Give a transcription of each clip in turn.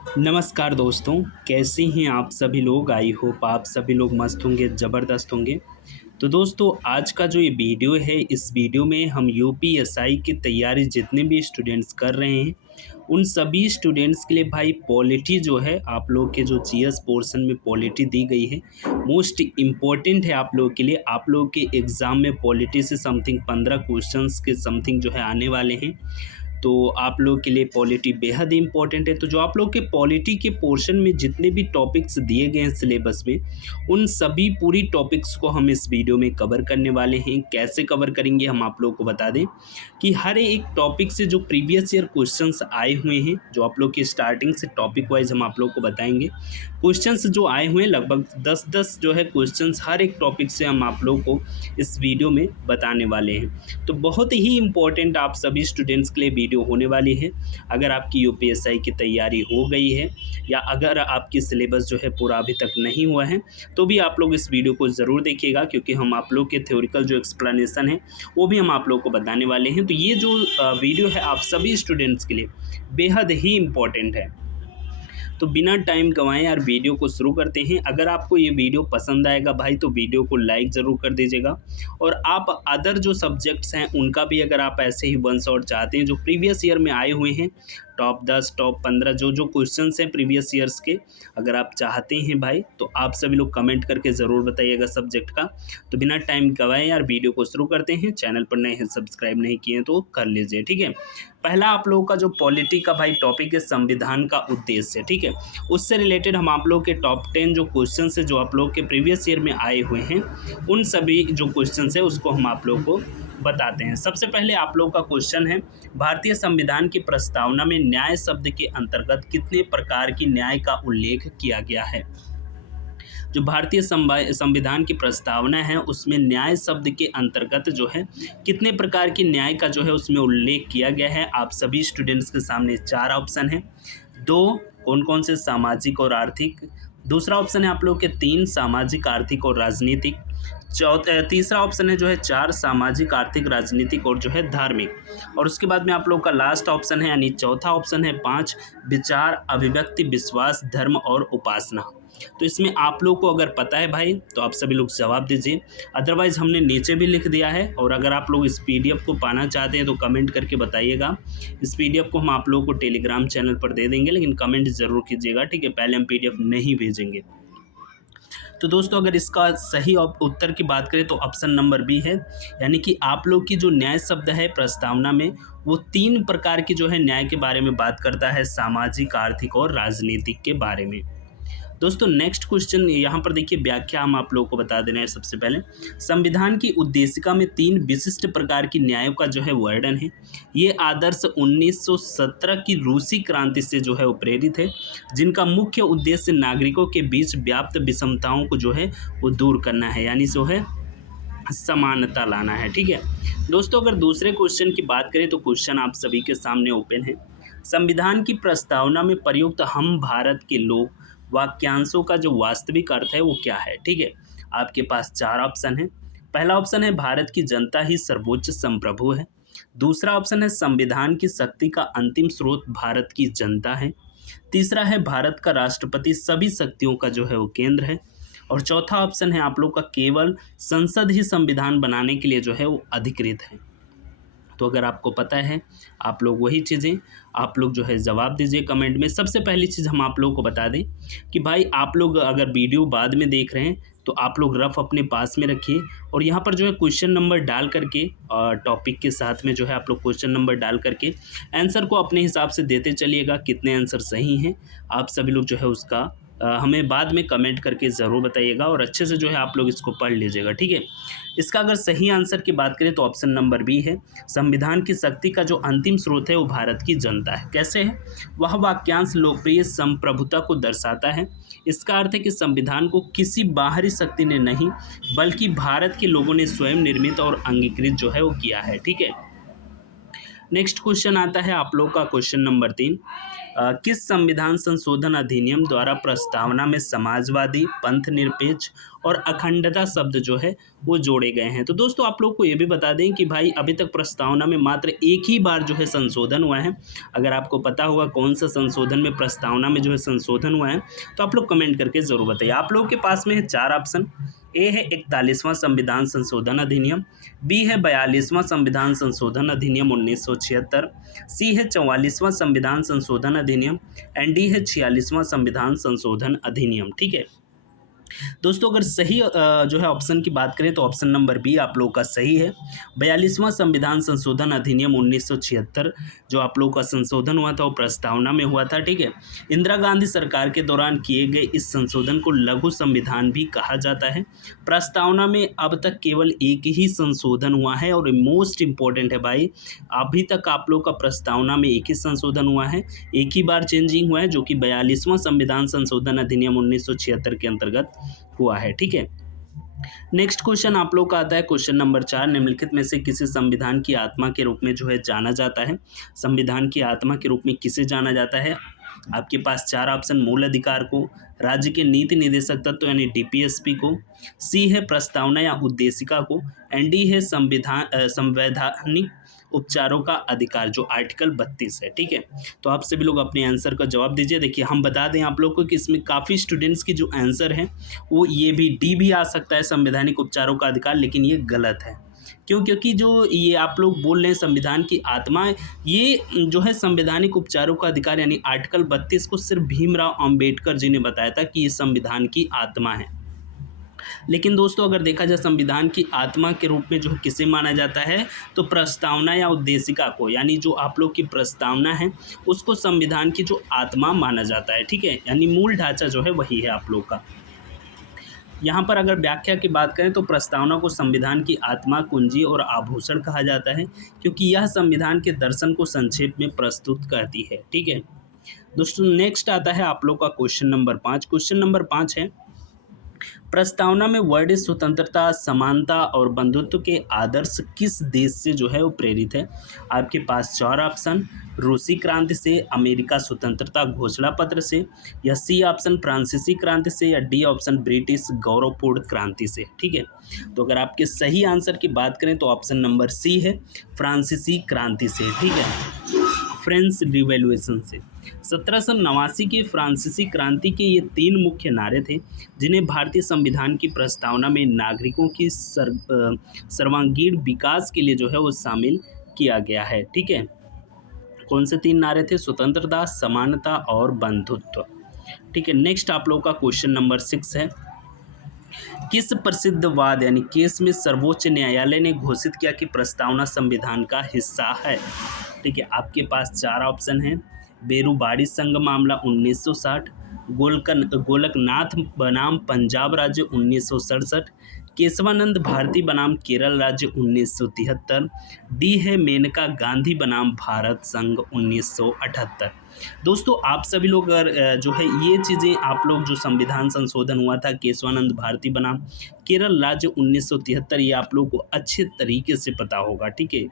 नमस्कार दोस्तों, कैसे हैं आप सभी लोग? आई होप आप सभी लोग मस्त होंगे, ज़बरदस्त होंगे। तो दोस्तों आज का जो ये वीडियो है, इस वीडियो में हम यूपीएसआई की तैयारी जितने भी स्टूडेंट्स कर रहे हैं, उन सभी स्टूडेंट्स के लिए भाई पॉलिटी जो है, आप लोग के जो जीएस पोर्शन में पॉलिटी दी गई है, मोस्ट इम्पॉर्टेंट है आप लोगों के लिए। आप लोगों के एग्ज़ाम में पॉलिटी से समथिंग 15 क्वेश्चंस के समथिंग जो है आने वाले हैं। तो आप लोग के लिए पॉलिटी बेहद इंपॉर्टेंट है। तो जो आप लोग के पॉलिटी के पोर्शन में जितने भी टॉपिक्स दिए गए हैं सिलेबस में, उन सभी पूरी टॉपिक्स को हम इस वीडियो में कवर करने वाले हैं। कैसे कवर करेंगे हम आप लोगों को बता दें कि हर एक टॉपिक से जो प्रीवियस ईयर क्वेश्चंस आए हुए हैं, जो आप लोग की स्टार्टिंग से टॉपिक वाइज हम आप लोग को बताएंगे। क्वेश्चंस जो आए हुए हैं लगभग 10-10 जो है क्वेश्चंस हर एक टॉपिक से हम आप लोग को इस वीडियो में बताने वाले हैं। तो बहुत ही इम्पोर्टेंट आप सभी स्टूडेंट्स के लिए वीडियो होने वाली है। अगर आपकी यूपीएसआई की तैयारी हो गई है या अगर आपकी सिलेबस जो है पूरा अभी तक नहीं हुआ है, तो भी आप लोग इस वीडियो को ज़रूर देखिएगा, क्योंकि हम आप लोग के थ्योरिकल जो एक्सप्लेनेशन है वो भी हम आप लोग को बताने वाले हैं। तो ये जो वीडियो है आप सभी स्टूडेंट्स के लिए बेहद ही इम्पोर्टेंट है। तो बिना टाइम गंवाए यार वीडियो को शुरू करते हैं। अगर आपको ये वीडियो पसंद आएगा भाई, तो वीडियो को लाइक ज़रूर कर दीजिएगा। और आप अदर जो सब्जेक्ट्स हैं उनका भी अगर आप ऐसे ही वन शॉट चाहते हैं, जो प्रीवियस ईयर में आए हुए हैं, टॉप 10 टॉप 15 जो जो क्वेश्चंस हैं प्रीवियस ईयर्स के, अगर आप चाहते हैं भाई, तो आप सभी लोग कमेंट करके ज़रूर बताइएगा सब्जेक्ट का। तो बिना टाइम गंवाए यार वीडियो को शुरू करते हैं। चैनल पर नए हैं, सब्सक्राइब नहीं किए तो कर लीजिए, ठीक है। पहला आप लोगों का जो पॉलिटी का भाई टॉपिक है, संविधान का उद्देश्य, ठीक है। उससे रिलेटेड हम आप लोग के टॉप 10 जो क्वेश्चन है जो आप लोग के प्रीवियस ईयर में आए हुए हैं, उन सभी जो क्वेश्चन है उसको हम आप लोग को बताते हैं। सबसे पहले आप लोग का क्वेश्चन है, भारतीय संविधान की प्रस्तावना में न्याय शब्द के अंतर्गत कितने प्रकार की न्याय का उल्लेख किया गया है? जो भारतीय संविधान की प्रस्तावना है उसमें न्याय शब्द के अंतर्गत जो है कितने प्रकार की न्याय का जो है उसमें उल्लेख किया गया है? आप सभी स्टूडेंट्स के सामने 4 ऑप्शन है। 2 कौन कौन से? सामाजिक और आर्थिक। दूसरा ऑप्शन है आप लोग के 3 सामाजिक आर्थिक और राजनीतिक। तीसरा ऑप्शन है जो है 4 सामाजिक आर्थिक राजनीतिक और जो है धार्मिक। और उसके बाद में आप लोग का लास्ट ऑप्शन है यानी चौथा ऑप्शन है 5 विचार, अभिव्यक्ति, विश्वास, धर्म और उपासना। तो इसमें आप लोग को अगर पता है भाई, तो आप सभी लोग जवाब दीजिए। अदरवाइज हमने नीचे भी लिख दिया है, और अगर आप लोग इस पीडीएफ को पाना चाहते हैं तो कमेंट करके बताइएगा। इस पीडीएफ को हम आप लोगों को टेलीग्राम चैनल पर दे देंगे, लेकिन कमेंट ज़रूर कीजिएगा, ठीक है। पहले हम पीडीएफ नहीं भेजेंगे। तो दोस्तों अगर इसका सही उत्तर की बात करें तो ऑप्शन नंबर बी है, यानी कि आप लोग की जो न्याय शब्द है प्रस्तावना में, वो 3 प्रकार की जो है न्याय के बारे में बात करता है, सामाजिक, आर्थिक और राजनीतिक के बारे में। दोस्तों नेक्स्ट क्वेश्चन यहाँ पर देखिए, व्याख्या हम आप लोगों को बता दे रहे हैं। सबसे पहले संविधान की उद्देशिका में 3 विशिष्ट प्रकार की न्यायों का जो है वर्णन है। ये आदर्श 1917 की रूसी क्रांति से जो है वो प्रेरित है, जिनका मुख्य उद्देश्य नागरिकों के बीच व्याप्त विषमताओं को जो है वो दूर करना है, यानी जो है समानता लाना है, ठीक है। दोस्तों अगर दूसरे क्वेश्चन की बात करें तो क्वेश्चन आप सभी के सामने ओपन है। संविधान की प्रस्तावना में प्रयुक्त हम भारत के लोग वाक्यांशों का जो वास्तविक अर्थ है वो क्या है? ठीक है, आपके पास 4 ऑप्शन है। पहला ऑप्शन है भारत की जनता ही सर्वोच्च संप्रभु है। दूसरा ऑप्शन है संविधान की शक्ति का अंतिम स्रोत भारत की जनता है। तीसरा है भारत का राष्ट्रपति सभी शक्तियों का जो है वो केंद्र है। और चौथा ऑप्शन है आप लोग का केवल संसद ही संविधान बनाने के लिए जो है वो अधिकृत है। तो अगर आपको पता है, आप लोग वही चीज़ें आप लोग जो है जवाब दीजिए कमेंट में। सबसे पहली चीज़ हम आप लोगों को बता दें कि भाई आप लोग अगर वीडियो बाद में देख रहे हैं तो आप लोग रफ अपने पास में रखिए, और यहाँ पर जो है क्वेश्चन नंबर डाल करके टॉपिक के साथ में जो है आप लोग क्वेश्चन नंबर डाल करके आंसर को अपने हिसाब से देते चलिएगा। कितने आंसर सही हैं आप सभी लोग जो है उसका हमें बाद में कमेंट करके ज़रूर बताइएगा, और अच्छे से जो है आप लोग इसको पढ़ लीजिएगा, ठीक है। इसका अगर सही आंसर की बात करें तो ऑप्शन नंबर बी है, संविधान की शक्ति का जो अंतिम स्रोत है वो भारत की जनता है। कैसे है? वह वाक्यांश लोकप्रिय संप्रभुता को दर्शाता है। इसका अर्थ है कि संविधान को किसी बाहरी शक्ति ने नहीं, बल्कि भारत के लोगों ने स्वयं निर्मित और अंगीकृत जो है वो किया है, ठीक है। नेक्स्ट क्वेश्चन आता है आप लोग का क्वेश्चन नंबर 3। किस संविधान संशोधन अधिनियम द्वारा प्रस्तावना में समाजवादी, पंथ निरपेक्ष और अखंडता शब्द जो है वो जोड़े गए हैं? तो दोस्तों आप लोग को ये भी बता दें कि भाई अभी तक प्रस्तावना में मात्र एक ही बार जो है संशोधन हुआ है। अगर आपको पता होगा कौन सा संशोधन में प्रस्तावना में जो है संशोधन हुआ है तो आप लोग कमेंट करके ज़रूर बताइए। आप लोगों के पास में है 4 ऑप्शन। ए है 41वां संविधान संशोधन अधिनियम, बी है 42वां संविधान संशोधन अधिनियम 1976, सी है 44वां संविधान संशोधन अधिनियम एंड डी है 46वां संविधान संशोधन अधिनियम। ठीक है दोस्तों, अगर सही जो है ऑप्शन की बात करें तो ऑप्शन नंबर बी आप लोगों का सही है। 42वां संविधान संशोधन अधिनियम 1976 जो आप लोगों का संशोधन हुआ था वो प्रस्तावना में हुआ था। ठीक है, इंदिरा गांधी सरकार के दौरान किए गए इस संशोधन को लघु संविधान भी कहा जाता है। प्रस्तावना में अब तक केवल एक ही संशोधन हुआ है और मोस्ट इम्पोर्टेंट है भाई, अभी तक आप लोग का प्रस्तावना में एक ही संशोधन हुआ है, एक ही बार चेंजिंग हुआ है जो कि 42वां संविधान संशोधन अधिनियम 1976 के अंतर्गत हुआ है। ठीक है, नेक्स्ट क्वेश्चन आप लोग का आता है क्वेश्चन नंबर 4। निम्नलिखित में से किसे संविधान की आत्मा के रूप में जो है जाना जाता है? संविधान की आत्मा के रूप में किसे जाना जाता है? आपके पास 4 ऑप्शन। मूल अधिकार को, राज्य के नीति निदेशक तत्व यानी डीपीएसपी को, सी है प्रस्तावना या उद्देशिका को एंड डी है संवैधानिक उपचारों का अधिकार जो आर्टिकल 32 है। ठीक है, तो आप सभी लोग अपने आंसर का जवाब दीजिए। देखिए हम बता दें आप लोग को कि इसमें काफ़ी स्टूडेंट्स की जो आंसर है वो ये भी डी भी आ सकता है, संवैधानिक उपचारों का अधिकार, लेकिन ये गलत है। क्यों? क्योंकि जो ये आप लोग बोल रहे हैं संविधान की आत्मा, ये जो है संवैधानिक उपचारों का अधिकार यानी आर्टिकल 32 को सिर्फ भीमराव अंबेडकर जी ने बताया था कि ये संविधान की आत्मा है। लेकिन दोस्तों अगर देखा जाए संविधान की आत्मा के रूप में जो किसे माना जाता है तो प्रस्तावना या उद्देशिका को, यानी जो आप लोग की प्रस्तावना है उसको संविधान की जो आत्मा माना जाता है। ठीक है, यानी मूल ढांचा जो है वही है आप लोग का। यहाँ पर अगर व्याख्या की बात करें तो प्रस्तावना को संविधान की आत्मा, कुंजी और आभूषण कहा जाता है क्योंकि यह संविधान के दर्शन को संक्षेप में प्रस्तुत करती है। ठीक है दोस्तों, नेक्स्ट आता है आप लोग का क्वेश्चन नंबर 5। क्वेश्चन नंबर 5 है, प्रस्तावना में वर्णित स्वतंत्रता, समानता और बंधुत्व के आदर्श किस देश से जो है वो प्रेरित है? आपके पास 4 ऑप्शन। रूसी क्रांति से, अमेरिका स्वतंत्रता घोषणा पत्र से, या सी ऑप्शन फ्रांसीसी क्रांति से, या डी ऑप्शन ब्रिटिश गौरवपूर्ण क्रांति से। ठीक है, तो अगर आपके सही आंसर की बात करें तो ऑप्शन नंबर सी है फ्रांसीसी क्रांति से। ठीक है, फ्रेंच रिवॉल्यूशन से। 1789 की फ्रांसीसी क्रांति के ये 3 मुख्य नारे थे जिन्हें भारतीय संविधान की प्रस्तावना में नागरिकों की सर्वांगीण विकास के लिए जो है वो शामिल किया गया है। ठीक है, कौन से 3 नारे थे? स्वतंत्रता, समानता और बंधुत्व। ठीक है, नेक्स्ट आप लोगों का क्वेश्चन नंबर 6 है, किस प्रसिद्ध वाद यानी केस में सर्वोच्च न्यायालय ने घोषित किया कि प्रस्तावना संविधान का हिस्सा है? ठीक है, आपके पास 4 ऑप्शन हैं। बेरूबाड़ी संघ मामला 1960, गोलकनाथ बनाम पंजाब राज्य 1967, केशवानंद भारती बनाम केरल राज्य 1973, डी है मेनका गांधी बनाम भारत संघ 1978। दोस्तों आप सभी लोग अगर जो है ये चीज़ें आप लोग जो संविधान संशोधन हुआ था केशवानंद भारती बनाम केरल राज्य 1973, ये आप लोग को अच्छे तरीके से पता होगा। ठीक है,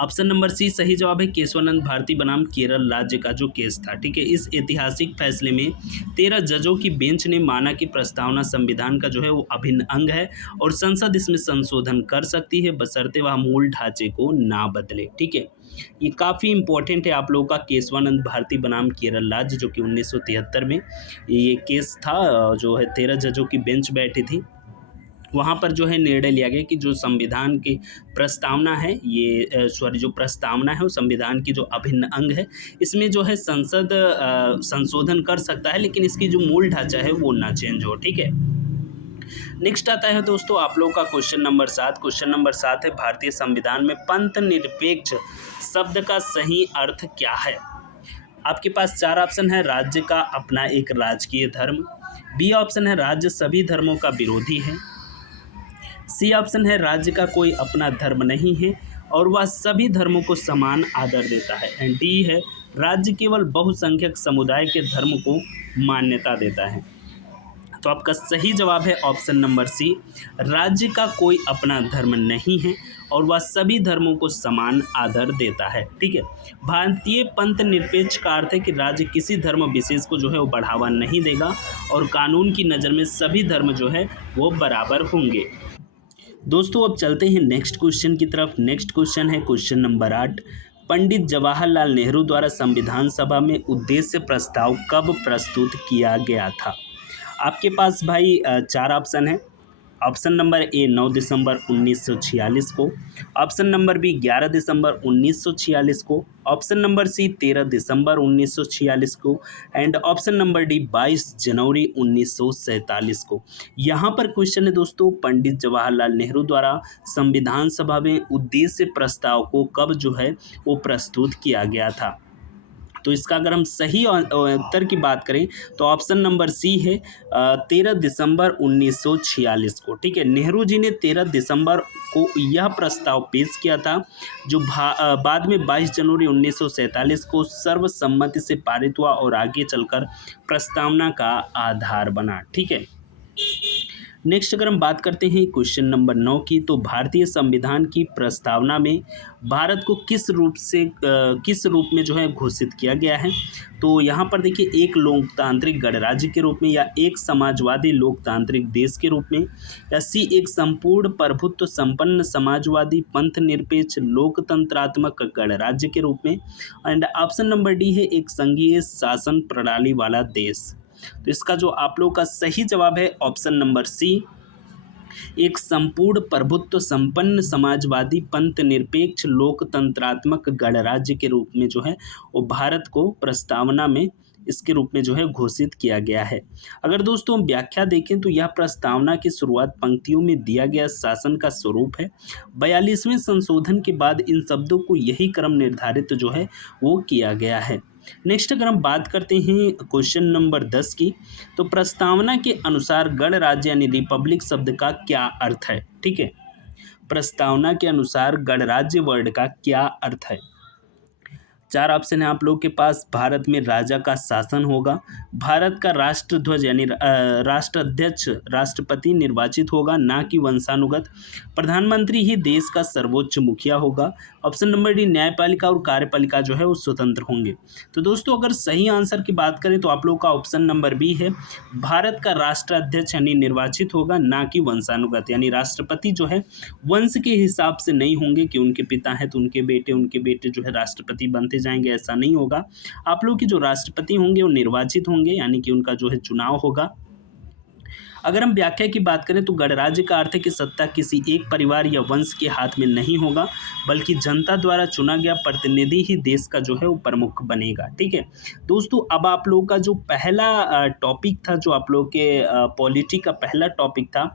ऑप्शन नंबर सी सही जवाब है, केशवानंद भारती बनाम केरल राज्य का जो केस था। ठीक है, इस ऐतिहासिक फैसले में 13 जजों की बेंच ने माना कि प्रस्तावना संविधान का जो है वो अभिन्न अंग है और संसद इसमें संशोधन कर सकती है बशर्ते वह मूल ढांचे को ना बदले। ठीक है, ये काफ़ी इंपॉर्टेंट है आप लोगों का, केशवानंद भारती बनाम केरल राज्य जो कि 1973 में ये केस था, जो है 13 जजों की बेंच बैठी थी। वहाँ पर जो है निर्णय लिया गया कि जो संविधान की प्रस्तावना है जो प्रस्तावना है वो संविधान की जो अभिन्न अंग है, इसमें जो है संसद संशोधन कर सकता है लेकिन इसकी जो मूल ढांचा है वो ना चेंज हो। ठीक है, नेक्स्ट आता है दोस्तों आप लोग का क्वेश्चन नंबर 7। क्वेश्चन नंबर 7 है, भारतीय संविधान में पंथ निरपेक्ष शब्द का सही अर्थ क्या है? आपके पास 4 ऑप्शन है। राज्य का अपना एक राजकीय धर्म, बी ऑप्शन है राज्य सभी धर्मों का विरोधी है, सी ऑप्शन है राज्य का कोई अपना धर्म नहीं है और वह सभी धर्मों को समान आदर देता है, एंड डी है राज्य केवल बहुसंख्यक समुदाय के धर्म को मान्यता देता है। तो आपका सही जवाब है ऑप्शन नंबर सी। राज्य का कोई अपना धर्म नहीं है और वह सभी धर्मों को समान आदर देता है। ठीक है। भारतीय पंथ निरपेक्ष का अर्थ है कि राज्य किसी धर्म विशेष को जो है वो बढ़ावा नहीं देगा और कानून की नज़र में सभी धर्म जो है वो बराबर होंगे। दोस्तों अब चलते हैं नेक्स्ट क्वेश्चन की तरफ। नेक्स्ट क्वेश्चन है क्वेश्चन नंबर 8। पंडित जवाहरलाल नेहरू द्वारा संविधान सभा में उद्देश्य प्रस्ताव कब प्रस्तुत किया गया था? आपके पास भाई चार ऑप्शन है। ऑप्शन नंबर ए 9 दिसंबर 1946 को, ऑप्शन नंबर बी 11 दिसंबर 1946 को, ऑप्शन नंबर सी 13 दिसंबर 1946 को एंड ऑप्शन नंबर डी 22 जनवरी 1947 को। यहाँ पर क्वेश्चन है दोस्तों, पंडित जवाहरलाल नेहरू द्वारा संविधान सभा में उद्देश्य प्रस्ताव को कब जो है वो प्रस्तुत किया गया था? तो इसका अगर हम सही उत्तर की बात करें तो ऑप्शन नंबर सी है 13 दिसंबर 1946 को। ठीक है। नेहरू जी ने 13 दिसंबर को यह प्रस्ताव पेश किया था जो बाद में 22 जनवरी 1947 को सर्वसम्मति से पारित हुआ और आगे चलकर प्रस्तावना का आधार बना। ठीक है। नेक्स्ट अगर हम बात करते हैं क्वेश्चन नंबर 9 की, तो भारतीय संविधान की प्रस्तावना में भारत को किस रूप में जो है घोषित किया गया है? तो यहाँ पर देखिए, एक लोकतांत्रिक गणराज्य के रूप में, या एक समाजवादी लोकतांत्रिक देश के रूप में, या सी एक संपूर्ण प्रभुत्व संपन्न समाजवादी पंथ निरपेक्ष लोकतंत्रात्मक गणराज्य के रूप में एंड ऑप्शन नंबर डी है एक संघीय शासन प्रणाली वाला देश। तो इसका जो आप लोग का सही जवाब है ऑप्शन नंबर सी, एक संपूर्ण प्रभुत्व संपन्न समाजवादी पंथ निरपेक्ष लोकतंत्रात्मक गणराज्य के रूप में जो है वो भारत को प्रस्तावना में इसके रूप में जो है घोषित किया गया है। अगर दोस्तों हम व्याख्या देखें तो यह प्रस्तावना की शुरुआत पंक्तियों में दिया गया शासन का स्वरूप है। 42वें संशोधन के बाद इन शब्दों को यही क्रम निर्धारित जो है वो किया गया है। नेक्स्ट अगर हम बात करते हैं क्वेश्चन नंबर 10 की, तो प्रस्तावना के अनुसार गणराज्य यानी रिपब्लिक शब्द का क्या अर्थ है? ठीक है। प्रस्तावना के अनुसार गणराज्य वर्ड का क्या अर्थ है? चार ऑप्शन है आप लोग के पास। भारत में राजा का शासन होगा, भारत का राष्ट्रध्वज यानी राष्ट्राध्यक्ष राष्ट्रपति निर्वाचित होगा ना कि वंशानुगत, प्रधानमंत्री ही देश का सर्वोच्च मुखिया होगा, ऑप्शन नंबर डी न्यायपालिका और कार्यपालिका जो है वो स्वतंत्र होंगे। तो दोस्तों अगर सही आंसर की बात करें तो आप लोग का ऑप्शन नंबर बी है, भारत का राष्ट्राध्यक्ष यानी निर्वाचित होगा ना कि वंशानुगत, यानी राष्ट्रपति जो है वंश के हिसाब से नहीं होंगे कि उनके पिता हैं तो उनके बेटे जो है राष्ट्रपति बनते जाएंगे, ऐसा नहीं होगा। आप लोग के जो राष्ट्रपति होंगे वो निर्वाचित होंगे, यानी कि उनका जो है चुनाव होगा। अगर हम व्याख्या की बात करें तो गणराज्य का अर्थ है कि सत्ता किसी एक परिवार या वंश के हाथ में नहीं होगा, बल्कि जनता द्वारा चुना गया प्रतिनिधि ही देश का जो है वो प्रमुख बनेगा। ठीक है दोस्तों, अब आप लोगों का जो पहला टॉपिक था, जो आप लोग के पॉलिटी का पहला टॉपिक था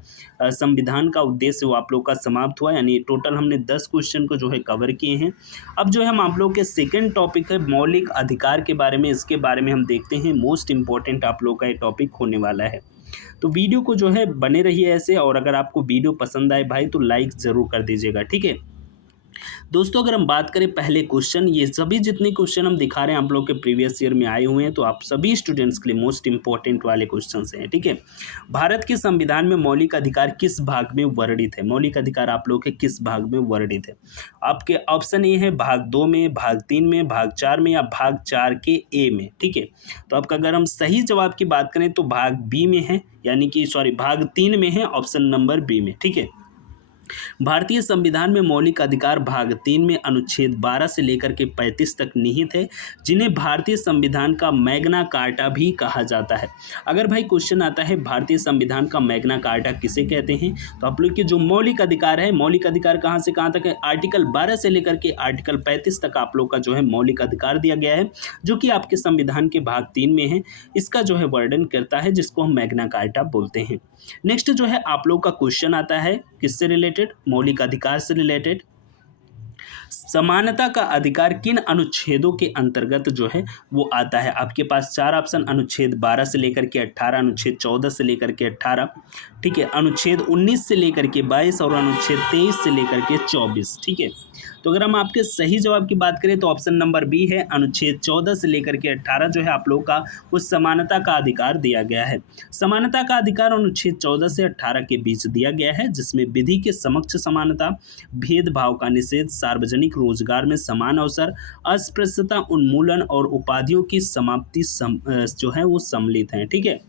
संविधान का उद्देश्य, वो आप लोग का समाप्त हुआ। यानी टोटल हमने 10 क्वेश्चन को जो है कवर किए हैं। अब जो है हम आप लोग के सेकेंड टॉपिक है मौलिक अधिकार के बारे में, इसके बारे में हम देखते हैं। मोस्ट इंपॉर्टेंट आप लोग का ये टॉपिक होने वाला है, तो वीडियो को जो है बने रहिए ऐसे। और अगर आपको वीडियो पसंद आए भाई तो लाइक ज़रूर कर दीजिएगा। ठीक है दोस्तों, अगर हम बात करें पहले क्वेश्चन, ये सभी जितने क्वेश्चन हम दिखा रहे हैं आप लोग के प्रीवियस ईयर में आए हुए हैं, तो आप सभी स्टूडेंट्स के लिए मोस्ट इंपॉर्टेंट वाले क्वेश्चन हैं। ठीक है, भारत के संविधान में मौलिक अधिकार किस भाग में वर्णित है? मौलिक अधिकार आप लोग के किस भाग में वर्णित है? आपके ऑप्शन ए है भाग 2 में, भाग 3 में, भाग 4 में या भाग 4 के ए में। ठीक है, तो आपका अगर हम सही जवाब की बात करें तो भाग बी में है, यानी कि भाग 3 में है, ऑप्शन नंबर बी में। ठीक है, भारतीय संविधान में मौलिक अधिकार भाग 3 में अनुच्छेद 12 से लेकर के 35 तक निहित है, जिन्हें भारतीय संविधान का मैग्ना कार्टा भी कहा जाता है। अगर भाई क्वेश्चन आता है भारतीय संविधान का मैग्ना कार्टा किसे कहते हैं, तो आप लोग के जो मौलिक अधिकार है, मौलिक अधिकार कहाँ से कहाँ तक है? आर्टिकल 12 से लेकर के आर्टिकल 35 तक आप लोग का जो है मौलिक अधिकार दिया गया है, जो कि आपके संविधान के भाग 3 में है। इसका जो है वर्णन करता है, जिसको हम मैग्ना कार्टा बोलते हैं। नेक्स्ट जो है आप लोग का क्वेश्चन आता है किससे रिलेटेड? मौलिक अधिकार से रिलेटेड। समानता का अधिकार किन अनुच्छेदों के अंतर्गत जो है वो आता है? आपके पास चार ऑप्शन, अनुच्छेद 12 से लेकर के 18, अनुच्छेद 14 से लेकर के 18, ठीक है, अनुच्छेद 19 से लेकर के 22 और अनुच्छेद 23 से लेकर के 24, ठीक है। तो अगर हम आपके सही जवाब की बात करें तो ऑप्शन नंबर बी है, अनुच्छेद 14 से लेकर के 18 जो है आप लोग का उस समानता का अधिकार दिया गया है। समानता का अधिकार अनुच्छेद 14 से 18 के बीच दिया गया है, जिसमें विधि के समक्ष समानता, भेदभाव का निषेध, सार्वजनिक रोजगार में समान अवसर, अस्पृश्यता उन्मूलन और उपाधियों की समाप्ति जो है वो सम्मिलित हैं, ठीक है।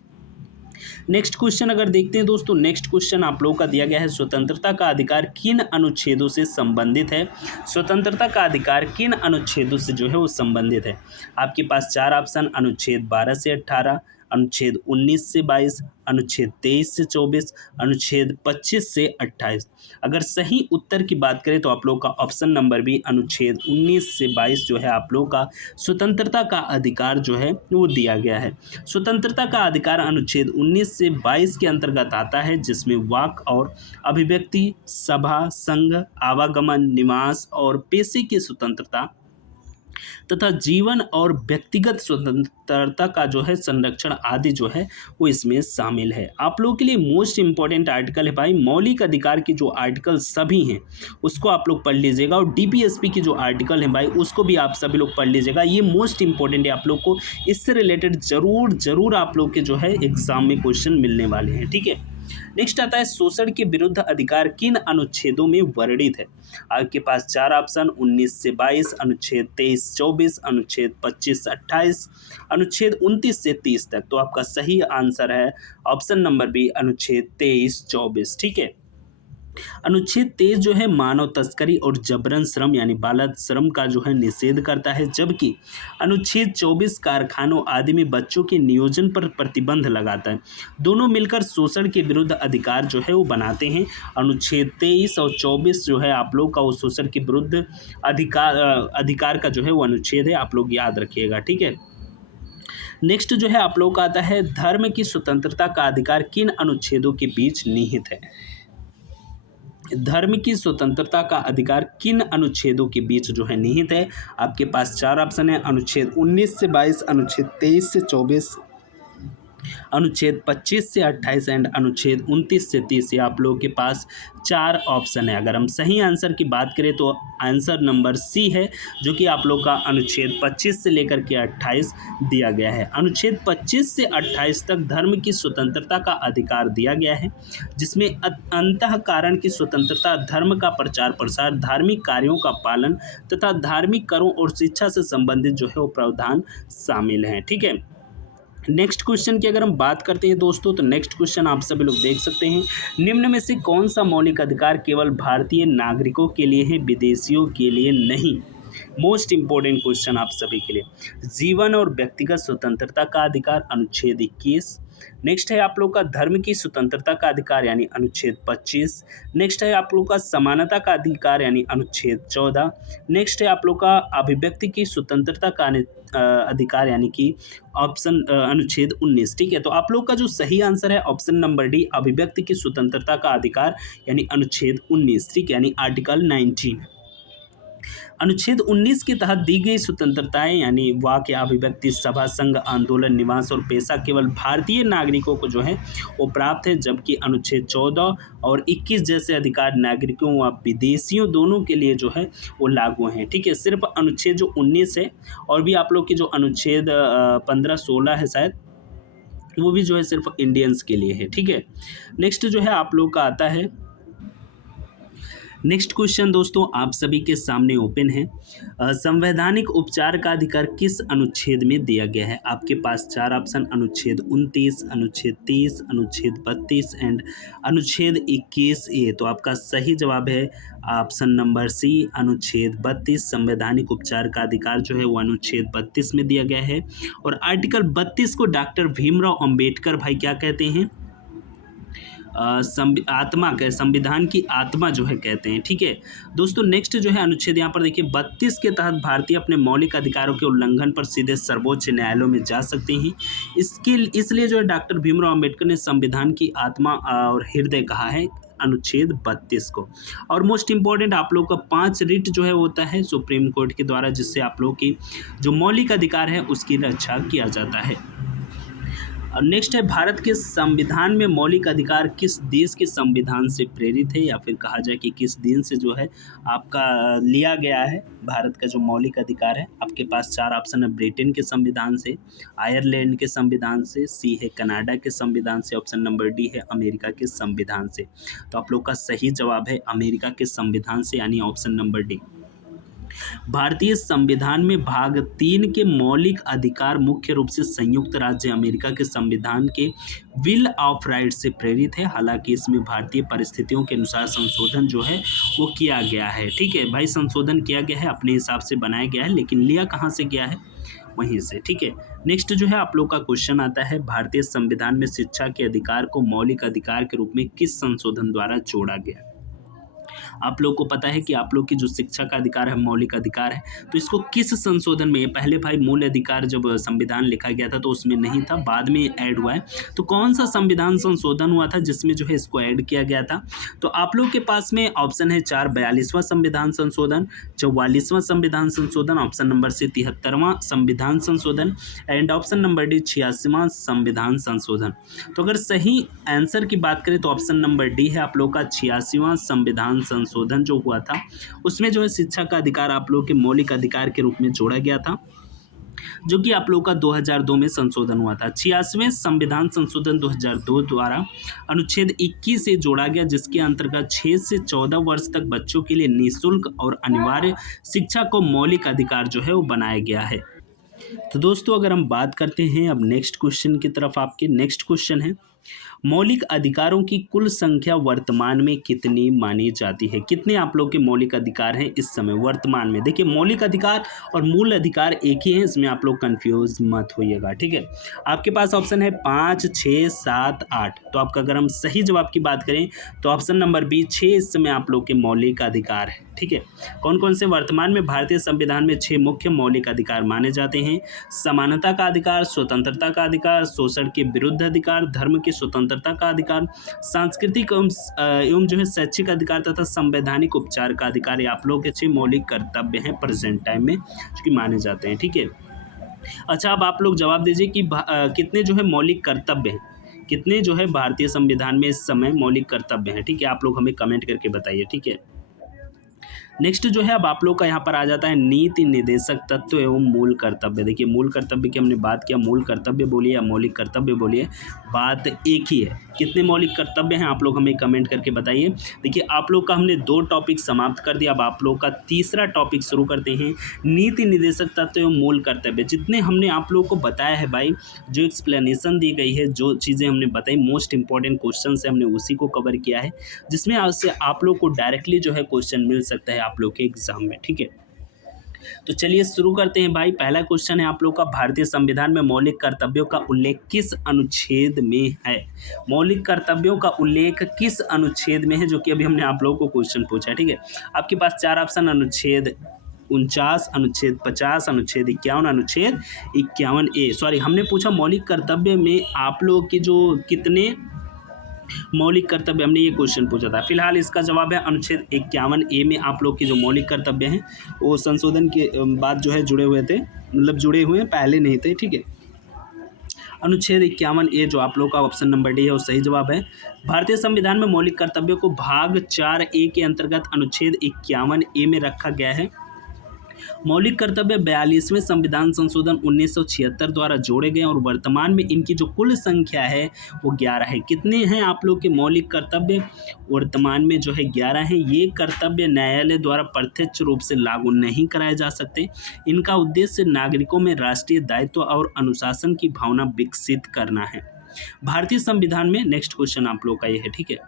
नेक्स्ट क्वेश्चन अगर देखते हैं दोस्तों, नेक्स्ट क्वेश्चन आप लोगों का दिया गया है, स्वतंत्रता का अधिकार किन अनुच्छेदों से संबंधित है? स्वतंत्रता का अधिकार किन अनुच्छेदों से जो है वो संबंधित है? आपके पास चार ऑप्शन, अनुच्छेद 12 से 18, अनुच्छेद 19 से 22, अनुच्छेद 23 से 24, अनुच्छेद 25 से 28। अगर सही उत्तर की बात करें तो आप लोग का ऑप्शन नंबर बी, अनुच्छेद 19 से 22 जो है आप लोग का स्वतंत्रता का अधिकार जो है वो दिया गया है। स्वतंत्रता का अधिकार अनुच्छेद 19 से 22 के अंतर्गत आता है, जिसमें वाक और अभिव्यक्ति, सभा, संघ, आवागमन, निवास और पेशे की स्वतंत्रता तथा जीवन और व्यक्तिगत स्वतंत्रता का जो है संरक्षण आदि जो है वो इसमें शामिल है। आप लोगों के लिए मोस्ट इंपॉर्टेंट आर्टिकल है भाई, मौलिक अधिकार के जो आर्टिकल सभी हैं उसको आप लोग पढ़ लीजिएगा, और डीपीएसपी की जो आर्टिकल है भाई उसको भी आप सभी लोग पढ़ लीजिएगा। ये मोस्ट इंपॉर्टेंट है, आप लोग को इससे रिलेटेड जरूर आप लोग के जो है एग्जाम में क्वेश्चन मिलने वाले हैं, ठीक है। नेक्स्ट आता है, शोषण के विरुद्ध अधिकार किन अनुच्छेदों में वर्णित है? आपके पास चार ऑप्शन, 19 से 22, अनुच्छेद 23-24, अनुच्छेद 25-28, अनुच्छेद 29 से 30 तक। तो आपका सही आंसर है ऑप्शन नंबर बी, अनुच्छेद 23-24, ठीक है। अनुच्छेद 23 जो है मानव तस्करी और जबरन श्रम यानी बाल श्रम का जो है निषेध करता है, जबकि अनुच्छेद 24 कारखानों आदि में बच्चों के नियोजन पर प्रतिबंध लगाता है। दोनों मिलकर शोषण के विरुद्ध अधिकार जो है वो बनाते हैं। अनुच्छेद 23 और 24 जो है आप लोग का वो शोषण के विरुद्ध अधिकार का जो है वो अनुच्छेद है, आप लोग याद रखिएगा, ठीक है। नेक्स्ट जो है आप लोग का आता है, धर्म की स्वतंत्रता का अधिकार किन अनुच्छेदों के बीच निहित है? धर्म की स्वतंत्रता का अधिकार किन अनुच्छेदों के बीच जो है निहित है? आपके पास चार ऑप्शन है, अनुच्छेद 19 से 22, अनुच्छेद 23 से 24, अनुच्छेद 25 से 28 एंड अनुच्छेद 29 से 30। ये आप लोगों के पास चार ऑप्शन है। अगर हम सही आंसर की बात करें तो आंसर नंबर सी है, जो कि आप लोग का अनुच्छेद 25 से लेकर के 28 दिया गया है। अनुच्छेद 25 से 28 तक धर्म की स्वतंत्रता का अधिकार दिया गया है, जिसमें अंतः कारण की स्वतंत्रता, धर्म का प्रचार प्रसार, धार्मिक कार्यों का पालन तथा धार्मिक करों और शिक्षा से संबंधित जो है वो प्रावधान शामिल हैं, ठीक है। नेक्स्ट क्वेश्चन की अगर हम बात करते हैं दोस्तों, तो नेक्स्ट क्वेश्चन आप सभी लोग देख सकते हैं, निम्न में से कौन सा मौलिक अधिकार केवल भारतीय नागरिकों के लिए है, विदेशियों के लिए नहीं? मोस्ट इंपॉर्टेंट क्वेश्चन आप सभी के लिए, जीवन और व्यक्तिगत स्वतंत्रता का अधिकार, अनुच्छेद 21। नेक्स्ट है आप लोग का धर्म की स्वतंत्रता का अधिकार यानी अनुच्छेद 25। नेक्स्ट है आप लोग का समानता का अधिकार यानी अनुच्छेद 14। नेक्स्ट है आप लोग का अभिव्यक्ति की स्वतंत्रता का अधिकार यानी कि ऑप्शन अनुच्छेद 19, ठीक है। तो आप लोग का जो सही आंसर है ऑप्शन नंबर डी, अभिव्यक्ति की स्वतंत्रता का अधिकार यानी अनुच्छेद 19, ठीक है, यानी आर्टिकल 19। अनुच्छेद 19 के तहत दी गई स्वतंत्रताएं यानी वाक या अभिव्यक्ति, सभा, संघ, आंदोलन, निवास और पेशा केवल भारतीय नागरिकों को जो है वो प्राप्त है, जबकि अनुच्छेद 14 और 21 जैसे अधिकार नागरिकों व विदेशियों दोनों के लिए जो है वो लागू हैं, ठीक है। सिर्फ अनुच्छेद जो 19 है और भी आप लोग की जो अनुच्छेद 15-16 है शायद, वो भी जो है सिर्फ इंडियंस के लिए है, ठीक है। नेक्स्ट जो है आप लोग का आता है, नेक्स्ट क्वेश्चन दोस्तों आप सभी के सामने ओपन है, संवैधानिक उपचार का अधिकार किस अनुच्छेद में दिया गया है? आपके पास चार ऑप्शन, अनुच्छेद 29, अनुच्छेद 30, अनुच्छेद 32 एंड अनुच्छेद 21A। तो आपका सही जवाब है ऑप्शन नंबर सी, अनुच्छेद 32। संवैधानिक उपचार का अधिकार जो है वो अनुच्छेद 32 में दिया गया है, और आर्टिकल 32 को डॉक्टर भीमराव अंबेडकर भाई क्या कहते हैं? आत्मा के संविधान की आत्मा जो है कहते हैं, ठीक है दोस्तों। नेक्स्ट जो है अनुच्छेद यहाँ पर देखिए 32 के तहत भारतीय अपने मौलिक अधिकारों के उल्लंघन पर सीधे सर्वोच्च न्यायालयों में जा सकते हैं। इसलिए जो है डॉक्टर भीमराव अंबेडकर ने संविधान की आत्मा और हृदय कहा है। अनुच्छेद 32 को। और मोस्ट इंपॉर्टेंट आप लोग का 5 रिट जो है होता है सुप्रीम कोर्ट के द्वारा, जिससे आप लोग की जो मौलिक अधिकार है उसकी रक्षा किया जाता है। और नेक्स्ट है, भारत के संविधान में मौलिक अधिकार किस देश के संविधान से प्रेरित है, या फिर कहा जाए कि किस दिन से जो है आपका लिया गया है भारत का जो मौलिक अधिकार है। आपके पास 4 ऑप्शन है, ब्रिटेन के संविधान से, आयरलैंड के संविधान से, सी है कनाडा के संविधान से, ऑप्शन नंबर डी है अमेरिका के संविधान से। तो आप लोग का सही जवाब है अमेरिका के संविधान से, यानी ऑप्शन नंबर डी। भारतीय संविधान में भाग 3 के मौलिक अधिकार मुख्य रूप से संयुक्त राज्य अमेरिका के संविधान के बिल ऑफ राइट्स से प्रेरित है। हालांकि इसमें भारतीय परिस्थितियों के अनुसार संशोधन जो है वो किया गया है। ठीक है भाई, संशोधन किया गया है, अपने हिसाब से बनाया गया है, लेकिन लिया कहाँ से गया है, वहीं से। ठीक है, नेक्स्ट जो है आप लोग का क्वेश्चन आता है, भारतीय संविधान में शिक्षा के अधिकार को मौलिक अधिकार के रूप में किस संशोधन द्वारा जोड़ा गया। आप लोग को पता है कि आप लोग की जो शिक्षा का अधिकार है मौलिक अधिकार है, तो इसको किस संशोधन में, पहले भाई मूल अधिकार जब संविधान लिखा गया था तो उसमें नहीं था, बाद में ऐड हुआ है। तो कौन सा संविधान संशोधन हुआ था जिसमें जो है इसको ऐड किया गया था। तो आप लोग के पास में ऑप्शन है 4 42वां संविधान संशोधन, 44वां संविधान संशोधन, ऑप्शन नंबर से 73वां संविधान संशोधन, एंड ऑप्शन नंबर डी 86वां संविधान संशोधन। तो अगर सही आंसर की बात करें तो ऑप्शन नंबर डी है आप लोग का 86वां संविधान संशोधन जो हुआ था, उसमें जो है शिक्षा का अधिकार आप लोग के मौलिक अधिकार के रूप में जोड़ा गया था, जो कि आप लोग का 2002 में संशोधन हुआ था। 86वें संविधान संशोधन 2002 द्वारा अनुच्छेद 21 से जोड़ा गया, जिसके अंतर्गत 6 से 14 वर्ष तक बच्चों के लिए निःशुल्क और अनिवार्य शिक्षा को मौलिक अधिकार जो है वो बनाया गया है। तो दोस्तों अगर हम बात करते हैं अब नेक्स्ट क्वेश्चन की तरफ, आपके नेक्स्ट क्वेश्चन है, मौलिक अधिकारों की कुल संख्या वर्तमान में कितनी मानी जाती है। कितने आप लोग के मौलिक अधिकार हैं इस समय वर्तमान में। देखिए मौलिक अधिकार और मूल अधिकार एक ही है, इसमें आप लोग कंफ्यूज मत होइएगा। ठीक है, आपके पास ऑप्शन है 5, 6, 7, 8। तो आपका अगर हम सही जवाब की बात करें तो ऑप्शन नंबर बी 6 इस समय आप लोग के मौलिक अधिकार है। ठीक है, कौन कौन से वर्तमान में भारतीय संविधान में 6 मुख्य मौलिक अधिकार माने जाते हैं। समानता का अधिकार, स्वतंत्रता का अधिकार, शोषण के विरुद्ध अधिकार, धर्म की स्वतंत्रता का अधिकार, सांस्कृतिक एवं जो है शैक्षिक अधिकार तथा संवैधानिक उपचार का अधिकार। ये आप लोग के 6 मौलिक कर्तव्य हैं प्रेजेंट टाइम में जो कि माने जाते हैं। ठीक है, अच्छा अब आप लोग जवाब दीजिए कि कितने जो है मौलिक कर्तव्य हैं, कितने जो है भारतीय संविधान में इस समय मौलिक कर्तव्य हैं। ठीक है, आप लोग हमें कमेंट करके बताइए। ठीक है, नेक्स्ट जो है अब आप लोग का यहाँ पर आ जाता है नीति निर्देशक तत्व एवं मूल कर्तव्य। देखिए मूल कर्तव्य की हमने बात किया, मूल कर्तव्य बोलिए या मौलिक कर्तव्य बोलिए, बात एक ही है। कितने मौलिक कर्तव्य हैं आप लोग हमें कमेंट करके बताइए। देखिए आप लोग का हमने 2 टॉपिक समाप्त कर दिया, अब आप लोग का तीसरा टॉपिक शुरू करते हैं, नीति निर्देशक तत्व एवं मूल कर्तव्य। जितने हमने आप लोग को बताया है भाई, जो एक्सप्लेनेशन दी गई है, जो चीज़ें हमने बताई, मोस्ट इंपॉर्टेंट क्वेश्चन से हमने उसी को कवर किया है, जिसमें आज से आप लोग को डायरेक्टली जो है क्वेश्चन मिल सकता है आप लोग के एग्जाम में। ठीक है, तो चलिए शुरू करते हैं भाई। पहला क्वेश्चन है आप लोग का, भारतीय संविधान में मौलिक कर्तव्यों का उल्लेख किस अनुच्छेद में है। मौलिक कर्तव्यों का उल्लेख किस अनुच्छेद में है, जो कि अभी हमने आप लोगों को क्वेश्चन पूछा है। ठीक है, आपके पास 4 ऑप्शन, अनुच्छेद 49, अनुच्छेद 50, अनुच्छेद 51, अनुच्छेद 51A। सॉरी, हमने पूछा मौलिक कर्तव्य में आप लोग की जो कितने मौलिक कर्तव्य, हमने ये क्वेश्चन पूछा था। फिलहाल इसका जवाब है अनुच्छेद 51A में आप लोग के जो मौलिक कर्तव्य हैं वो संशोधन के बाद जो है जुड़े हुए थे, मतलब जुड़े हुए हैं, पहले नहीं थे। ठीक है, अनुच्छेद 51A जो आप लोग का ऑप्शन नंबर डी है वो सही जवाब है। भारतीय संविधान में मौलिक कर्तव्यों को भाग 4A के अंतर्गत अनुच्छेद 51A में रखा गया है। मौलिक कर्तव्य 42वें संविधान संशोधन 1976 द्वारा जोड़े गए और वर्तमान में इनकी जो कुल संख्या है वो 11 है। कितने हैं आप लोग के मौलिक कर्तव्य, वर्तमान में जो है 11 हैं। ये कर्तव्य न्यायालय द्वारा प्रत्यक्ष रूप से लागू नहीं कराए जा सकते। इनका उद्देश्य नागरिकों में राष्ट्रीय दायित्व और अनुशासन की भावना विकसित करना है। भारतीय संविधान में नेक्स्ट क्वेश्चन आप लोग का ये है। ठीक है,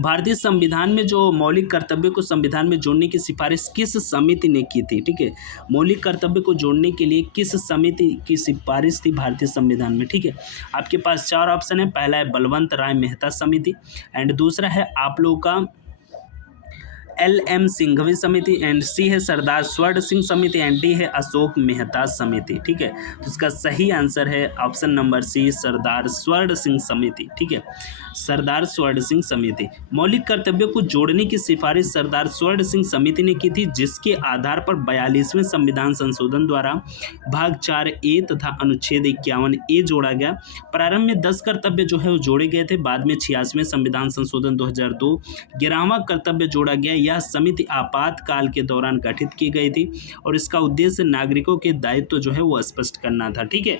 भारतीय संविधान में जो मौलिक कर्तव्य को संविधान में जोड़ने की सिफारिश किस समिति ने की थी। ठीक है, मौलिक कर्तव्य को जोड़ने के लिए किस समिति की सिफारिश थी भारतीय संविधान में। ठीक है, आपके पास 4 ऑप्शन है, पहला है बलवंत राय मेहता समिति, एंड दूसरा है आप लोग का LM सिंघवी समिति, एंड सी है सरदार स्वर्ण सिंह समिति, एंड डी है अशोक मेहता समिति। ठीक है, तो इसका सही आंसर है ऑप्शन नंबर सी, सरदार स्वर्ण सिंह समिति। ठीक है, सरदार स्वर्ण सिंह समिति। मौलिक कर्तव्यों को जोड़ने की सिफारिश सरदार स्वर्ण सिंह समिति ने की थी, जिसके आधार पर 42वें संविधान संशोधन द्वारा भाग 4A तथा अनुच्छेद 51A जोड़ा गया। प्रारंभ में 10 कर्तव्य जो है वो जोड़े गए थे, बाद में 86वें संविधान संशोधन 2002 11वां कर्तव्य जोड़ा गया। यह समिति आपातकाल के दौरान गठित की गई थी और इसका उद्देश्य नागरिकों के दायित्व जो है वो स्पष्ट करना था। ठीक है,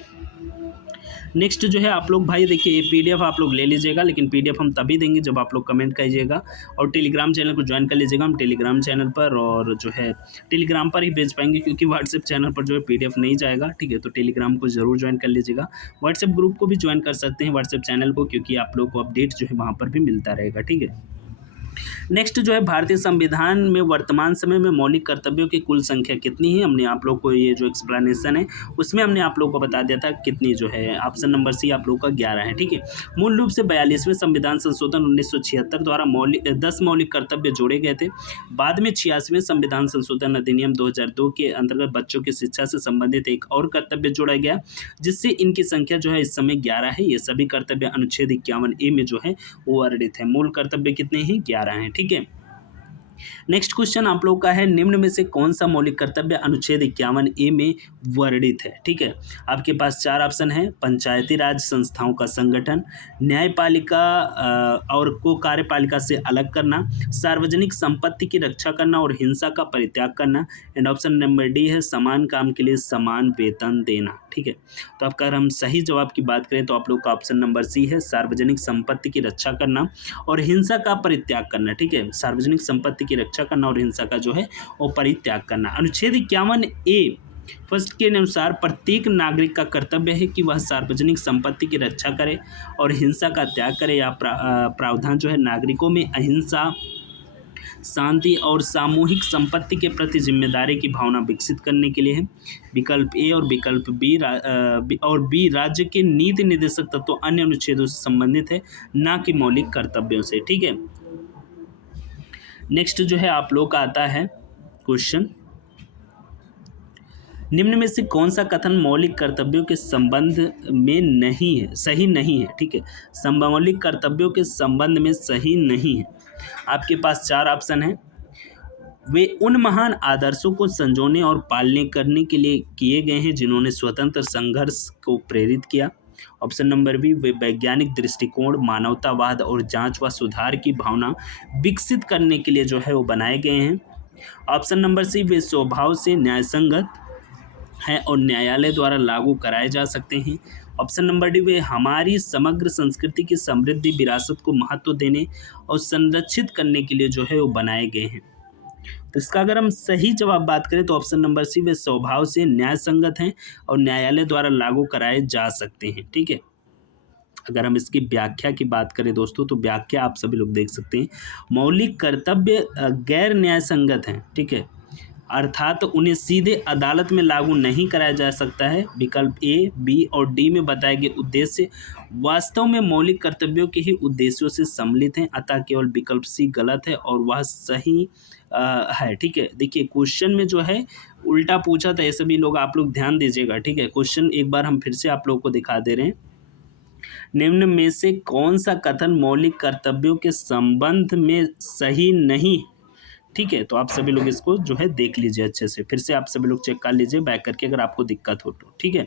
नेक्स्ट जो है आप लोग भाई देखिए, ये पीडीएफ आप लोग ले लीजिएगा, लेकिन पीडीएफ हम तभी देंगे जब आप लोग कमेंट कीजिएगा और टेलीग्राम चैनल को ज्वाइन कर लीजिएगा। हम टेलीग्राम चैनल पर और जो है टेलीग्राम पर ही भेज पाएंगे, क्योंकि व्हाट्सएप चैनल पर जो है पीडीएफ नहीं जाएगा। ठीक है, तो टेलीग्राम को जरूर ज्वाइन कर लीजिएगा। व्हाट्सएप ग्रुप को भी ज्वाइन कर सकते हैं, व्हाट्सएप चैनल को, क्योंकि आप लोग को अपडेट जो है वहाँ पर भी मिलता रहेगा। ठीक है, नेक्स्ट जो है भारतीय संविधान में वर्तमान समय में मौलिक कर्तव्यों की कुल संख्या कितनी है। हमने आप लोग को ये जो एक्सप्लेनेशन है उसमें हमने आप लोग को बता दिया था कितनी जो है, ऑप्शन नंबर सी आप लोग का 11 है। ठीक है, मूल रूप से 42वें संविधान संशोधन 1976 द्वारा 10 मौलिक कर्तव्य जोड़े गए थे। बाद में 86वें संविधान संशोधन अधिनियम 2002 के अंतर्गत बच्चों की शिक्षा से संबंधित एक और कर्तव्य जोड़ा गया, जिससे इनकी संख्या जो है इस समय 11 है। ये सभी कर्तव्य अनुच्छेद 51A में जो है वो वर्णित है। मूल कर्तव्य कितने हैं? 11 हैं। ठीक है, नेक्स्ट क्वेश्चन आप लोग का है, निम्न में से कौन सा मौलिक कर्तव्य अनुच्छेद 51A में वर्णित है। ठीक है, आपके पास 4 ऑप्शन है। पंचायती राज संस्थाओं का संगठन, न्यायपालिका और को कार्यपालिका से अलग करना, सार्वजनिक संपत्ति की रक्षा करना और हिंसा का परित्याग करना, एंड ऑप्शन नंबर डी है समान काम के लिए समान वेतन देना। ठीक है, तो आपका अगर हम सही जवाब की बात करें तो आप लोग का ऑप्शन नंबर सी है, सार्वजनिक संपत्ति की रक्षा करना और हिंसा का परित्याग करना। ठीक है, सार्वजनिक संपत्ति की रक्षा करना और हिंसा का जो है वो परित्याग करना। अनुच्छेद 51A फर्स्ट के अनुसार प्रत्येक नागरिक का कर्तव्य है कि वह सार्वजनिक संपत्ति की रक्षा करे और हिंसा का त्याग करे। या प्रावधान जो है नागरिकों में अहिंसा, शांति और सामूहिक संपत्ति के प्रति जिम्मेदारी की भावना विकसित करने के लिए है। विकल्प ए और विकल्प बी राज्य के नीति निर्देशक तत्व अन्य अनुच्छेदों से संबंधित है, ना कि मौलिक कर्तव्यों से। ठीक है, नेक्स्ट जो है आप लोग का आता है क्वेश्चन, निम्न में से कौन सा कथन मौलिक कर्तव्यों के संबंध में नहीं है, सही नहीं है। ठीक है, मौलिक कर्तव्यों के संबंध में सही नहीं है। आपके पास 4 ऑप्शन है। वे उन महान आदर्शों को संजोने और पालने करने के लिए किए गए हैं जिन्होंने स्वतंत्र संघर्ष को प्रेरित किया। ऑप्शन नंबर बी, वे वैज्ञानिक दृष्टिकोण, मानवतावाद और जांच व सुधार की भावना विकसित करने के लिए जो है वो बनाए गए हैं। ऑप्शन नंबर सी, वे स्वभाव से न्यायसंगत हैं और न्यायालय द्वारा लागू कराए जा सकते हैं। ऑप्शन नंबर डी, वे हमारी समग्र संस्कृति की समृद्धि विरासत को महत्व देने और संरक्षित करने के लिए जो है वो बनाए गए हैं। तो इसका अगर हम सही जवाब बात करें तो ऑप्शन नंबर सी, वे स्वभाव से न्याय संगत हैं और न्यायालय द्वारा लागू कराए जा सकते हैं। ठीक है, अगर हम इसकी व्याख्या की बात करें दोस्तों, तो व्याख्या आप सभी लोग देख सकते हैं। मौलिक कर्तव्य गैर न्याय संगत हैं। ठीक है, अर्थात उन्हें सीधे अदालत में लागू नहीं कराया जा सकता है। विकल्प ए, बी और डी में बताए गए उद्देश्य वास्तव में मौलिक कर्तव्यों के ही उद्देश्यों से सम्मिलित हैं, अतः केवल विकल्प सी गलत है और वह सही है। ठीक है, देखिए क्वेश्चन में जो है उल्टा पूछा था, ये सभी लोग आप लोग ध्यान दीजिएगा। ठीक है, क्वेश्चन एक बार हम फिर से आप लोग को दिखा दे रहे हैं। निम्न में से कौन सा कथन मौलिक कर्तव्यों के संबंध में सही नहीं। ठीक है, तो आप सभी लोग इसको जो है देख लीजिए अच्छे से, फिर से आप सभी लोग चेक कर लीजिए बैक करके अगर आपको दिक्कत हो तो। ठीक है,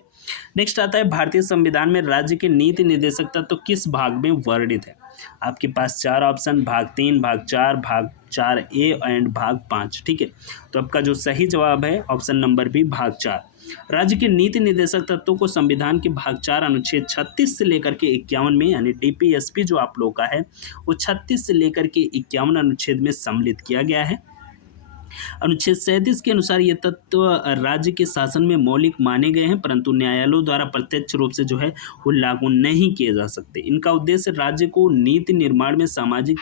नेक्स्ट आता है, भारतीय संविधान में राज्य के नीति निर्देशक तत्व किस भाग में वर्णित है। आपके पास 4 ऑप्शन, भाग 3, भाग 4, भाग 4A एंड भाग 5। ठीक है, तो आपका जो सही जवाब है ऑप्शन नंबर बी, भाग 4। राज्य के नीति निर्देशक तत्वों को संविधान के भाग 4 अनुच्छेद 36 से लेकर के 51 में, यानी DPSP जो आप लोग का है वो 36 से लेकर के 51 अनुच्छेद में सम्मिलित किया गया है। अनुच्छेद 37 के अनुसार ये तत्व राज्य के शासन में मौलिक माने गए हैं, परंतु न्यायालयों द्वारा प्रत्यक्ष रूप से जो है वो लागू नहीं किए जा सकते। इनका उद्देश्य राज्य को नीति निर्माण में सामाजिक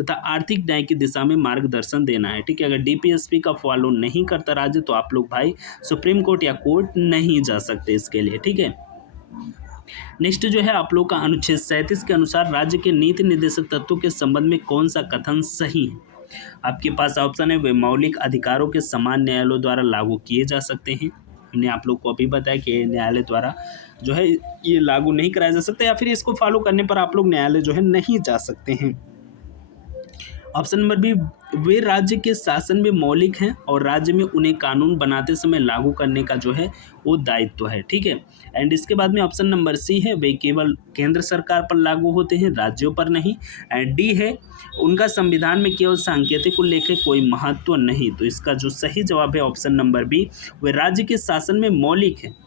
तथा आर्थिक न्याय की दिशा में मार्गदर्शन देना है। ठीक है, अगर DPSP का फॉलो नहीं करता राज्य तो आप लोग भाई सुप्रीम कोर्ट या कोर्ट नहीं जा सकते इसके लिए। ठीक है, नेक्स्ट जो है आप लोग का अनुच्छेद 37 के अनुसार राज्य के नीति निर्देशक तत्वों के संबंध में कौन सा कथन सही है। आपके पास ऑप्शन है वे मौलिक अधिकारों के समान न्यायालयों द्वारा लागू किए जा सकते हैं। हमने आप लोग को अभी बताया कि न्यायालय द्वारा जो है ये लागू नहीं कराया जा सकता, या फिर इसको फॉलो करने पर आप लोग न्यायालय जो है नहीं जा सकते हैं। ऑप्शन नंबर बी, वे राज्य के शासन में मौलिक हैं और राज्य में उन्हें कानून बनाते समय लागू करने का जो है वो दायित्व है। ठीक है। एंड इसके बाद में ऑप्शन नंबर सी है, वे केवल केंद्र सरकार पर लागू होते हैं, राज्यों पर नहीं। एंड डी है, उनका संविधान में केवल सांकेतिक उल्लेख है, कोई महत्व नहीं। तो इसका जो सही जवाब है ऑप्शन नंबर बी, वे राज्य के शासन में मौलिक है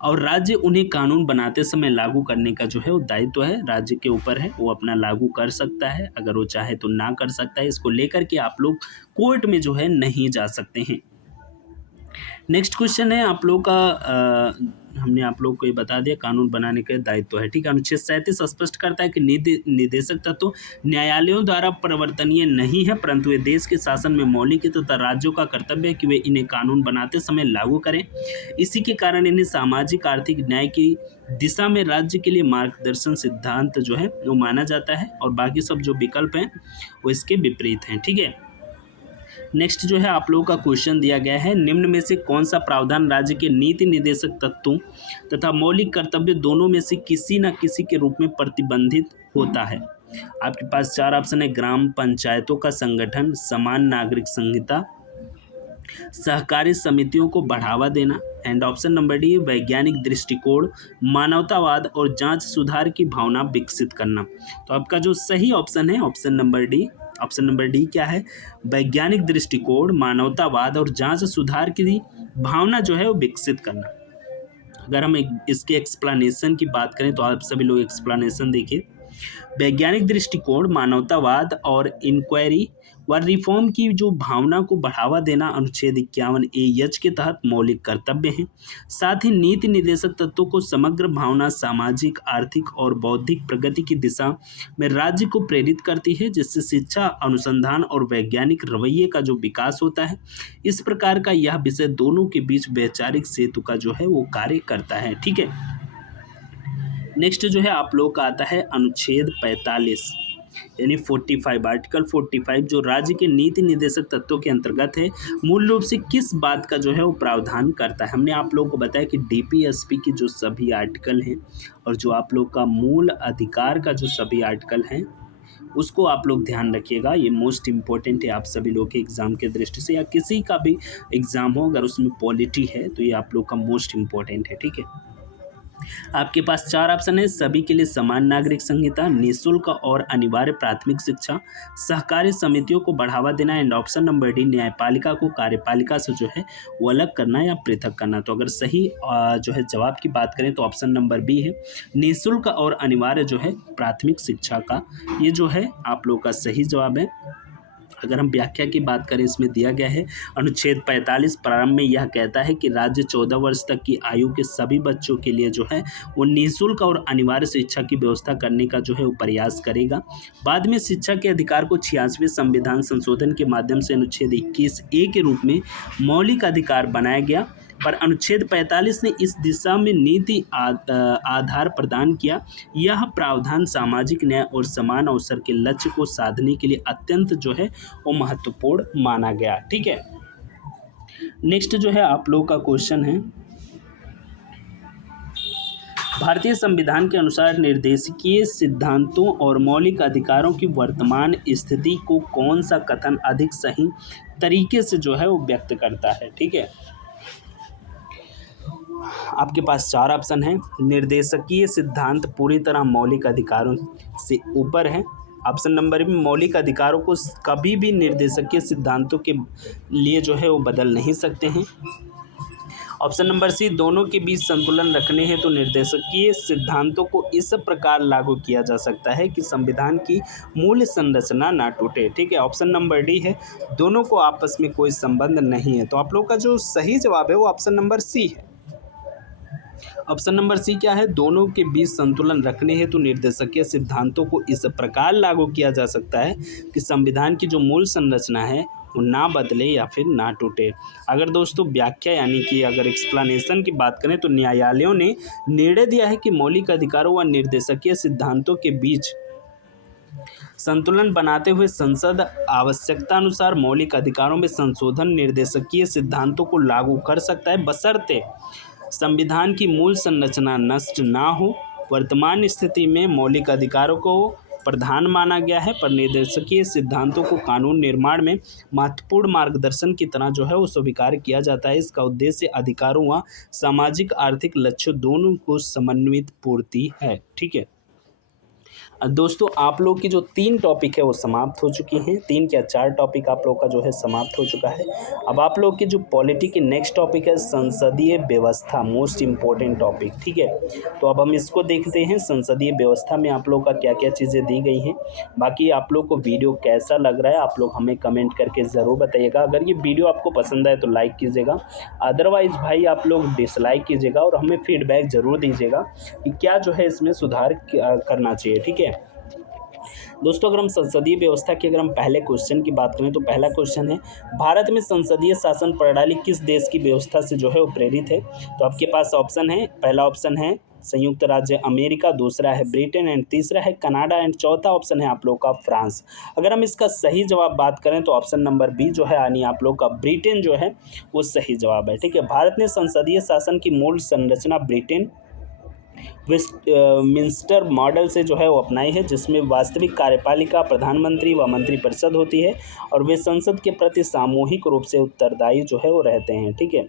और राज्य उन्हें कानून बनाते समय लागू करने का जो है वो दायित्व है राज्य के ऊपर है, वो अपना लागू कर सकता है, अगर वो चाहे तो ना कर सकता है। इसको लेकर के आप लोग कोर्ट में जो है नहीं जा सकते हैं। नेक्स्ट क्वेश्चन है आप लोग का, हमने आप लोग को ये बता दिया कानून बनाने का दायित्व है। ठीक है। अनुच्छेद 37 स्पष्ट करता है कि निदेशक तत्व न्यायालयों द्वारा परिवर्तनीय नहीं है, परंतु वे देश के शासन में मौलिक है तथा राज्यों का कर्तव्य है कि वे इन्हें कानून बनाते समय लागू करें। इसी के कारण इन्हें सामाजिक आर्थिक न्याय की दिशा में राज्य के लिए मार्गदर्शन सिद्धांत जो है वो माना जाता है, और बाकी सब जो विकल्प हैं वो इसके विपरीत हैं। ठीक है। नेक्स्ट जो है आप लोगों का क्वेश्चन दिया गया है, निम्न में से कौन सा प्रावधान राज्य के नीति निर्देशक तत्वों तथा मौलिक कर्तव्य दोनों में से किसी न किसी के रूप में प्रतिबंधित होता है। आपके पास 4 ऑप्शन है, ग्राम पंचायतों का संगठन, समान नागरिक संहिता, सहकारी समितियों को बढ़ावा देना। एंड ऑप्शन नंबर डी, वैज्ञानिक दृष्टिकोण, मानवतावाद और जांच सुधार की भावना विकसित करना। तो आपका जो सही ऑप्शन है option number D. Option number D क्या है, वैज्ञानिक दृष्टिकोण, मानवतावाद और जांच सुधार की भावना जो है वो विकसित करना। अगर हम इसके एक्सप्लेनेशन की बात करें तो आप सभी लोग एक्सप्लेनेशन देखिए। वैज्ञानिक दृष्टिकोण, मानवतावाद और इंक्वायरी व रिफॉर्म की जो भावना को बढ़ावा देना अनुच्छेद 51A के तहत मौलिक कर्तव्य है। साथ ही नीति निर्देशक तत्वों को समग्र भावना सामाजिक, आर्थिक और बौद्धिक प्रगति की दिशा में राज्य को प्रेरित करती है, जिससे शिक्षा, अनुसंधान और वैज्ञानिक रवैये का जो विकास होता है। इस प्रकार का यह विषय दोनों के बीच वैचारिक सेतु का जो है वो कार्य करता है। ठीक है। नेक्स्ट जो है आप लोग का आता है अनुच्छेद 45 यानी 45, आर्टिकल 45 जो राज्य के नीति निर्देशक तत्वों के अंतर्गत है, मूल रूप से किस बात का जो है वो प्रावधान करता है। हमने आप लोगों को बताया कि डीपीएसपी की जो सभी आर्टिकल हैं और जो आप लोग का मूल अधिकार का जो सभी आर्टिकल हैं उसको आप लोग ध्यान रखिएगा। ये मोस्ट इम्पोर्टेंट है आप सभी लोग के एग्ज़ाम के दृष्टि से, या किसी का भी एग्ज़ाम हो अगर उसमें पॉलिटी है तो ये आप लोग का मोस्ट इम्पोर्टेंट है। ठीक है। आपके पास 4 ऑप्शन है, सभी के लिए समान नागरिक संहिता, निःशुल्क और अनिवार्य प्राथमिक शिक्षा, सहकारी समितियों को बढ़ावा देना। एंड ऑप्शन नंबर डी, न्यायपालिका को कार्यपालिका से जो है वो अलग करना या पृथक करना। तो अगर सही जो है जवाब की बात करें तो ऑप्शन नंबर बी है, निःशुल्क और अनिवार्य जो है प्राथमिक शिक्षा का, ये जो है आप लोगों का सही जवाब है। अगर हम व्याख्या की बात करें, इसमें दिया गया है अनुच्छेद 45 प्रारंभ में यह कहता है कि राज्य 14 वर्ष तक की आयु के सभी बच्चों के लिए जो है वो निःशुल्क और अनिवार्य शिक्षा की व्यवस्था करने का जो है वो प्रयास करेगा। बाद में शिक्षा के अधिकार को 86वें संविधान संशोधन के माध्यम से अनुच्छेद 21A के रूप में मौलिक अधिकार बनाया गया, पर अनुच्छेद 45 ने इस दिशा में नीति आधार प्रदान किया। यह प्रावधान सामाजिक न्याय और समान अवसर के लक्ष्य को साधने के लिए अत्यंत जो है वो महत्वपूर्ण माना गया। ठीक है। नेक्स्ट जो है आप लोग का क्वेश्चन है, भारतीय संविधान के अनुसार निर्देशकीय सिद्धांतों और मौलिक अधिकारों की वर्तमान स्थिति को कौन सा कथन अधिक सही तरीके से जो है वो व्यक्त करता है। ठीक है। आपके पास 4 ऑप्शन हैं, निर्देशकीय सिद्धांत पूरी तरह मौलिक अधिकारों से ऊपर है। ऑप्शन नंबर बी, मौलिक अधिकारों को कभी भी निर्देशकीय सिद्धांतों के लिए जो है वो बदल नहीं सकते हैं। ऑप्शन नंबर सी, दोनों के बीच संतुलन रखने हैं तो निर्देशकीय सिद्धांतों को इस प्रकार लागू किया जा सकता है कि संविधान की मूल संरचना ना टूटे। ठीक है। ऑप्शन नंबर डी है, दोनों को आपस में कोई संबंध नहीं है। तो आप लोग का जो सही जवाब है वो ऑप्शन नंबर सी है। ऑप्शन नंबर सी क्या है, दोनों के बीच संतुलन रखने हेतु निर्देशकीय सिद्धांतों को इस प्रकार लागू किया जा सकता है कि संविधान की जो मूल संरचना है वो ना बदले या फिर ना टूटे। अगर दोस्तों व्याख्या यानी कि अगर एक्सप्लेनेशन की बात करें तो न्यायालयों ने निर्णय दिया है कि मौलिक अधिकारों व निर्देशकीय सिद्धांतों के बीच संतुलन बनाते हुए संसद आवश्यकतानुसार मौलिक अधिकारों में संशोधन निर्देशकीय सिद्धांतों को लागू कर सकता है, बशर्ते संविधान की मूल संरचना नष्ट ना हो। वर्तमान स्थिति में मौलिक अधिकारों को प्रधान माना गया है, पर निर्देशकीय सिद्धांतों को कानून निर्माण में महत्वपूर्ण मार्गदर्शन की तरह जो है वो स्वीकार किया जाता है। इसका उद्देश्य अधिकारों व सामाजिक आर्थिक लक्ष्यों दोनों को समन्वित पूर्ति है। ठीक है दोस्तों, आप लोग की जो 3 टॉपिक है वो समाप्त हो चुकी हैं। 3 क्या 4 टॉपिक आप लोग का जो है समाप्त हो चुका है। अब आप लोग की जो पॉलिटी की नेक्स्ट टॉपिक है संसदीय व्यवस्था, मोस्ट इम्पोर्टेंट टॉपिक। ठीक है, तो अब हम इसको देखते हैं। संसदीय व्यवस्था में आप लोग का क्या क्या चीज़ें दी गई हैं। बाकी आप लोग को वीडियो कैसा लग रहा है आप लोग हमें कमेंट करके ज़रूर बताइएगा। अगर ये वीडियो आपको पसंद आए तो लाइक कीजिएगा, अदरवाइज़ भाई आप लोग डिसलाइक कीजिएगा और हमें फीडबैक ज़रूर दीजिएगा कि क्या जो है इसमें सुधार करना चाहिए। ठीक है दोस्तों, अगर हम संसदीय व्यवस्था की अगर हम पहले क्वेश्चन की बात करें तो पहला क्वेश्चन है, भारत में संसदीय शासन प्रणाली किस देश की व्यवस्था से जो है वो प्रेरित है। तो आपके पास ऑप्शन है, पहला ऑप्शन है संयुक्त राज्य अमेरिका, दूसरा है ब्रिटेन एंड तीसरा है कनाडा एंड चौथा ऑप्शन है आप लोग का फ्रांस। अगर हम इसका सही जवाब बात करें तो ऑप्शन नंबर बी जो है यानी आप लोग का ब्रिटेन जो है वो सही जवाब है। ठीक है, भारत ने संसदीय शासन की मूल संरचना ब्रिटेन वेस्टमिंस्टर मॉडल से जो है वो अपनाई है, जिसमें वास्तविक कार्यपालिका प्रधानमंत्री व मंत्रिपरिषद होती है और वे संसद के प्रति सामूहिक रूप से उत्तरदायी जो है वो रहते हैं। ठीक है,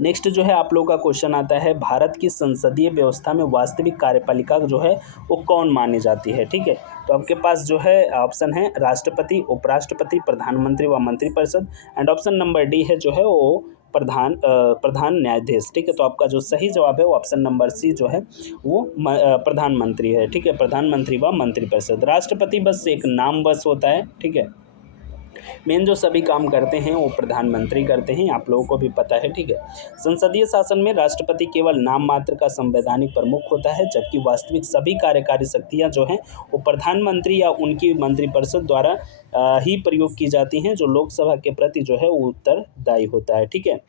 नेक्स्ट जो है आप लोग का क्वेश्चन आता है, भारत की संसदीय व्यवस्था में वास्तविक कार्यपालिका जो है वो कौन मानी जाती है। ठीक है, तो आपके पास जो है ऑप्शन है राष्ट्रपति, उपराष्ट्रपति, प्रधानमंत्री व मंत्रिपरिषद एंड ऑप्शन नंबर डी है जो है वो प्रधान न्यायाधीश। ठीक है, तो आपका जो सही जवाब है वो ऑप्शन नंबर सी जो है वो प्रधानमंत्री है। ठीक है, प्रधानमंत्री व मंत्रिपरिषद। राष्ट्रपति बस एक नाम बस होता है। ठीक है, मेन जो सभी काम करते हैं वो प्रधानमंत्री करते हैं, आप लोगों को भी पता है। ठीक है, संसदीय शासन में राष्ट्रपति केवल नाम मात्र का संवैधानिक प्रमुख होता है, जबकि वास्तविक सभी कार्यकारी शक्तियां जो हैं वो प्रधानमंत्री या उनकी मंत्रिपरिषद द्वारा ही प्रयोग की जाती हैं, जो लोकसभा के प्रति जो है वो उत्तरदायी होता है। ठीक है,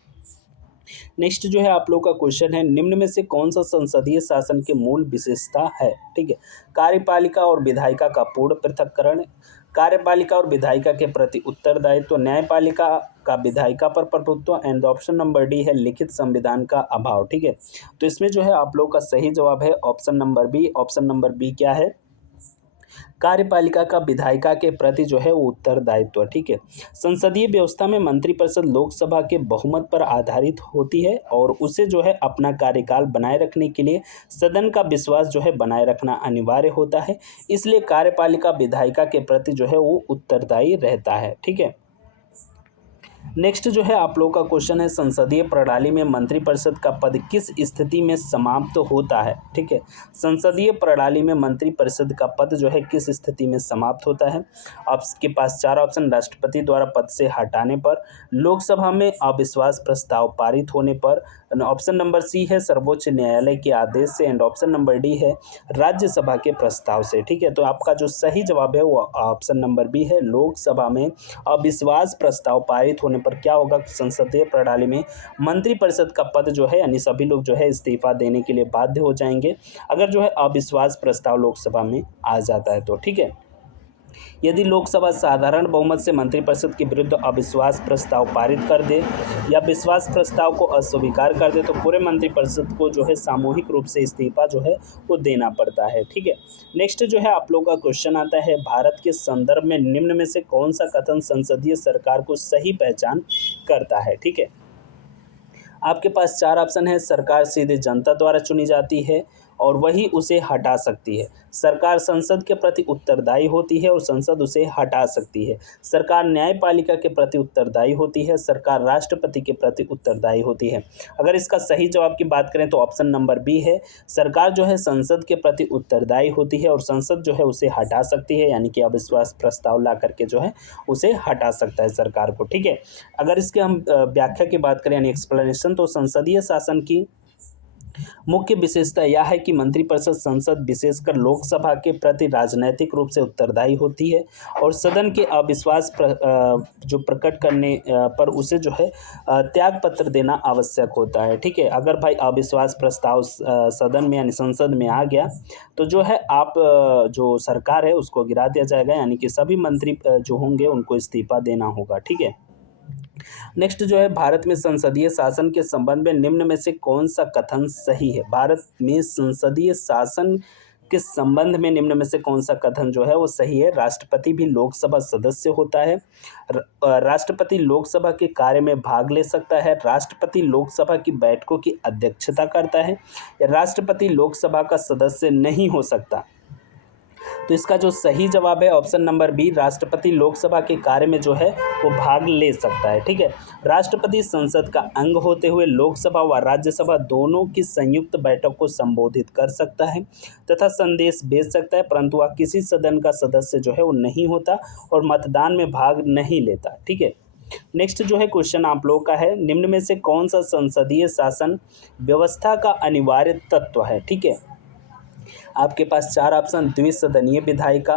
नेक्स्ट जो है आप लोग का क्वेश्चन है, निम्न में से कौन सा संसदीय शासन की मूल विशेषता है। ठीक है, कार्यपालिका और विधायिका का पूर्ण पृथक्करण, कार्यपालिका और विधायिका के प्रति उत्तरदायित्व, न्यायपालिका का विधायिका पर प्रभुत्व एंड ऑप्शन नंबर डी है लिखित संविधान का अभाव। ठीक है, तो इसमें जो है आप लोग का सही जवाब है option number B. Option number B क्या है, कार्यपालिका का विधायिका के प्रति जो है वो उत्तरदायित्व। ठीक है, संसदीय व्यवस्था में मंत्रिपरिषद लोकसभा के बहुमत पर आधारित होती है और उसे जो है अपना कार्यकाल बनाए रखने के लिए सदन का विश्वास जो है बनाए रखना अनिवार्य होता है, इसलिए कार्यपालिका विधायिका के प्रति जो है वो उत्तरदायी रहता है। ठीक है, नेक्स्ट जो है आप लोग का क्वेश्चन है, संसदीय प्रणाली में मंत्रिपरिषद का पद किस स्थिति में समाप्त होता है। ठीक है, संसदीय प्रणाली में मंत्रिपरिषद का पद जो है किस स्थिति में समाप्त होता है। आपके पास 4 ऑप्शन, राष्ट्रपति द्वारा पद से हटाने पर, लोकसभा में अविश्वास प्रस्ताव पारित होने पर, ऑप्शन नंबर सी है सर्वोच्च न्यायालय के आदेश से एंड ऑप्शन नंबर डी है राज्यसभा के प्रस्ताव से। ठीक है, तो आपका जो सही जवाब है वो ऑप्शन नंबर बी है, लोकसभा में अविश्वास प्रस्ताव पारित होने पर क्या होगा, संसदीय प्रणाली में मंत्रिपरिषद का पद जो है यानी सभी लोग जो है इस्तीफा देने के लिए बाध्य हो जाएंगे अगर जो है अविश्वास प्रस्ताव लोकसभा में आ जाता है तो। ठीक है, यदि लोकसभा साधारण बहुमत से मंत्रिपरिषद के विरुद्ध अविश्वास प्रस्ताव पारित कर दे या विश्वास प्रस्ताव को अस्वीकार कर दे तो पूरे मंत्रिपरिषद को जो है सामूहिक रूप से इस्तीफा जो है वो देना पड़ता है। ठीक है, नेक्स्ट जो है आप लोग का क्वेश्चन आता है, भारत के संदर्भ में निम्न में से कौन सा कथन संसदीय सरकार को सही पहचान करता है। ठीक है, आपके पास 4 ऑप्शन है, सरकार सीधे जनता द्वारा चुनी जाती है और वही उसे हटा सकती है, सरकार संसद के प्रति उत्तरदायी होती है और संसद उसे हटा सकती है, सरकार न्यायपालिका के प्रति उत्तरदायी होती है, सरकार राष्ट्रपति के प्रति उत्तरदायी होती है। अगर इसका सही जवाब की बात करें तो ऑप्शन नंबर बी है, सरकार जो है संसद के प्रति उत्तरदायी होती है और संसद जो है उसे हटा सकती है, यानी कि अविश्वास प्रस्ताव ला करके जो है उसे हटा सकता है सरकार को। ठीक है, अगर इसके हम व्याख्या की बात करें यानी एक्सप्लेनेशन, तो संसदीय शासन की मुख्य विशेषता यह है कि मंत्रिपरिषद संसद विशेषकर लोकसभा के प्रति राजनैतिक रूप से उत्तरदायी होती है और सदन के अविश्वास जो प्रकट करने पर उसे जो है त्याग पत्र देना आवश्यक होता है। ठीक है, अगर भाई अविश्वास प्रस्ताव सदन में यानी संसद में आ गया तो जो है आप जो सरकार है उसको गिरा दिया जाएगा, यानी कि सभी मंत्री जो होंगे उनको इस्तीफा देना होगा। ठीक है, नेक्स्ट जो है, भारत में संसदीय शासन के संबंध में निम्न में से कौन सा कथन सही है? भारत में संसदीय शासन के संबंध में निम्न में से कौन सा कथन जो है वो सही है? राष्ट्रपति भी लोकसभा सदस्य होता है। राष्ट्रपति लोकसभा के कार्य में भाग ले सकता है। राष्ट्रपति लोकसभा की बैठकों की अध्यक्षता करता है। या राष्ट्रपति लोकसभा का सदस्य नहीं हो सकता। तो इसका जो सही जवाब है ऑप्शन नंबर बी, राष्ट्रपति लोकसभा के कार्य में जो है वो भाग ले सकता है। ठीक है, राष्ट्रपति संसद का अंग होते हुए लोकसभा व राज्यसभा दोनों की संयुक्त बैठक को संबोधित कर सकता है तथा संदेश भेज सकता है, परंतु वह किसी सदन का सदस्य जो है वो नहीं होता और मतदान में भाग नहीं लेता। ठीक है, नेक्स्ट जो है क्वेश्चन आप लोगों का है, निम्न में से कौन सा संसदीय शासन व्यवस्था का अनिवार्य तत्व है? ठीक है, आपके पास चार ऑप्शन, द्विसदनीय विधायिका,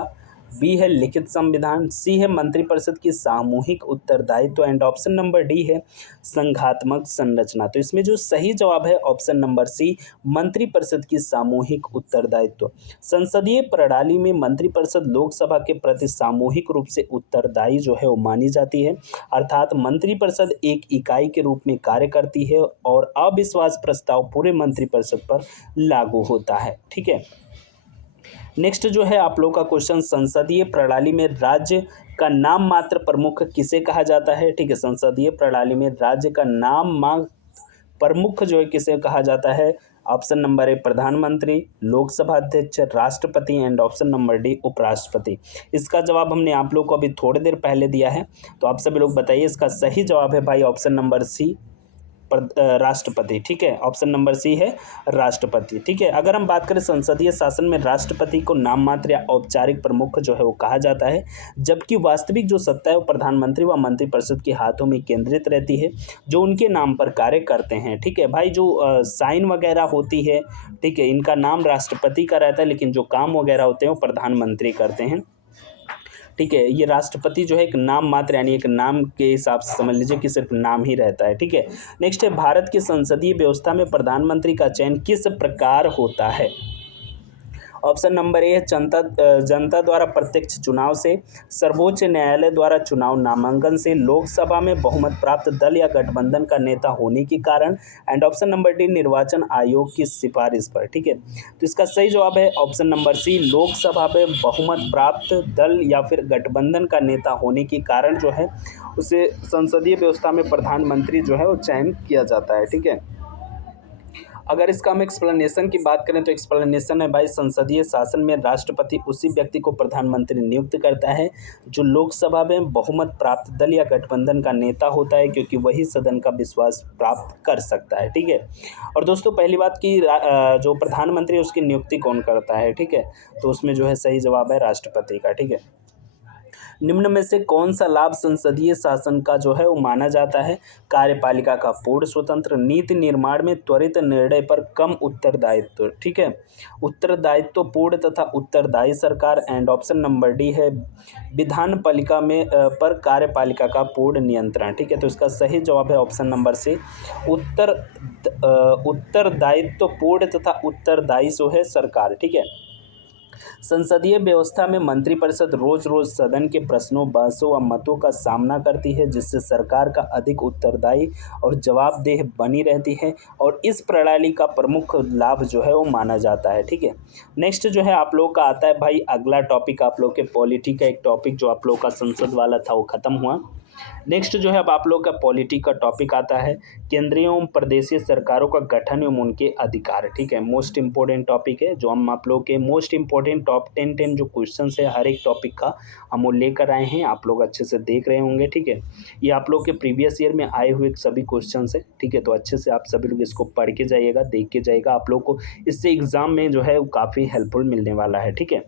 बी है लिखित संविधान, सी है मंत्रिपरिषद की सामूहिक उत्तरदायित्व एंड ऑप्शन नंबर डी है संघात्मक संरचना। तो इसमें जो सही जवाब है ऑप्शन नंबर सी, मंत्रिपरिषद की सामूहिक उत्तरदायित्व। संसदीय प्रणाली में मंत्रिपरिषद लोकसभा के प्रति सामूहिक रूप से उत्तरदायी जो है वो मानी जाती है, अर्थात मंत्रिपरिषद एक इकाई के रूप में कार्य करती है और अविश्वास प्रस्ताव पूरे मंत्रिपरिषद पर लागू होता है। ठीक है, नेक्स्ट जो है आप लोग का क्वेश्चन, संसदीय प्रणाली में राज्य का नाम मात्र प्रमुख किसे कहा जाता है? ठीक है, संसदीय प्रणाली में राज्य का नाम मात्र प्रमुख जो है किसे कहा जाता है? ऑप्शन नंबर ए प्रधानमंत्री, लोकसभा अध्यक्ष, राष्ट्रपति एंड ऑप्शन नंबर डी उपराष्ट्रपति। इसका जवाब हमने आप लोग को अभी थोड़ी देर पहले दिया है, तो आप सभी लोग बताइए इसका सही जवाब है भाई ऑप्शन नंबर सी, राष्ट्रपति। ठीक है, ऑप्शन नंबर सी है राष्ट्रपति। ठीक है, अगर हम बात करें संसदीय शासन में राष्ट्रपति को नाम मात्र या औपचारिक प्रमुख जो है वो कहा जाता है, जबकि वास्तविक जो सत्ता है वो प्रधानमंत्री व मंत्रिपरिषद के हाथों में केंद्रित रहती है जो उनके नाम पर कार्य करते हैं। ठीक है भाई, जो साइन वगैरह होती है, ठीक है, इनका नाम राष्ट्रपति का रहता है, लेकिन जो काम वगैरह होते हैं वो प्रधानमंत्री करते हैं। ठीक है, ये राष्ट्रपति जो है एक नाम मात्र यानी एक नाम के हिसाब से समझ लीजिए कि सिर्फ नाम ही रहता है। ठीक है, नेक्स्ट है, भारत की संसदीय व्यवस्था में प्रधानमंत्री का चयन किस प्रकार होता है? ऑप्शन नंबर ए है जनता द्वारा प्रत्यक्ष चुनाव से, सर्वोच्च न्यायालय द्वारा चुनाव नामांकन से, लोकसभा में बहुमत प्राप्त दल या गठबंधन का नेता होने के कारण एंड ऑप्शन नंबर डी निर्वाचन आयोग की सिफारिश पर। ठीक है, तो इसका सही जवाब है ऑप्शन नंबर सी, लोकसभा में बहुमत प्राप्त दल या फिर गठबंधन का नेता होने के कारण जो है उसे संसदीय व्यवस्था में प्रधानमंत्री जो है वो चयन किया जाता है। ठीक है, अगर इसका हम एक्सप्लेनेशन की बात करें तो एक्सप्लेनेशन है भाई, संसदीय शासन में राष्ट्रपति उसी व्यक्ति को प्रधानमंत्री नियुक्त करता है जो लोकसभा में बहुमत प्राप्त दल या गठबंधन का नेता होता है, क्योंकि वही सदन का विश्वास प्राप्त कर सकता है। ठीक है, और दोस्तों पहली बात की जो प्रधानमंत्री है उसकी नियुक्ति कौन करता है? ठीक है, तो उसमें जो है सही जवाब है राष्ट्रपति का। ठीक है, निम्न में से कौन सा लाभ संसदीय शासन का जो है वो माना जाता है? कार्यपालिका का पूर्ण स्वतंत्र, नीति निर्माण में त्वरित निर्णय पर कम उत्तरदायित्व। ठीक है, उत्तरदायित्व पूर्ण तथा उत्तरदायी सरकार एंड ऑप्शन नंबर डी है विधान पालिका में पर कार्यपालिका का पूर्ण नियंत्रण। ठीक है, तो इसका सही जवाब है ऑप्शन नंबर से उत्तरदायित्व पूर्ण तथा उत्तरदायी जो है सरकार। ठीक है, संसदीय व्यवस्था में मंत्रिपरिषद रोज रोज सदन के प्रश्नों, बहसों व मतों का सामना करती है, जिससे सरकार का अधिक उत्तरदायी और जवाबदेह बनी रहती है और इस प्रणाली का प्रमुख लाभ जो है वो माना जाता है। ठीक है, नेक्स्ट जो है आप लोग का आता है भाई अगला टॉपिक, आप लोग के पॉलिटी का एक टॉपिक जो आप लोग का संसद वाला था वो खत्म हुआ। नेक्स्ट जो है अब आप लोग का पॉलिटी का टॉपिक आता है केंद्रीय एवं प्रदेशीय सरकारों का गठन एवं उनके अधिकार। ठीक है, मोस्ट इंपॉर्टेंट टॉपिक है जो हम आप लोग के मोस्ट इंपॉर्टेंट टॉप 10 जो क्वेश्चन है हर एक टॉपिक का हम वो लेकर आए हैं, आप लोग अच्छे से देख रहे होंगे। ठीक है, ये आप लोग के प्रीवियस ईयर में आए हुए सभी क्वेश्चन है। ठीक है, तो अच्छे से आप सभी लोग इसको पढ़ के जाइएगा, देख के जाइएगा, आप लोग को इससे एग्जाम में जो है वो काफ़ी हेल्पफुल मिलने वाला है। ठीक है,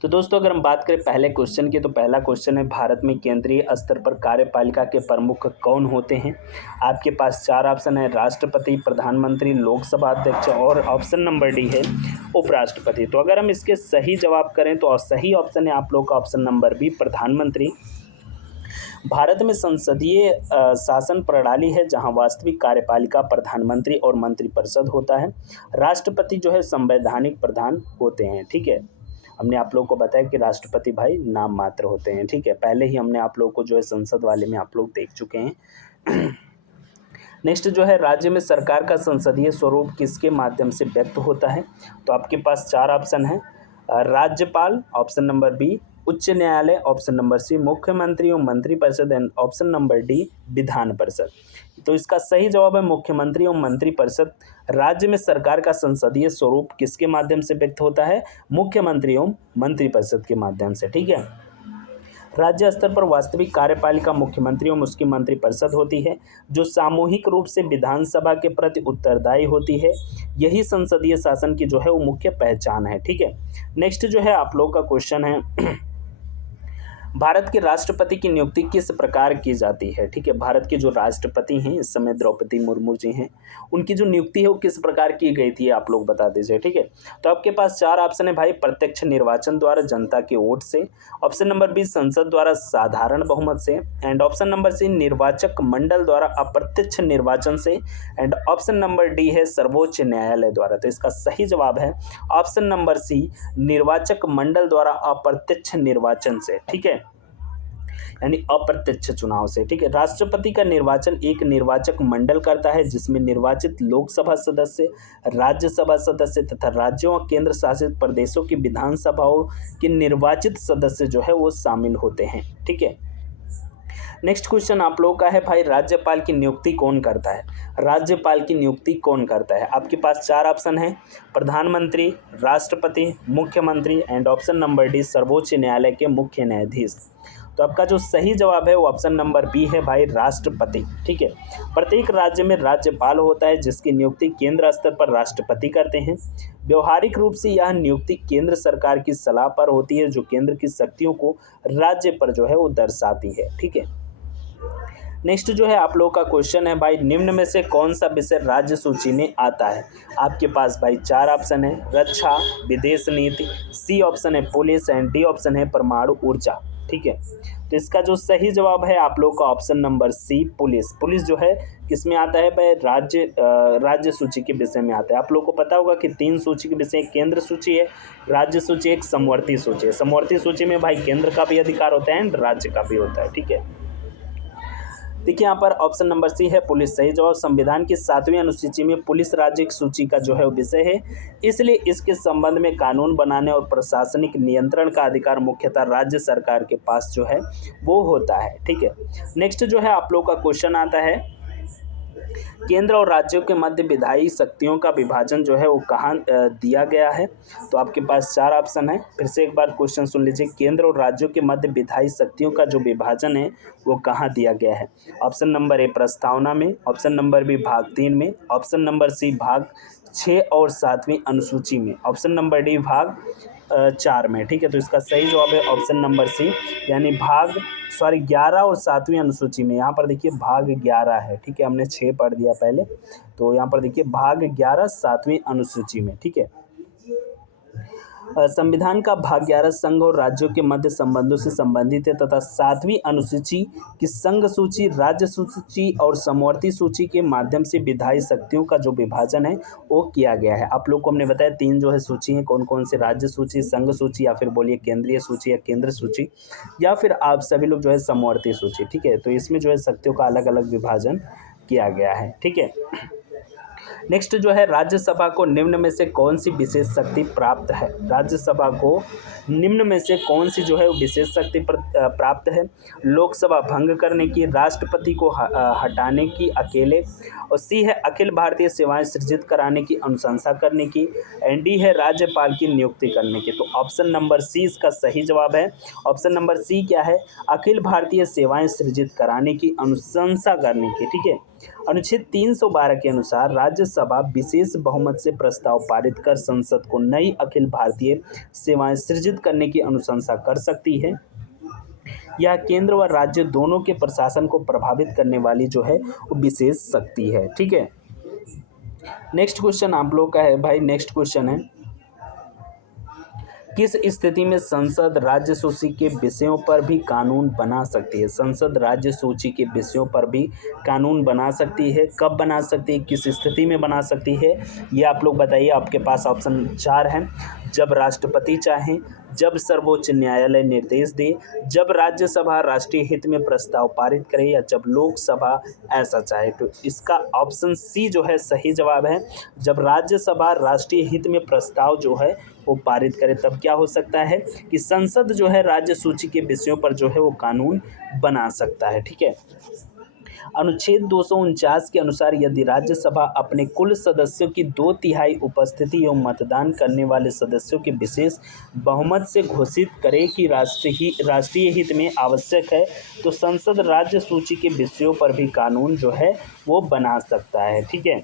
तो दोस्तों अगर हम बात करें पहले क्वेश्चन की, तो पहला क्वेश्चन है भारत में केंद्रीय स्तर पर कार्यपालिका के प्रमुख कौन होते हैं। आपके पास 4 ऑप्शन है, राष्ट्रपति, प्रधानमंत्री, लोकसभा अध्यक्ष और ऑप्शन नंबर डी है उपराष्ट्रपति। तो अगर हम इसके सही जवाब करें तो सही ऑप्शन है आप लोग का ऑप्शन नंबर बी, प्रधानमंत्री। भारत में संसदीय शासन प्रणाली है जहां वास्तविक कार्यपालिका प्रधानमंत्री और मंत्रिपरिषद होता है। राष्ट्रपति जो है संवैधानिक प्रधान होते हैं। ठीक है, हमने आप लोग को बताया कि राष्ट्रपति भाई नाम मात्र होते हैं। ठीक है, पहले ही हमने आप लोग को जो है संसद वाले में आप लोग देख चुके हैं। नेक्स्ट जो है राज्य में सरकार का संसदीय स्वरूप किसके माध्यम से व्यक्त होता है। तो आपके पास 4 ऑप्शन है, राज्यपाल ऑप्शन नंबर बी, उच्च न्यायालय ऑप्शन नंबर सी, मुख्यमंत्री और मंत्रिपरिषद and option number D Vidhan Parishad. तो इसका सही जवाब है मुख्यमंत्री और मंत्रिपरिषद। राज्य में सरकार का संसदीय स्वरूप किसके माध्यम से व्यक्त होता है, मुख्यमंत्री और मंत्रिपरिषद के माध्यम से। ठीक है, राज्य स्तर पर वास्तविक कार्यपालिका मुख्यमंत्री और उसकी मंत्रिपरिषद होती है जो सामूहिक रूप से विधानसभा के प्रति उत्तरदायी होती है। यही संसदीय शासन की जो है वो मुख्य पहचान है। ठीक है, नेक्स्ट जो है आप लोग का क्वेश्चन है भारत के राष्ट्रपति की नियुक्ति किस प्रकार की जाती है। ठीक है, भारत के जो राष्ट्रपति हैं इस समय द्रौपदी मुर्मू जी हैं, उनकी जो नियुक्ति है वो किस प्रकार की गई थी आप लोग बता दीजिए। ठीक है, तो आपके पास 4 ऑप्शन है भाई, प्रत्यक्ष निर्वाचन द्वारा जनता के वोट से, ऑप्शन नंबर बी संसद द्वारा साधारण बहुमत से, एंड ऑप्शन नंबर सी निर्वाचक मंडल द्वारा अप्रत्यक्ष निर्वाचन से, एंड ऑप्शन नंबर डी है सर्वोच्च न्यायालय द्वारा। तो इसका सही जवाब है ऑप्शन नंबर सी, निर्वाचक मंडल द्वारा अप्रत्यक्ष निर्वाचन से। ठीक है, यानी अप्रत्यक्ष चुनाव से। ठीक है, राष्ट्रपति का निर्वाचन एक निर्वाचक मंडल करता है जिसमें निर्वाचित लोकसभा सदस्य, राज्यसभा सदस्य तथा राज्यों और केंद्र शासित प्रदेशों की विधानसभाओं के निर्वाचित सदस्य जो है वो शामिल होते हैं। ठीक है, नेक्स्ट क्वेश्चन आप लोगों का है भाई, राज्यपाल की नियुक्ति कौन करता है। राज्यपाल की नियुक्ति कौन करता है। आपके पास 4 ऑप्शन है, प्रधानमंत्री, राष्ट्रपति, मुख्यमंत्री एंड ऑप्शन नंबर डी सर्वोच्च न्यायालय के मुख्य न्यायाधीश। तो आपका जो सही जवाब है वो ऑप्शन नंबर बी है भाई, राष्ट्रपति। ठीक है, प्रत्येक राज्य में राज्यपाल होता है जिसकी नियुक्ति केंद्र स्तर पर राष्ट्रपति करते हैं। व्यवहारिक रूप से यह नियुक्ति केंद्र सरकार की सलाह पर होती है जो केंद्र की शक्तियों को राज्य पर जो है वो दर्शाती है। ठीक है, नेक्स्ट जो है आप लोगों का क्वेश्चन है भाई, निम्न में से कौन सा विषय राज्य सूची में आता है। आपके पास भाई 4 ऑप्शन है, रक्षा, विदेश नीति, सी ऑप्शन है पुलिस एंड डी ऑप्शन है परमाणु ऊर्जा। ठीक है, तो इसका जो सही जवाब है आप लोग का option number C, police. Police जो है किस में आता है भाई, राज्य सूची के विषय में आता है। आप लोग को पता होगा कि 3 सूची के विषय, केंद्र सूची है, राज्य सूची, एक समवर्ती सूची है। समवर्ती सूची में भाई केंद्र का भी अधिकार होता है एंड राज्य का भी होता है। ठीक है, देखिए यहाँ पर ऑप्शन नंबर सी है पुलिस सही जवाब। संविधान की 7वीं अनुसूची में पुलिस राज्य सूची का जो है विषय है, इसलिए इसके संबंध में कानून बनाने और प्रशासनिक नियंत्रण का अधिकार मुख्यतः राज्य सरकार के पास जो है वो होता है। ठीक है, नेक्स्ट जो है आप लोग का क्वेश्चन आता है, केंद्र और राज्यों के मध्य विधायी शक्तियों का विभाजन जो है वो कहाँ दिया गया है। तो आपके पास 4 ऑप्शन है, फिर से एक बार क्वेश्चन सुन लीजिए, केंद्र और राज्यों के मध्य विधायी शक्तियों का जो विभाजन है वो कहाँ दिया गया है। ऑप्शन नंबर ए प्रस्तावना में, ऑप्शन नंबर बी भाग 3 में, ऑप्शन नंबर सी भाग 6 और 7वीं अनुसूची में, ऑप्शन नंबर डी भाग 4 में। ठीक है, तो इसका सही जवाब है ऑप्शन नंबर सी, यानी 11 और 7वीं अनुसूची में। यहाँ पर देखिए भाग 11 है। ठीक है, हमने 6 पढ़ दिया पहले, तो यहाँ पर देखिए भाग 11 7वीं अनुसूची में। ठीक है, संविधान का भाग 11 संघ और राज्यों के मध्य संबंधों से संबंधित है तथा 7वीं अनुसूची की संघ सूची, राज्य सूची और समवर्ती सूची के माध्यम से विधायी शक्तियों का जो विभाजन है वो किया गया है। आप लोग को हमने बताया 3 जो है सूची हैं, कौन कौन से, राज्य सूची, संघ सूची या फिर बोलिए केंद्रीय सूची या केंद्र सूची, या फिर आप सभी लोग जो है समवर्ती सूची। ठीक है, तो इसमें जो है शक्तियों का अलग अलग विभाजन किया गया है। ठीक है, नेक्स्ट जो है, राज्यसभा को निम्न में से कौन सी विशेष शक्ति प्राप्त है। राज्यसभा को निम्न में से कौन सी जो है विशेष शक्ति प्राप्त है। लोकसभा भंग करने की, राष्ट्रपति को हटाने की अकेले, और सी है अखिल भारतीय सेवाएं सृजित कराने की, अनुशंसा करने की, एंड डी है राज्यपाल की नियुक्ति करने की। तो ऑप्शन नंबर सी इसका सही जवाब है। ऑप्शन नंबर सी क्या है, अखिल भारतीय सेवाएं सृजित कराने की, अनुशंसा करने की। ठीक है, अनुच्छेद 312 के अनुसार राज्यसभा विशेष बहुमत से प्रस्ताव पारित कर संसद को नई अखिल भारतीय सेवाएं सृजित करने की अनुशंसा कर सकती है। यह केंद्र व राज्य दोनों के प्रशासन को प्रभावित करने वाली जो है वो विशेष शक्ति है। ठीक है, नेक्स्ट क्वेश्चन आप लोग का है भाई। नेक्स्ट क्वेश्चन है, किस स्थिति में संसद राज्य सूची के विषयों पर भी कानून बना सकती है? संसद राज्य सूची के विषयों पर भी कानून बना सकती है। कब बना सकती है, किस स्थिति में बना सकती है, ये आप लोग बताइए। आपके पास ऑप्शन 4 है। जब राष्ट्रपति चाहें, जब सर्वोच्च न्यायालय निर्देश दे, जब राज्यसभा राष्ट्रीय हित में प्रस्ताव पारित करे, या जब लोकसभा ऐसा चाहे। तो इसका ऑप्शन सी जो है सही जवाब है। जब राज्यसभा राष्ट्रीय हित में प्रस्ताव जो है वो पारित करे, तब क्या हो सकता है कि संसद जो है राज्य सूची के विषयों पर जो है वो कानून बना सकता है। ठीक है, अनुच्छेद 249 के अनुसार यदि राज्यसभा अपने कुल सदस्यों की 2/3 उपस्थिति एवं मतदान करने वाले सदस्यों के विशेष बहुमत से घोषित करे कि राष्ट्रीय हित में आवश्यक है, तो संसद राज्य सूची के विषयों पर भी कानून जो है वो बना सकता है। ठीक है,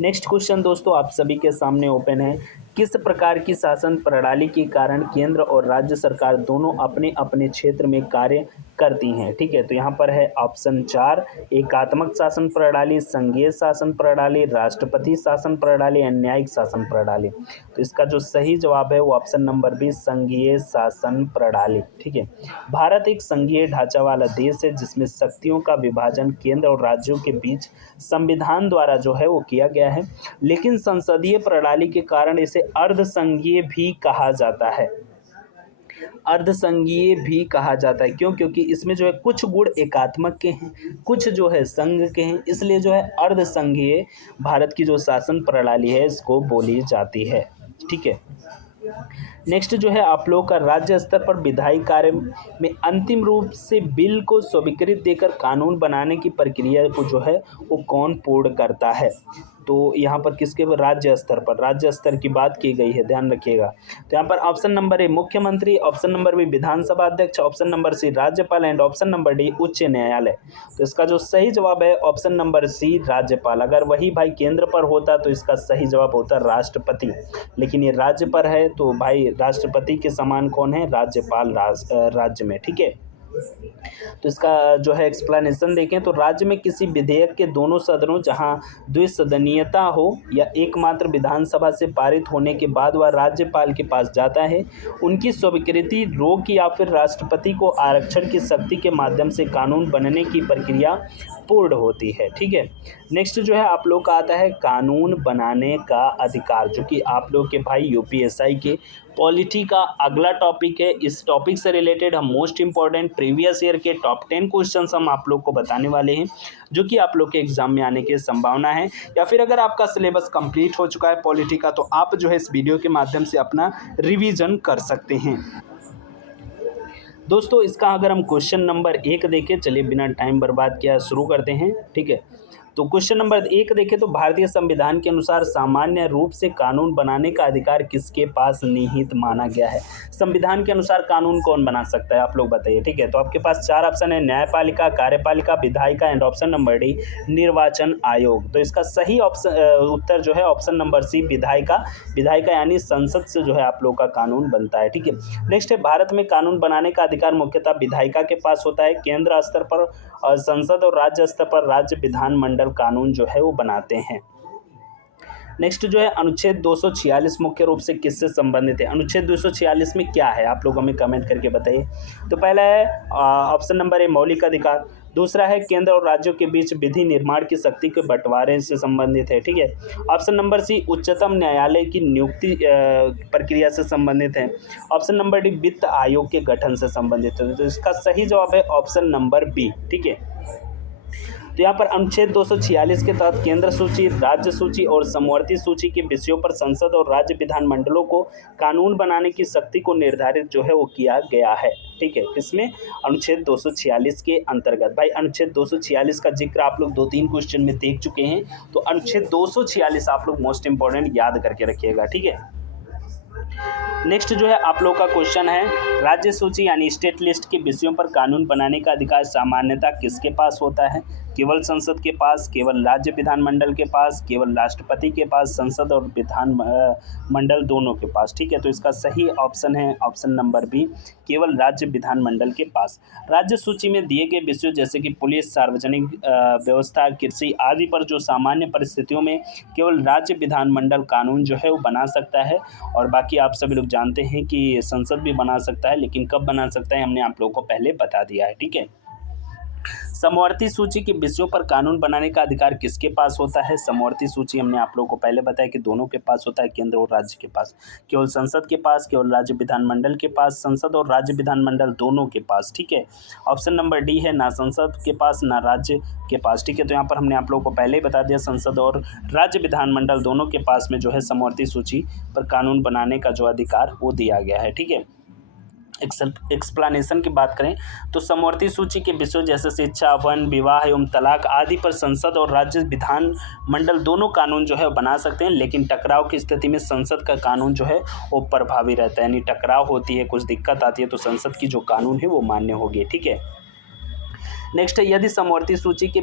नेक्स्ट क्वेश्चन दोस्तों आप सभी के सामने ओपन है। किस प्रकार की शासन प्रणाली के कारण केंद्र और राज्य सरकार दोनों अपने अपने क्षेत्र में कार्य करती हैं? ठीक है, तो यहाँ पर है ऑप्शन 4, एकात्मक शासन प्रणाली, संघीय शासन प्रणाली, राष्ट्रपति शासन प्रणाली या न्यायिक शासन प्रणाली। तो इसका जो सही जवाब है वो ऑप्शन नंबर बी, संघीय शासन प्रणाली। ठीक है, भारत एक संघीय ढांचा वाला देश है जिसमें शक्तियों का विभाजन केंद्र और राज्यों के बीच संविधान द्वारा जो है वो किया गया है, लेकिन संसदीय प्रणाली के कारण इसे अर्धसंघीय भी कहा जाता है। अर्धसंघीय भी कहा जाता है क्यों? क्योंकि इसमें जो है कुछ गुण एकात्मक के हैं, कुछ जो है संघ के हैं, इसलिए जो है अर्धसंघीय भारत की जो शासन प्रणाली है इसको बोली जाती है। ठीक है, नेक्स्ट जो है आप लोग का, राज्य स्तर पर विधायी कार्य में अंतिम रूप से बिल को स्वीकृति देकर कानून बनाने की प्रक्रिया को जो है वो कौन पूर्ण करता है? तो यहाँ पर किसके राज्य स्तर की बात की गई है, ध्यान रखिएगा। तो यहाँ पर ऑप्शन नंबर ए मुख्यमंत्री, ऑप्शन नंबर बी विधानसभा अध्यक्ष, ऑप्शन नंबर सी राज्यपाल एंड ऑप्शन नंबर डी उच्च न्यायालय। तो इसका जो सही जवाब है ऑप्शन नंबर सी राज्यपाल। अगर वही भाई केंद्र पर होता तो इसका सही जवाब होता राष्ट्रपति, लेकिन ये राज्य पर है तो भाई राष्ट्रपति के समान कौन है? राज्यपाल राज्य में। ठीक है, तो इसका जो है एक्सप्लेनेशन देखें तो राज्य में किसी विधेयक के दोनों सदनों जहां द्विसदनीयता हो या एकमात्र विधानसभा से पारित होने के बाद वह राज्यपाल के पास जाता है, उनकी स्वीकृति रोक या फिर राष्ट्रपति को आरक्षण की शक्ति के माध्यम से कानून बनने की प्रक्रिया पूर्ण होती है। ठीक है, नेक्स्ट जो है आप लोग का आता है कानून बनाने का अधिकार, जो कि आप लोग के भाई यूपीएसआई के पॉलिटी का अगला टॉपिक है। इस टॉपिक से रिलेटेड हम मोस्ट इंपॉर्टेंट प्रीवियस ईयर के टॉप 10 क्वेश्चंस हम आप लोग को बताने वाले हैं, जो कि आप लोग के एग्जाम में आने की संभावना है। या फिर अगर आपका सिलेबस कंप्लीट हो चुका है पॉलिटी का, तो आप जो है इस वीडियो के माध्यम से अपना रिवीजन कर सकते हैं। दोस्तों इसका अगर हम क्वेश्चन नंबर 1 देखें, चलिए बिना टाइम बर्बाद किया शुरू करते हैं। ठीक है, तो क्वेश्चन नंबर 1 देखें तो भारतीय संविधान के अनुसार सामान्य रूप से कानून बनाने का अधिकार किसके पास निहित माना गया है? संविधान के अनुसार कानून कौन बना सकता है, आप लोग बताइए। ठीक है, तो आपके पास 4 ऑप्शन है, न्यायपालिका, कार्यपालिका, विधायिका एंड ऑप्शन नंबर डी निर्वाचन आयोग। तो इसका सही उत्तर जो है ऑप्शन नंबर सी विधायिका यानी संसद से जो है आप लोग का कानून बनता है। ठीक है, नेक्स्ट है भारत में कानून बनाने का अधिकार मुख्यतः विधायिका के पास होता है। केंद्र स्तर पर संसद और राज्य स्तर पर राज्य विधानमंडल कानून जो है वो बनाते हैं। नेक्स्ट जो है अनुच्छेद 246 मुख्य रूप से किससे संबंधित है? अनुच्छेद 246 में क्या है, आप लोग हमें कमेंट करके बताइए। तो पहला है ऑप्शन नंबर ए मौलिक अधिकार, दूसरा है केंद्र और राज्यों के बीच विधि निर्माण की शक्ति के बंटवारे से संबंधित है। ठीक है, ऑप्शन नंबर सी उच्चतम न्यायालय की नियुक्ति प्रक्रिया से संबंधित है। ऑप्शन नंबर डी वित्त आयोग के गठन से संबंधित है। तो इसका सही जवाब है ऑप्शन नंबर बी। ठीक है, तो यहाँ पर अनुच्छेद 246 के तहत केंद्र सूची, राज्य सूची और समवर्ती सूची के विषयों पर संसद और राज्य विधानमंडलों को कानून बनाने की शक्ति को निर्धारित जो है वो किया गया है। ठीक है, किसमें? अनुच्छेद 246 के अंतर्गत। भाई अनुच्छेद 246 का जिक्र आप लोग 2-3 क्वेश्चन में देख चुके हैं, तो अनुच्छेद 246 आप लोग मोस्ट इंपॉर्टेंट याद करके रखिएगा। ठीक है, नेक्स्ट जो है आप लोग का क्वेश्चन है, राज्य सूची यानी स्टेट लिस्ट के विषयों पर कानून बनाने का अधिकार सामान्यतः किसके पास होता है? केवल संसद के पास, केवल राज्य विधानमंडल के पास, केवल राष्ट्रपति के पास, संसद और विधान मंडल दोनों के पास। ठीक है, तो इसका सही ऑप्शन है ऑप्शन नंबर बी, केवल राज्य विधानमंडल के पास। राज्य सूची में दिए गए विषयों जैसे कि पुलिस, सार्वजनिक व्यवस्था, कृषि आदि पर जो सामान्य परिस्थितियों में केवल राज्य विधानमंडल कानून जो है वो बना सकता है, और बाकी आप सभी लोग जानते हैं कि संसद भी बना सकता है, लेकिन कब बना सकता है हमने आप लोगों को पहले बता दिया है। ठीक है, समवर्ती सूची के विषयों पर कानून बनाने का अधिकार किसके पास होता है? समवर्ती सूची हमने आप लोगों को पहले बताया कि दोनों के पास होता है, केंद्र और राज्य के पास। केवल संसद के पास, केवल राज्य विधानमंडल के पास, संसद और राज्य विधानमंडल दोनों के पास। ठीक है, ऑप्शन नंबर डी है, ना संसद के पास ना राज्य के पास। ठीक है, तो यहाँ पर हमने आप लोगों को पहले ही बता दिया, संसद और राज्य विधानमंडल दोनों के पास में जो है समवर्ती सूची पर कानून बनाने का जो अधिकार वो दिया गया है। ठीक है, एक्सप्लेनेशन की बात करें तो समवर्ती सूची के विषयों जैसे शिक्षा, वन, विवाह एवं तलाक आदि पर संसद और राज्य विधान मंडल दोनों कानून जो है बना सकते हैं, लेकिन टकराव की स्थिति में संसद का कानून जो है वो प्रभावी रहता है। यानी टकराव होती है, कुछ दिक्कत आती है तो संसद की जो कानून है वो मान्य होगी। ठीक है, नेक्स्ट है, यदि समवर्ती सूची के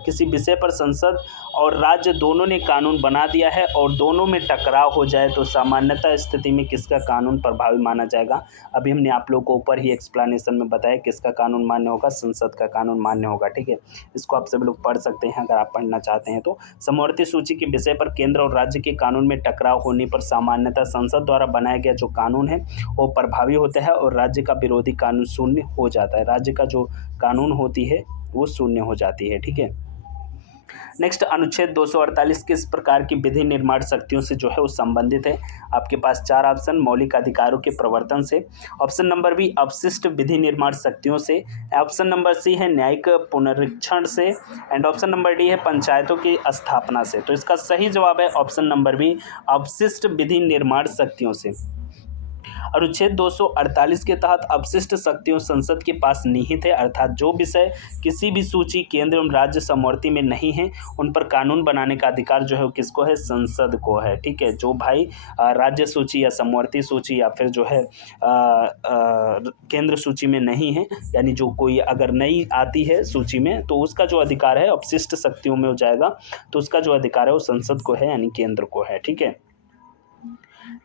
किसी विषय पर संसद और राज्य दोनों ने कानून बना दिया है और दोनों में टकराव हो जाए तो सामान्यतः स्थिति में किसका कानून प्रभावी माना जाएगा? अभी हमने आप लोगों को ऊपर ही एक्सप्लेनेशन में बताया किसका कानून मान्य होगा, संसद का कानून मान्य होगा। ठीक है, इसको आप सभी लोग पढ़ सकते हैं अगर आप पढ़ना चाहते हैं तो। समवर्ती सूची के विषय पर केंद्र और राज्य के कानून में टकराव होने पर सामान्यतः संसद द्वारा बनाया गया जो कानून है वो प्रभावी होता है और राज्य का विरोधी कानून शून्य हो जाता है। राज्य का जो कानून होती है वो शून्य हो जाती है। ठीक है, नेक्स्ट, अनुच्छेद 248 किस प्रकार की विधि निर्माण शक्तियों से जो है वो संबंधित है? आपके पास 4 ऑप्शन, मौलिक अधिकारों के प्रवर्तन से, ऑप्शन नंबर बी अपशिष्ट विधि निर्माण शक्तियों से, ऑप्शन नंबर सी है न्यायिक पुनरीक्षण से, एंड ऑप्शन नंबर डी है पंचायतों की स्थापना से। तो इसका सही जवाब है ऑप्शन नंबर बी, अपशिष्ट विधि निर्माण शक्तियों से। अनुच्छेद 248 के तहत अपशिष्ट शक्तियों संसद के पास निहित है, अर्थात जो विषय किसी भी सूची, केंद्र एवं राज्य समवर्ती में नहीं है उन पर कानून बनाने का अधिकार जो है वो किसको है? संसद को है। ठीक है, जो भाई राज्य सूची या समवर्ती सूची या फिर जो है केंद्र सूची में नहीं है, यानी जो कोई अगर नई आती है सूची में तो उसका जो अधिकार है अपशिष्ट शक्तियों में हो जाएगा, तो उसका जो अधिकार है वो संसद को है, यानी केंद्र को है। ठीक है,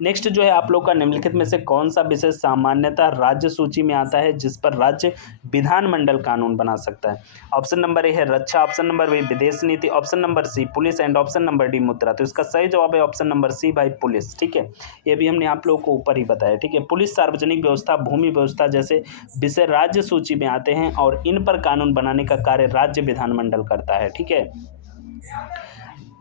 नेक्स्ट जो है आप लोग का निम्नलिखित में से कौन सा विषय सामान्यतः राज्य सूची में आता है जिस पर राज्य विधानमंडल कानून बना सकता है? ऑप्शन नंबर ए है रक्षा, ऑप्शन नंबर बी विदेश नीति, option number C police, and option number D मुद्रा। तो इसका सही जवाब है ऑप्शन नंबर सी भाई, पुलिस। ठीक है, ये भी हमने आप लोगों को ऊपर ही बताया। ठीक है, पुलिस, सार्वजनिक व्यवस्था, भूमि व्यवस्था जैसे विषय राज्य सूची में आते हैं और इन पर कानून बनाने का कार्य राज्य विधानमंडल करता है। ठीक है,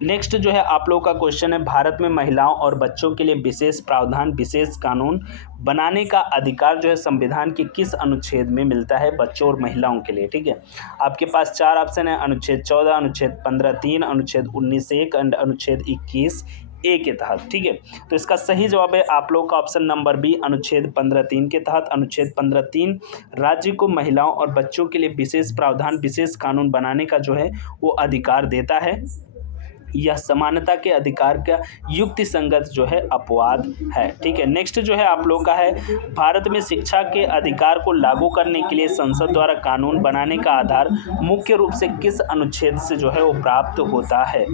नेक्स्ट जो है आप लोगों का क्वेश्चन है, भारत में महिलाओं और बच्चों के लिए विशेष प्रावधान, विशेष कानून बनाने का अधिकार जो है संविधान के किस अनुच्छेद में मिलता है बच्चों और महिलाओं के लिए? ठीक है, आपके पास 4 ऑप्शन है, अनुच्छेद 14, अनुच्छेद 15(3), अनुच्छेद 19(1) एंड अनुच्छेद 21(a) के तहत। ठीक है, तो इसका सही जवाब है आप लोग का ऑप्शन नंबर बी, अनुच्छेद 15(3) के तहत। अनुच्छेद 15(3) राज्य को महिलाओं और बच्चों के लिए विशेष प्रावधान, विशेष कानून बनाने का जो है वो अधिकार देता है। यह समानता के अधिकार का युक्ति संगत जो है अपवाद है। ठीक है, नेक्स्ट जो है आप लोग का है, भारत में शिक्षा के अधिकार को लागू करने के लिए संसद द्वारा कानून बनाने का आधार मुख्य रूप से किस अनुच्छेद से जो है वो प्राप्त होता है?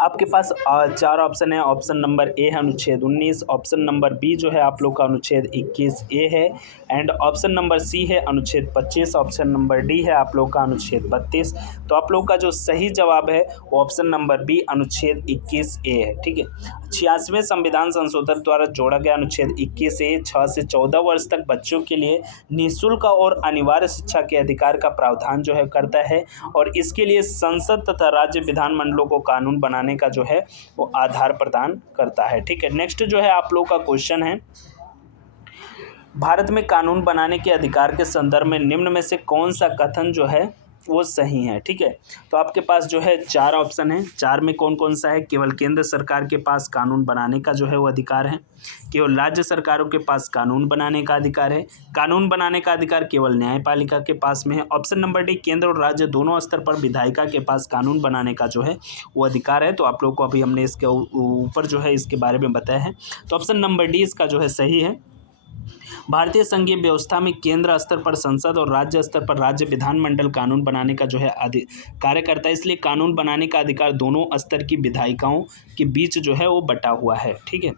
आपके पास 4 ऑप्शन है, ऑप्शन नंबर ए है अनुच्छेद 19, ऑप्शन नंबर बी जो है आप लोग का अनुच्छेद 21(a) है, एंड ऑप्शन नंबर सी है अनुच्छेद 25, ऑप्शन नंबर डी है आप लोग का अनुच्छेद 32। तो आप लोग का जो सही जवाब है वो ऑप्शन नंबर बी, अनुच्छेद 21(a) है। ठीक है, 86वें संविधान संशोधन द्वारा जोड़ा गया अनुच्छेद 21(a) 6 से 14 वर्ष तक बच्चों के लिए निःशुल्क और अनिवार्य शिक्षा के अधिकार का प्रावधान जो है करता है, और इसके लिए संसद तथा राज्य विधानमंडलों को कानून बनाने का जो है वो आधार प्रदान करता है। ठीक है, नेक्स्ट जो है आप लोग का क्वेश्चन है, भारत में कानून बनाने के अधिकार के संदर्भ में निम्न में से कौन सा कथन जो है वो सही है? ठीक है, तो आपके पास जो है 4 ऑप्शन है, 4 में कौन कौन सा है? केवल केंद्र सरकार के पास कानून बनाने का जो है वो अधिकार है, केवल राज्य सरकारों के पास कानून बनाने का अधिकार है, कानून बनाने का अधिकार केवल न्यायपालिका के पास में है, ऑप्शन नंबर डी केंद्र और राज्य दोनों स्तर पर विधायिका के पास कानून बनाने का जो है वो अधिकार है। तो आप लोग को अभी हमने इसके ऊपर जो है इसके बारे में बताया है, तो ऑप्शन नंबर डी इसका जो है सही है। भारतीय संघीय व्यवस्था में केंद्र स्तर पर संसद और राज्य स्तर पर राज्य विधानमंडल कानून बनाने का जो है कार्य करता है, इसलिए कानून बनाने का अधिकार दोनों स्तर की विधायिकाओं के बीच जो है वो बटा हुआ है। ठीक है,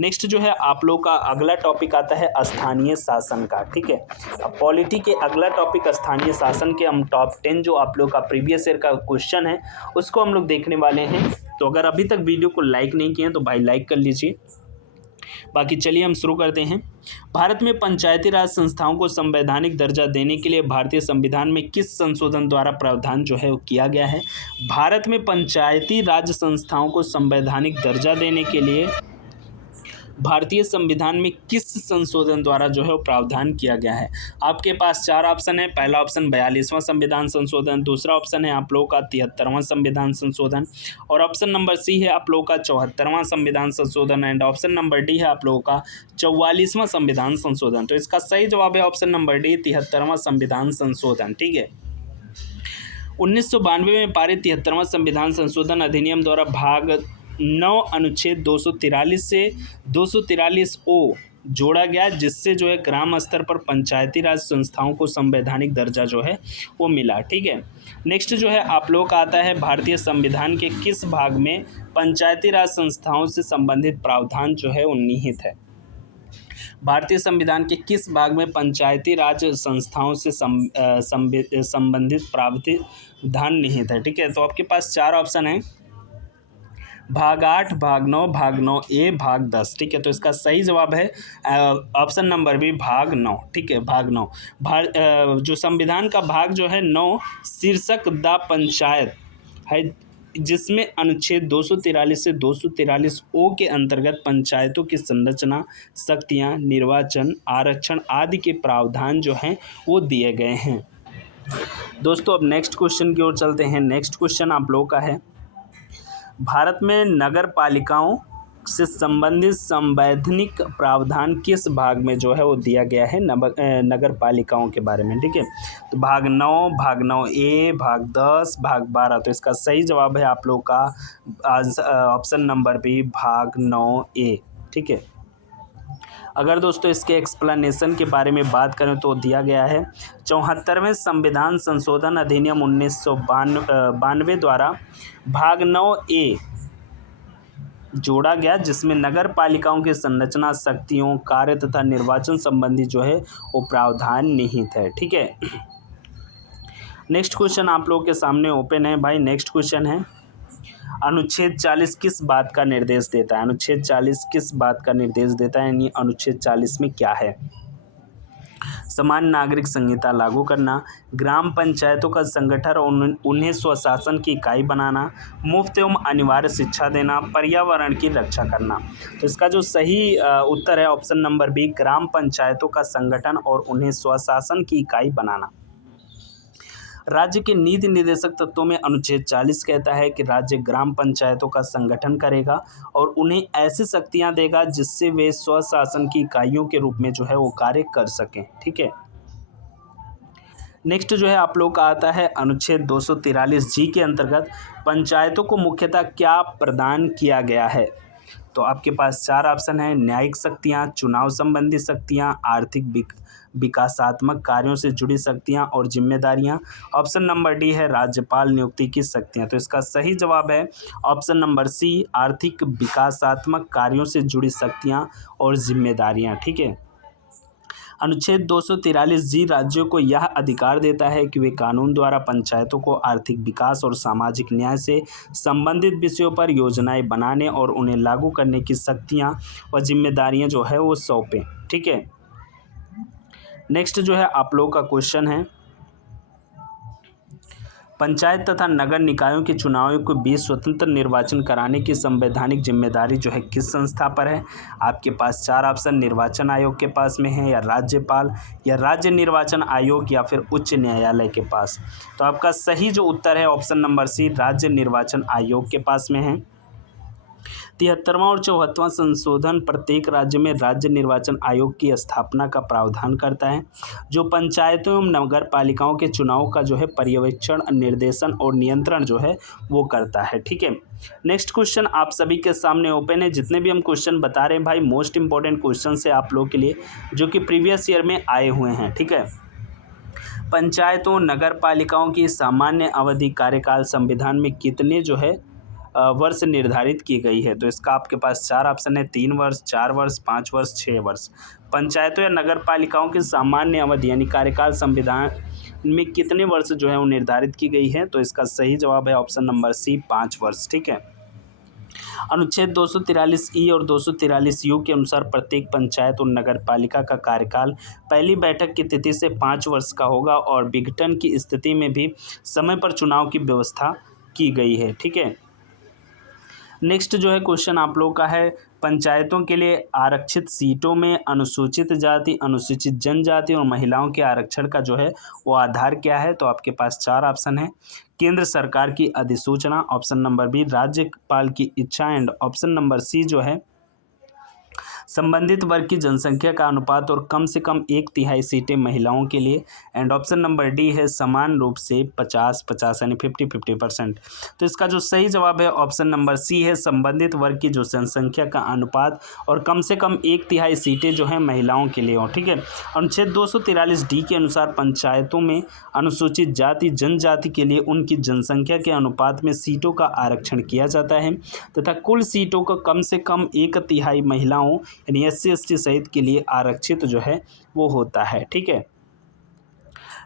नेक्स्ट जो है आप लोग का अगला टॉपिक आता है स्थानीय शासन का। ठीक है, अब पॉलिटी के अगला टॉपिक स्थानीय शासन के हम टॉप 10 जो आप लोग का प्रीवियस ईयर का क्वेश्चन है उसको हम लोग देखने वाले हैं। तो अगर अभी तक वीडियो को लाइक नहीं किए तो भाई लाइक कर लीजिए। बाकी चलिए हम शुरू करते हैं। भारत में पंचायती राज संस्थाओं को संवैधानिक दर्जा देने के लिए भारतीय संविधान में किस संशोधन द्वारा प्रावधान जो है वो किया गया है? भारत में पंचायती राज संस्थाओं को संवैधानिक दर्जा देने के लिए भारतीय संविधान में किस संशोधन द्वारा जो है वो प्रावधान किया गया है? आपके पास 4 ऑप्शन है। पहला ऑप्शन 42वां संविधान संशोधन, दूसरा ऑप्शन है आप लोगों का 73वां संविधान संशोधन, और ऑप्शन नंबर सी है आप लोगों का 74वां संविधान संशोधन, एंड ऑप्शन नंबर डी है आप लोगों का 44वां संविधान संशोधन। तो इसका सही जवाब है ऑप्शन नंबर डी, 73वां संविधान संशोधन। ठीक है, 1992 में पारित 73वां संविधान संशोधन अधिनियम द्वारा भाग 9 अनुच्छेद 243 से 243 ओ जोड़ा गया, जिससे जो है ग्राम स्तर पर पंचायती राज संस्थाओं को संवैधानिक दर्जा जो है वो मिला। ठीक है, नेक्स्ट जो है आप लोग का आता है भारतीय संविधान के किस भाग में पंचायती राज संस्थाओं से संबंधित प्रावधान जो है वो निहित है? भारतीय संविधान के किस भाग में पंचायती राज संस्थाओं से संबंधित प्रावधान निहित है? ठीक है, तो आपके पास 4 ऑप्शन है, भाग 8, भाग 9, भाग 9A, भाग 10। ठीक है, तो इसका सही जवाब है ऑप्शन नंबर बी, भाग 9। ठीक है, भाग 9 जो संविधान का भाग जो है 9 शीर्षक द पंचायत है, जिसमें अनुच्छेद 243 से 243 ओ के अंतर्गत पंचायतों की संरचना, शक्तियां, निर्वाचन, आरक्षण आदि के प्रावधान जो हैं वो दिए गए हैं। दोस्तों अब नेक्स्ट क्वेश्चन की ओर चलते हैं। नेक्स्ट क्वेश्चन आप लोगों का है, भारत में नगर पालिकाओं से संबंधित संवैधानिक प्रावधान किस भाग में जो है वो दिया गया है नगर पालिकाओं के बारे में? ठीक है, तो भाग 9, भाग 9A, भाग 10, भाग 12। तो इसका सही जवाब है आप लोग का ऑप्शन नंबर बी, भाग 9A। ठीक है, अगर दोस्तों इसके एक्सप्लेनेशन के बारे में बात करें तो दिया गया है 74वें संविधान संशोधन अधिनियम 1992 द्वारा भाग 9A जोड़ा गया, जिसमें नगर पालिकाओं की संरचना, शक्तियों, कार्य तथा निर्वाचन संबंधी जो है वो प्रावधान निहित है। ठीक है, नेक्स्ट क्वेश्चन आप लोगों के सामने ओपन है भाई। नेक्स्ट क्वेश्चन है, अनुच्छेद 40 किस बात का निर्देश देता है? अनुच्छेद 40 किस बात का निर्देश देता है, यानी अनुच्छेद 40 में क्या है? समान नागरिक संहिता लागू करना, ग्राम पंचायतों का संगठन और उन्हें स्वशासन की इकाई बनाना, मुफ्त एवं अनिवार्य शिक्षा देना, पर्यावरण की रक्षा करना। तो इसका जो सही उत्तर है ऑप्शन नंबर बी, ग्राम पंचायतों का संगठन और उन्हें स्वशासन की इकाई बनाना। राज्य के नीति निर्देशक तत्वों में अनुच्छेद 40 कहता है कि राज्य ग्राम पंचायतों का संगठन करेगा और उन्हें ऐसी शक्तियां देगा जिससे वे स्वशासन की इकाइयों के रूप में जो है वो कार्य कर सकें। ठीक है, नेक्स्ट जो है आप लोग का आता है अनुच्छेद 243G के अंतर्गत पंचायतों को मुख्यतः क्या प्रदान किया गया है? तो आपके पास 4 ऑप्शन है, न्यायिक शक्तियाँ, चुनाव संबंधी शक्तियाँ, आर्थिक विकासात्मक कार्यों से जुड़ी शक्तियाँ और जिम्मेदारियाँ। ऑप्शन नंबर डी है राज्यपाल नियुक्ति की शक्तियाँ। तो इसका सही जवाब है ऑप्शन नंबर सी, आर्थिक विकासात्मक कार्यों से जुड़ी शक्तियाँ और जिम्मेदारियाँ। ठीक है, अनुच्छेद 243G राज्यों को यह अधिकार देता है कि वे कानून द्वारा पंचायतों को आर्थिक विकास और सामाजिक न्याय से संबंधित विषयों पर योजनाएं बनाने और उन्हें लागू करने की शक्तियां व जिम्मेदारियां जो है वो सौंपें। ठीक है, नेक्स्ट जो है आप लोगों का क्वेश्चन है, पंचायत तथा नगर निकायों के चुनावों को भी स्वतंत्र निर्वाचन कराने की संवैधानिक जिम्मेदारी जो है किस संस्था पर है? आपके पास 4 ऑप्शन निर्वाचन आयोग के पास में है, या राज्यपाल, या राज्य निर्वाचन आयोग, या फिर उच्च न्यायालय के पास। तो आपका सही जो उत्तर है ऑप्शन नंबर सी, राज्य निर्वाचन आयोग के पास में है। 73वां और 74वां संशोधन प्रत्येक राज्य में राज्य निर्वाचन आयोग की स्थापना का प्रावधान करता है, जो पंचायतों एवं नगर पालिकाओं के चुनाव का जो है पर्यवेक्षण, निर्देशन और नियंत्रण जो है वो करता है। ठीक है, नेक्स्ट क्वेश्चन आप सभी के सामने ओपन है। जितने भी हम क्वेश्चन बता रहे हैं भाई, मोस्ट इंपॉर्टेंट क्वेश्चन है आप लोगों के लिए, जो कि प्रीवियस ईयर में आए हुए हैं। ठीक है, पंचायतों नगर पालिकाओं की सामान्य अवधि कार्यकाल संविधान में कितने जो है वर्ष निर्धारित की गई है? तो इसका आपके पास 4 ऑप्शन है, 3 वर्ष, 4 वर्ष, 5 वर्ष, 6 वर्ष। पंचायतों या नगर पालिकाओं की सामान्य अवधि यानी कार्यकाल संविधान में कितने वर्ष जो है वो निर्धारित की गई है? तो इसका सही जवाब है ऑप्शन नंबर सी, 5 वर्ष। ठीक है, अनुच्छेद 243 ई और 243 यू के अनुसार प्रत्येक पंचायत और नगर पालिका का कार्यकाल पहली बैठक की तिथि से 5 वर्ष का होगा और विघटन की स्थिति में भी समय पर चुनाव की व्यवस्था की गई है। ठीक है, नेक्स्ट जो है क्वेश्चन आप लोगों का है, पंचायतों के लिए आरक्षित सीटों में अनुसूचित जाति, अनुसूचित जनजाति और महिलाओं के आरक्षण का जो है वो आधार क्या है? तो आपके पास 4 ऑप्शन है, केंद्र सरकार की अधिसूचना, ऑप्शन नंबर बी राज्यपाल की इच्छा एंड ऑप्शन नंबर सी जो है संबंधित वर्ग की जनसंख्या का अनुपात और कम से कम 1/3 सीटें महिलाओं के लिए एंड ऑप्शन नंबर डी है समान रूप से 50-50 यानी 50-50%। तो इसका जो सही जवाब है ऑप्शन नंबर सी है, संबंधित वर्ग की जो जनसंख्या का अनुपात और कम से कम 1/3 सीटें जो है महिलाओं के लिए हो। ठीक है, अनुच्छेद 243 डी के अनुसार पंचायतों में अनुसूचित जाति जनजाति के लिए उनकी जनसंख्या के अनुपात में सीटों का आरक्षण किया जाता है तथा कुल सीटों का कम से कम 1/3 महिलाओं यानी SC/ST सहित के लिए आरक्षित जो है वो होता है। ठीक है,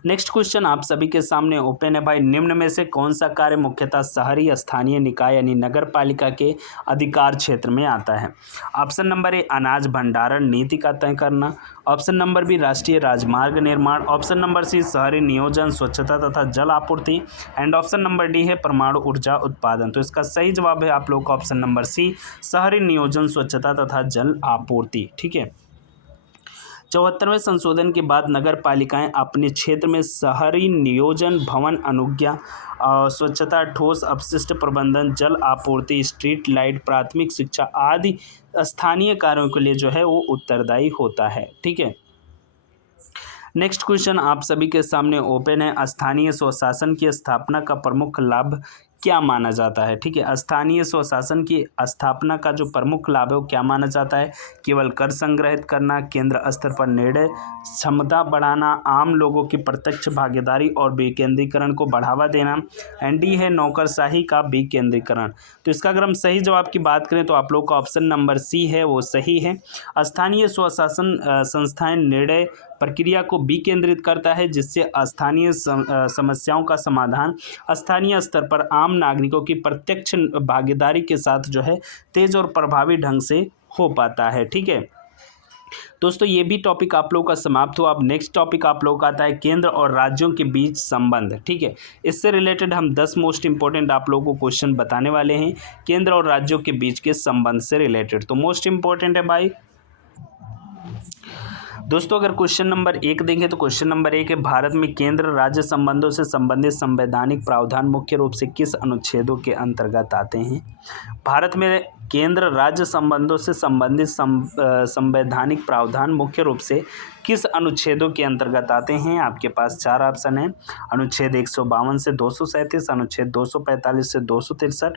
नेक्स्ट क्वेश्चन आप सभी के सामने ओपन है भाई, निम्न में से कौन सा कार्य मुख्यतः शहरी स्थानीय निकाय यानी नगर पालिका के अधिकार क्षेत्र में आता है? ऑप्शन नंबर ए अनाज भंडारण नीति का तय करना, ऑप्शन नंबर बी राष्ट्रीय राजमार्ग निर्माण, ऑप्शन नंबर सी शहरी नियोजन स्वच्छता तथा जल आपूर्ति एंड ऑप्शन नंबर डी है परमाणु ऊर्जा उत्पादन। तो इसका सही जवाब है आप लोग का ऑप्शन नंबर सी शहरी नियोजन स्वच्छता तथा जल आपूर्ति। ठीक है, 74वें संशोधन के बाद नगर पालिकाएं अपने क्षेत्र में शहरी नियोजन, भवन अनुज्ञा, स्वच्छता, ठोस अपशिष्ट प्रबंधन, जल आपूर्ति, स्ट्रीट लाइट, प्राथमिक शिक्षा आदि स्थानीय कार्यों के लिए जो है वो उत्तरदायी होता है। ठीक है, नेक्स्ट क्वेश्चन आप सभी के सामने ओपन है, स्थानीय स्वशासन की स्थापना का प्रमुख लाभ क्या माना जाता है? ठीक है, स्थानीय स्वशासन की स्थापना का जो प्रमुख लाभ है वो क्या माना जाता है? केवल कर संग्रहित करना, केंद्र स्तर पर निर्णय क्षमता बढ़ाना, आम लोगों की प्रत्यक्ष भागीदारी और विकेंद्रीकरण को बढ़ावा देना एंड डी है नौकरशाही का विकेंद्रीकरण। तो इसका अगर हम सही जवाब की बात करें तो आप लोग का ऑप्शन नंबर सी है वो सही है। स्थानीय स्वशासन संस्थाएं निर्णय प्रक्रिया को विकेंद्रित करता है, जिससे स्थानीय समस्याओं का समाधान स्थानीय स्तर पर आम नागरिकों की प्रत्यक्ष भागीदारी के साथ जो है तेज और प्रभावी ढंग से हो पाता है। ठीक है दोस्तों, ये भी टॉपिक आप लोगों का समाप्त हुआ। अब नेक्स्ट टॉपिक आप लोगों का आता है केंद्र और राज्यों के बीच संबंध। ठीक है, इससे रिलेटेड हम 10 मोस्ट इंपॉर्टेंट आप लोगों को क्वेश्चन बताने वाले हैं केंद्र और राज्यों के बीच के संबंध से रिलेटेड। तो मोस्ट इंपॉर्टेंट है भाई दोस्तों, अगर क्वेश्चन नंबर 1 देंगे तो क्वेश्चन नंबर 1 है, भारत में केंद्र राज्य संबंधों से संबंधित संवैधानिक प्रावधान मुख्य रूप से किस अनुच्छेदों के अंतर्गत आते हैं? भारत में केंद्र राज्य संबंधों से संबंधित संवैधानिक प्रावधान मुख्य रूप से किस अनुच्छेदों के अंतर्गत आते हैं? आपके पास 4 ऑप्शन हैं, अनुच्छेद 152 से 237, अनुच्छेद 245 से 263,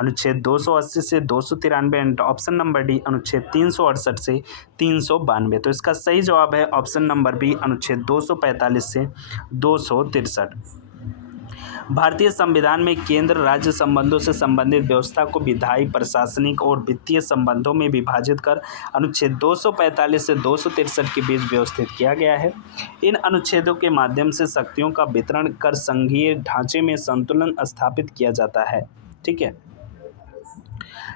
अनुच्छेद 280 से 293 एंड ऑप्शन नंबर डी अनुच्छेद 368 से 392। तो इसका सही जवाब है ऑप्शन नंबर बी अनुच्छेद 245 से 263। भारतीय संविधान में केंद्र राज्य संबंधों से संबंधित व्यवस्था को विधायी, प्रशासनिक और वित्तीय संबंधों में विभाजित कर अनुच्छेद 245 से 263 के बीच व्यवस्थित किया गया है। इन अनुच्छेदों के माध्यम से शक्तियों का वितरण कर संघीय ढांचे में संतुलन स्थापित किया जाता है। ठीक है,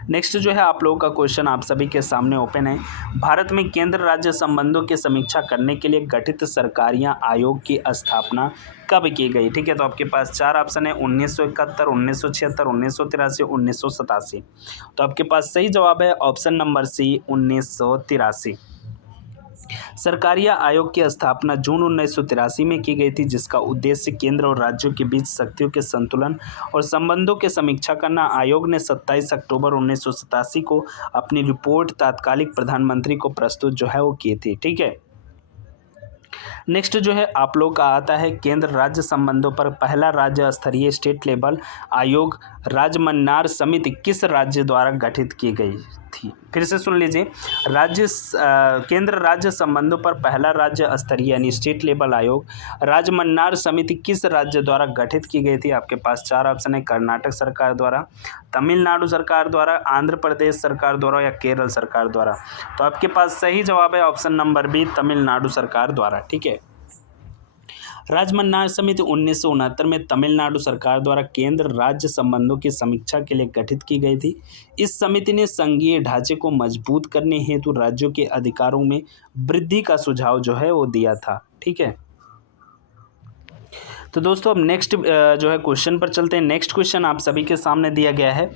नेक्स्ट जो है आप लोगों का क्वेश्चन आप सभी के सामने ओपन है, भारत में केंद्र राज्य संबंधों की समीक्षा करने के लिए गठित सरकारिया आयोग की स्थापना कब की गई? ठीक है, तो आपके पास 4 ऑप्शन है, 1971, 1976, 1983, 1987। तो आपके पास सही जवाब है ऑप्शन नंबर सी 1983। सरकारिया आयोग की स्थापना जून 1983 में की गई थी, जिसका उद्देश्य केंद्र और राज्यों के बीच शक्तियों के संतुलन और संबंधों की समीक्षा करना। आयोग ने 27 अक्टूबर 1987 को अपनी रिपोर्ट तत्कालीन प्रधानमंत्री को प्रस्तुत जो है वो की थी। ठीक है। नेक्स्ट जो है आप लोग का आता है केंद्र राज्य संबंधों पर पहला राज्य स्तरीय स्टेट लेवल आयोग राजमन्नार समिति किस राज्य द्वारा गठित की गई थी। फिर से सुन लीजिए, केंद्र राज्य संबंधों पर पहला राज्य स्तरीय यानी स्टेट लेवल आयोग राजमन्नार समिति किस राज्य द्वारा गठित की गई थी। आपके पास 4 ऑप्शन है, कर्नाटक सरकार द्वारा, तमिलनाडु सरकार द्वारा, आंध्र प्रदेश सरकार द्वारा या केरल सरकार द्वारा। तो आपके पास सही जवाब है ऑप्शन नंबर बी, तमिलनाडु सरकार द्वारा। ठीक है। राजमन्नार समिति 1969 में तमिलनाडु सरकार द्वारा केंद्र राज्य संबंधों की समीक्षा के लिए गठित की गई थी। इस समिति ने संघीय ढांचे को मजबूत करने हेतु राज्यों के अधिकारों में वृद्धि का सुझाव जो है वो दिया था। ठीक है। तो दोस्तों अब नेक्स्ट जो है क्वेश्चन पर चलते हैं। नेक्स्ट क्वेश्चन आप सभी के सामने दिया गया है,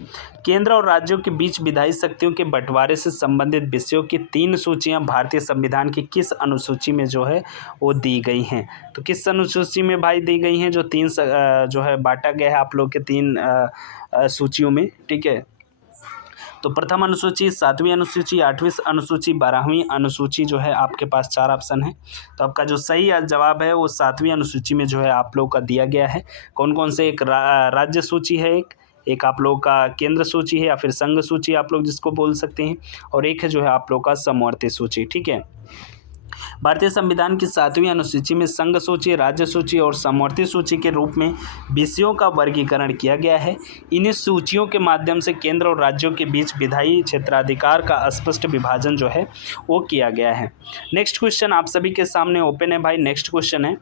केंद्र और राज्यों के बीच विधायी शक्तियों के बंटवारे से संबंधित विषयों की 3 सूचियां भारतीय संविधान की किस अनुसूची में जो है वो दी गई हैं। तो किस अनुसूची में भाई दी गई हैं, जो 3 जो है बांटा गया है आप लोग के 3 सूचियों में। ठीक है। तो प्रथम अनुसूची, 7वीं अनुसूची, 8वीं अनुसूची, 12वीं अनुसूची जो है आपके पास 4 ऑप्शन है। तो आपका जो सही जवाब है वो 7वीं अनुसूची में जो है आप लोग का दिया गया है। कौन कौन से, एक राज्य सूची है, एक आप लोग का केंद्र सूची है या फिर संघ सूची आप लोग जिसको बोल सकते हैं, और एक है जो है आप लोग का समवर्ती सूची। ठीक है। भारतीय संविधान की 7वीं अनुसूची में संघ सूची, राज्य सूची और समवर्ती सूची के रूप में विषयों का वर्गीकरण किया गया है। इन्हीं सूचियों के माध्यम से केंद्र और राज्यों के बीच विधायी क्षेत्राधिकार का स्पष्ट विभाजन जो है वो किया गया है। नेक्स्ट क्वेश्चन आप सभी के सामने ओपन है भाई। नेक्स्ट क्वेश्चन है,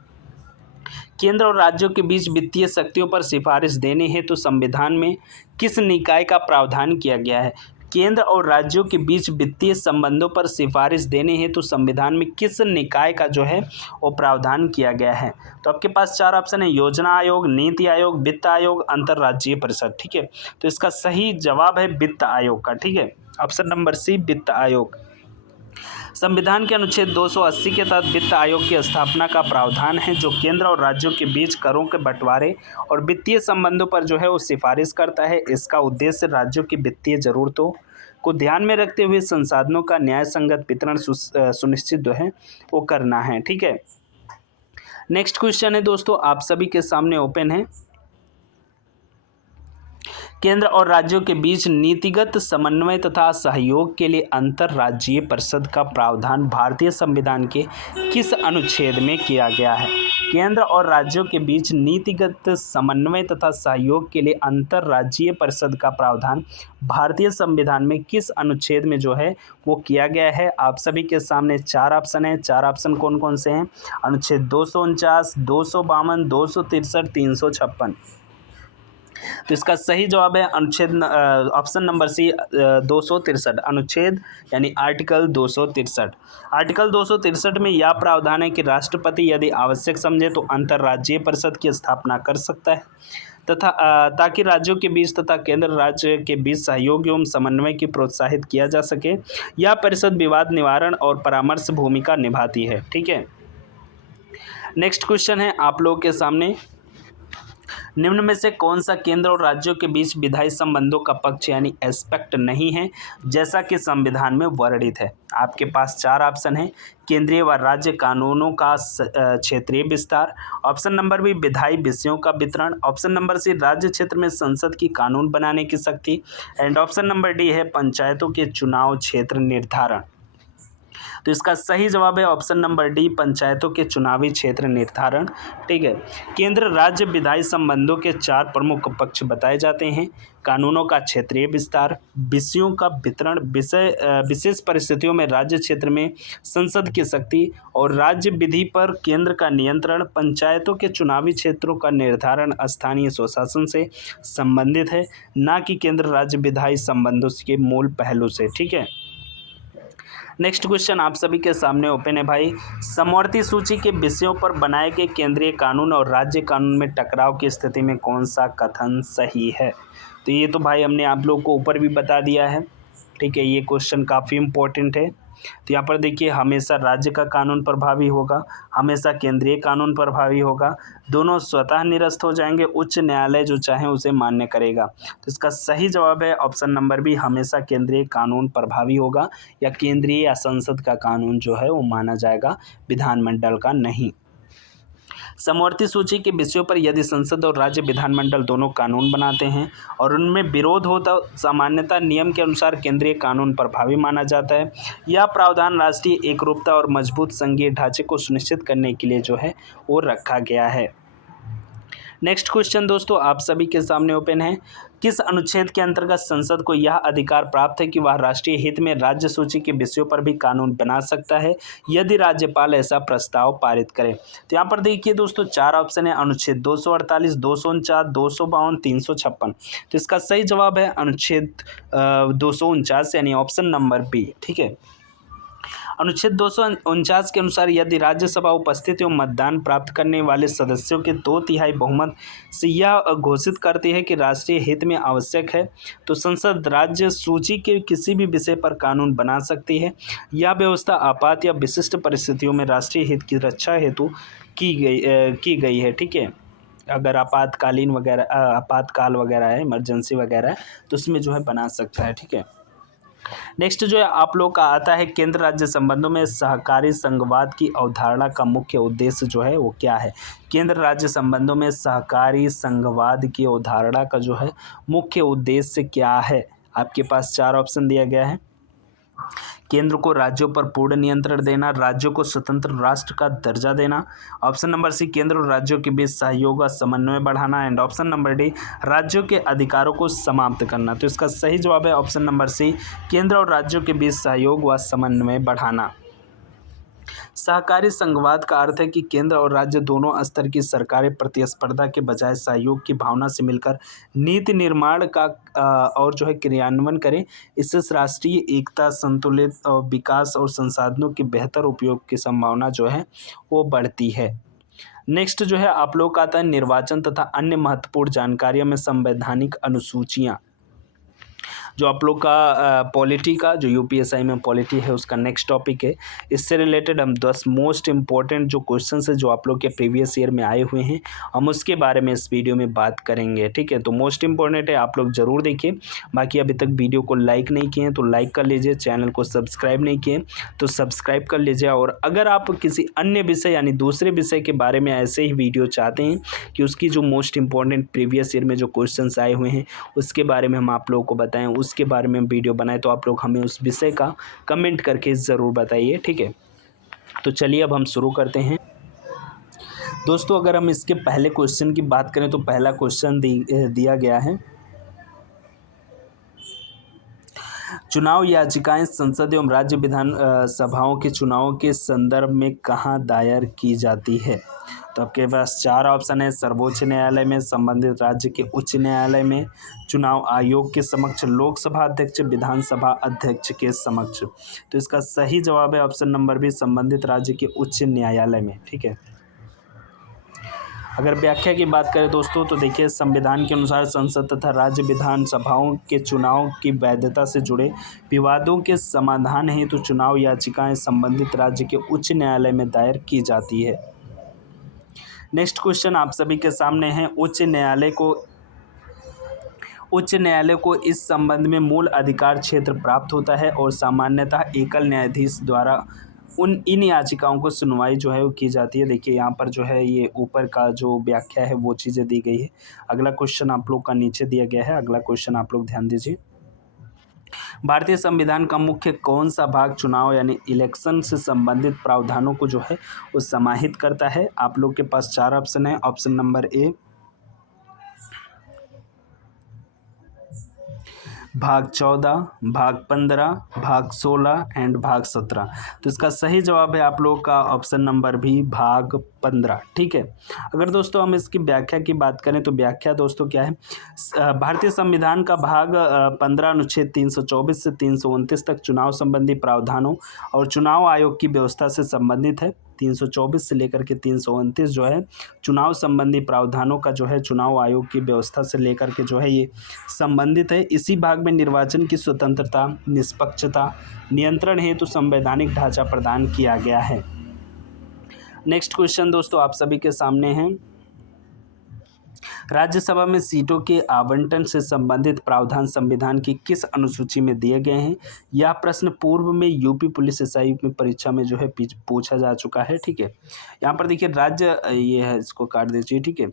केंद्र और राज्यों के बीच वित्तीय शक्तियों पर सिफारिश देने हेतु संविधान में किस निकाय का प्रावधान किया गया है। केंद्र और राज्यों के बीच वित्तीय संबंधों पर सिफारिश देने हेतु संविधान में किस निकाय का जो है वो प्रावधान किया गया है। तो आपके पास 4 ऑप्शन है, योजना आयोग, नीति आयोग, वित्त आयोग, अंतर्राज्यीय परिषद। ठीक है। तो इसका सही जवाब है वित्त आयोग का। ठीक है। ऑप्शन नंबर सी, वित्त आयोग। संविधान के अनुच्छेद 280 के तहत वित्त आयोग की स्थापना का प्रावधान है, जो केंद्र और राज्यों के बीच करों के बंटवारे और वित्तीय संबंधों पर जो है वो सिफारिश करता है। इसका उद्देश्य राज्यों की वित्तीय जरूरतों को ध्यान में रखते हुए संसाधनों का न्याय संगत वितरण सुनिश्चित जो है वो करना है। ठीक है। नेक्स्ट क्वेश्चन है दोस्तों आप सभी के सामने ओपन है, केंद्र और राज्यों के बीच नीतिगत समन्वय तथा सहयोग के लिए अंतर्राज्यीय परिषद का प्रावधान भारतीय संविधान के किस अनुच्छेद में किया गया है। केंद्र और राज्यों के बीच नीतिगत समन्वय तथा सहयोग के लिए अंतर्राज्यीय परिषद का प्रावधान भारतीय संविधान में किस अनुच्छेद में जो है वो किया गया है। आप सभी के सामने 4 ऑप्शन है। 4 ऑप्शन कौन कौन से हैं, अनुच्छेद 249, 252, 263, 356। तो इसका सही जवाब है अनुच्छेद ऑप्शन नंबर सी 263 अनुच्छेद यानी आर्टिकल 263। आर्टिकल 263 में यह प्रावधान है कि राष्ट्रपति यदि आवश्यक समझे तो अंतर्राज्यीय परिषद की स्थापना कर सकता है तथा ताकि राज्यों के बीच तथा केंद्र राज्य के बीच सहयोग एवं समन्वय की प्रोत्साहित किया जा सके। यह परिषद विवाद निवारण और परामर्श भूमिका निभाती है। ठीक है। नेक्स्ट क्वेश्चन है आप लोगों के सामने, निम्न में से कौन सा केंद्र और राज्यों के बीच विधायी संबंधों का पक्ष यानी एस्पेक्ट नहीं है जैसा कि संविधान में वर्णित है। आपके पास 4 ऑप्शन है, केंद्रीय व राज्य कानूनों का क्षेत्रीय विस्तार, ऑप्शन नंबर बी विधायी विषयों का वितरण, ऑप्शन नंबर सी राज्य क्षेत्र में संसद की कानून बनाने की शक्ति, एंड ऑप्शन नंबर डी है पंचायतों के चुनाव क्षेत्र निर्धारण। तो इसका सही जवाब है ऑप्शन नंबर डी, पंचायतों के चुनावी क्षेत्र निर्धारण। ठीक है। केंद्र राज्य विधायी संबंधों के 4 प्रमुख पक्ष बताए जाते हैं, कानूनों का क्षेत्रीय विस्तार, विषयों का वितरण, विशेष परिस्थितियों में राज्य क्षेत्र में संसद की शक्ति और राज्य विधि पर केंद्र का नियंत्रण, पंचायतों के चुनावी क्षेत्रों का निर्धारण स्थानीय स्वशासन से संबंधित है, न कि केंद्र राज्य विधायी संबंधों के मूल पहलू से। ठीक है। नेक्स्ट क्वेश्चन आप सभी के सामने ओपन है भाई, समवर्ती सूची के विषयों पर बनाए गए केंद्रीय कानून और राज्य कानून में टकराव की स्थिति में कौन सा कथन सही है। तो ये तो भाई हमने आप लोग को ऊपर भी बता दिया है। ठीक है। ये क्वेश्चन काफ़ी इम्पोर्टेंट है। तो यहाँ पर देखिए हमेशा राज्य का कानून प्रभावी होगा, हमेशा केंद्रीय कानून प्रभावी होगा, दोनों स्वतः निरस्त हो जाएंगे, उच्च न्यायालय जो चाहे उसे मान्य करेगा। तो इसका सही जवाब है ऑप्शन नंबर बी, हमेशा केंद्रीय कानून प्रभावी होगा या केंद्रीय या संसद का कानून जो है वो माना जाएगा, विधानमंडल का नहीं। समवर्ती सूची के विषयों पर यदि संसद और राज्य विधानमंडल दोनों कानून बनाते हैं और उनमें विरोध हो तो सामान्यतः नियम के अनुसार केंद्रीय कानून प्रभावी माना जाता है। यह प्रावधान राष्ट्रीय एकरूपता और मजबूत संघीय ढांचे को सुनिश्चित करने के लिए जो है वो रखा गया है। नेक्स्ट क्वेश्चन दोस्तों आप सभी के सामने ओपन है। किस अनुच्छेद के अंतर्गत संसद को यह अधिकार प्राप्त है कि वह राष्ट्रीय हित में राज्य सूची के विषयों पर भी कानून बना सकता है यदि राज्यपाल ऐसा प्रस्ताव पारित करे? तो यहाँ पर देखिए दोस्तों 4 ऑप्शन है, अनुच्छेद 248, 249, 252, 356। तो इसका सही जवाब है अनुच्छेद 249 यानी ऑप्शन नंबर बी। ठीक है, अनुच्छेद 249 के अनुसार यदि राज्यसभा उपस्थित एवं मतदान प्राप्त करने वाले सदस्यों के 2/3 बहुमत से यह घोषित करती है कि राष्ट्रीय हित में आवश्यक है तो संसद राज्य सूची के किसी भी विषय पर कानून बना सकती है। यह व्यवस्था आपात या विशिष्ट परिस्थितियों में राष्ट्रीय हित की रक्षा हेतु की गई है। ठीक है, अगर आपातकालीन वगैरह आपातकाल वगैरह है, इमरजेंसी वगैरह है, तो उसमें जो है बना सकता है। ठीक है, नेक्स्ट जो है आप लोग का आता है, केंद्र राज्य संबंधों में सहकारी संघवाद की अवधारणा का मुख्य उद्देश्य जो है वो क्या है? केंद्र राज्य संबंधों में सहकारी संघवाद की अवधारणा का जो है मुख्य उद्देश्य क्या है? आपके पास 4 ऑप्शन दिया गया है। केंद्र को राज्यों पर पूर्ण नियंत्रण देना, राज्यों को स्वतंत्र राष्ट्र का दर्जा देना, ऑप्शन नंबर सी केंद्र और राज्यों के बीच सहयोग व समन्वय बढ़ाना, एंड ऑप्शन नंबर डी राज्यों के अधिकारों को समाप्त करना। तो इसका सही जवाब है ऑप्शन नंबर सी, केंद्र और राज्यों के बीच सहयोग व समन्वय बढ़ाना। सहकारी संघवाद का अर्थ है कि केंद्र और राज्य दोनों स्तर की सरकारें प्रतिस्पर्धा के बजाय सहयोग की भावना से मिलकर नीति निर्माण का और जो है क्रियान्वयन करें। इससे राष्ट्रीय एकता, संतुलित विकास और संसाधनों के बेहतर उपयोग की संभावना जो है वो बढ़ती है। नेक्स्ट जो है आप लोग का आता है निर्वाचन तथा अन्य महत्वपूर्ण जानकारियों में संवैधानिक अनुसूचियाँ। जो आप लोग का पॉलिटी का जो यूपीएसआई में पॉलिटी है उसका नेक्स्ट टॉपिक है। इससे रिलेटेड हम 10 मोस्ट इंपॉर्टेंट जो क्वेश्चंस है जो आप लोग के प्रीवियस ईयर में आए हुए हैं हम उसके बारे में इस वीडियो में बात करेंगे। ठीक है, तो मोस्ट इंपॉर्टेंट है, आप लोग ज़रूर देखिए। बाकी अभी तक वीडियो को लाइक नहीं किए हैं तो लाइक कर लीजिए, चैनल को सब्सक्राइब नहीं किए तो सब्सक्राइब कर लीजिए। और अगर आप किसी अन्य विषय यानी दूसरे विषय के बारे में ऐसे ही वीडियो चाहते हैं कि उसकी जो मोस्ट इंपॉर्टेंट प्रीवियस ईयर में जो क्वेश्चंस आए हुए हैं उसके बारे में हम आप लोगों को बताएं, उसके बारे में वीडियो बनाए, तो आप लोग हमें उस विषय का कमेंट करके ज़रूर बताइए। ठीक है, तो चलिए अब हम शुरू करते हैं। दोस्तों अगर हम इसके पहले क्वेश्चन की बात करें तो पहला क्वेश्चन दिया गया है, चुनाव याचिकाएं संसद एवं राज्य विधान सभाओं के चुनावों के संदर्भ में कहाँ दायर की जाती है? तो आपके पास 4 ऑप्शन है, सर्वोच्च न्यायालय में, संबंधित राज्य के उच्च न्यायालय में, चुनाव आयोग के समक्ष, लोकसभा अध्यक्ष, विधानसभा अध्यक्ष के समक्ष। तो इसका सही जवाब है ऑप्शन नंबर बी, संबंधित राज्य के उच्च न्यायालय में। ठीक है, अगर व्याख्या की बात करें दोस्तों तो देखिए संविधान के अनुसार संसद तथा राज्य विधानसभाओं के चुनाव की वैधता से जुड़े विवादों के समाधान हेतु चुनाव याचिकाएं संबंधित राज्य के उच्च न्यायालय में दायर की जाती है। नेक्स्ट क्वेश्चन आप सभी के सामने है, उच्च न्यायालय को इस संबंध में मूल अधिकार क्षेत्र प्राप्त होता है और सामान्यतः एकल न्यायाधीश द्वारा इन याचिकाओं को सुनवाई जो है वो की जाती है। देखिए यहाँ पर जो है ये ऊपर का जो व्याख्या है वो चीज़ें दी गई है। अगला क्वेश्चन आप लोग का नीचे दिया गया है, अगला क्वेश्चन आप लोग ध्यान दीजिए। भारतीय संविधान का मुख्य कौन सा भाग चुनाव यानी इलेक्शन से संबंधित प्रावधानों को जो है वो समाहित करता है? आप लोग के पास 4 ऑप्शन है, ऑप्शन नंबर ए भाग 14, भाग 15, भाग 16 एंड भाग 17। तो इसका सही जवाब है आप लोग का ऑप्शन नंबर भी भाग 15। ठीक है, अगर दोस्तों हम इसकी व्याख्या की बात करें तो व्याख्या दोस्तों क्या है, भारतीय संविधान का भाग 15 अनुच्छेद 324 से 329 तक चुनाव संबंधी प्रावधानों और चुनाव आयोग की व्यवस्था से संबंधित है। 324 से लेकर के 329 जो है चुनाव संबंधी प्रावधानों का जो है चुनाव आयोग की व्यवस्था से लेकर के जो है ये संबंधित है। इसी भाग में निर्वाचन की स्वतंत्रता, निष्पक्षता, नियंत्रण हेतु संवैधानिक ढांचा प्रदान किया गया है। नेक्स्ट क्वेश्चन दोस्तों आप सभी के सामने है, राज्यसभा में सीटों के आवंटन से संबंधित प्रावधान संविधान की किस अनुसूची में दिए गए हैं? यह प्रश्न पूर्व में यूपी पुलिस एसआई में परीक्षा में जो है पूछा जा चुका है। ठीक है, यहाँ पर देखिए राज्य ये है, इसको काट दीजिए। ठीक है,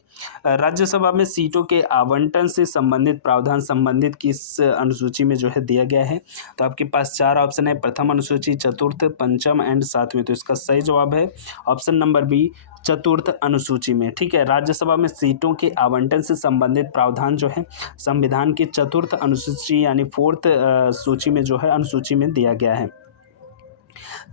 राज्यसभा में सीटों के आवंटन से संबंधित प्रावधान संबंधित किस अनुसूची में जो है दिया गया है? तो आपके पास 4 ऑप्शन है, प्रथम अनुसूची, चतुर्थ, पंचम एंड सातवें। तो इसका सही जवाब है ऑप्शन नंबर बी, चतुर्थ अनुसूची में। ठीक है, राज्यसभा में सीटों के आवंटन से संबंधित प्रावधान जो है संविधान की चतुर्थ अनुसूची यानी फोर्थ सूची में जो है अनुसूची में दिया गया है।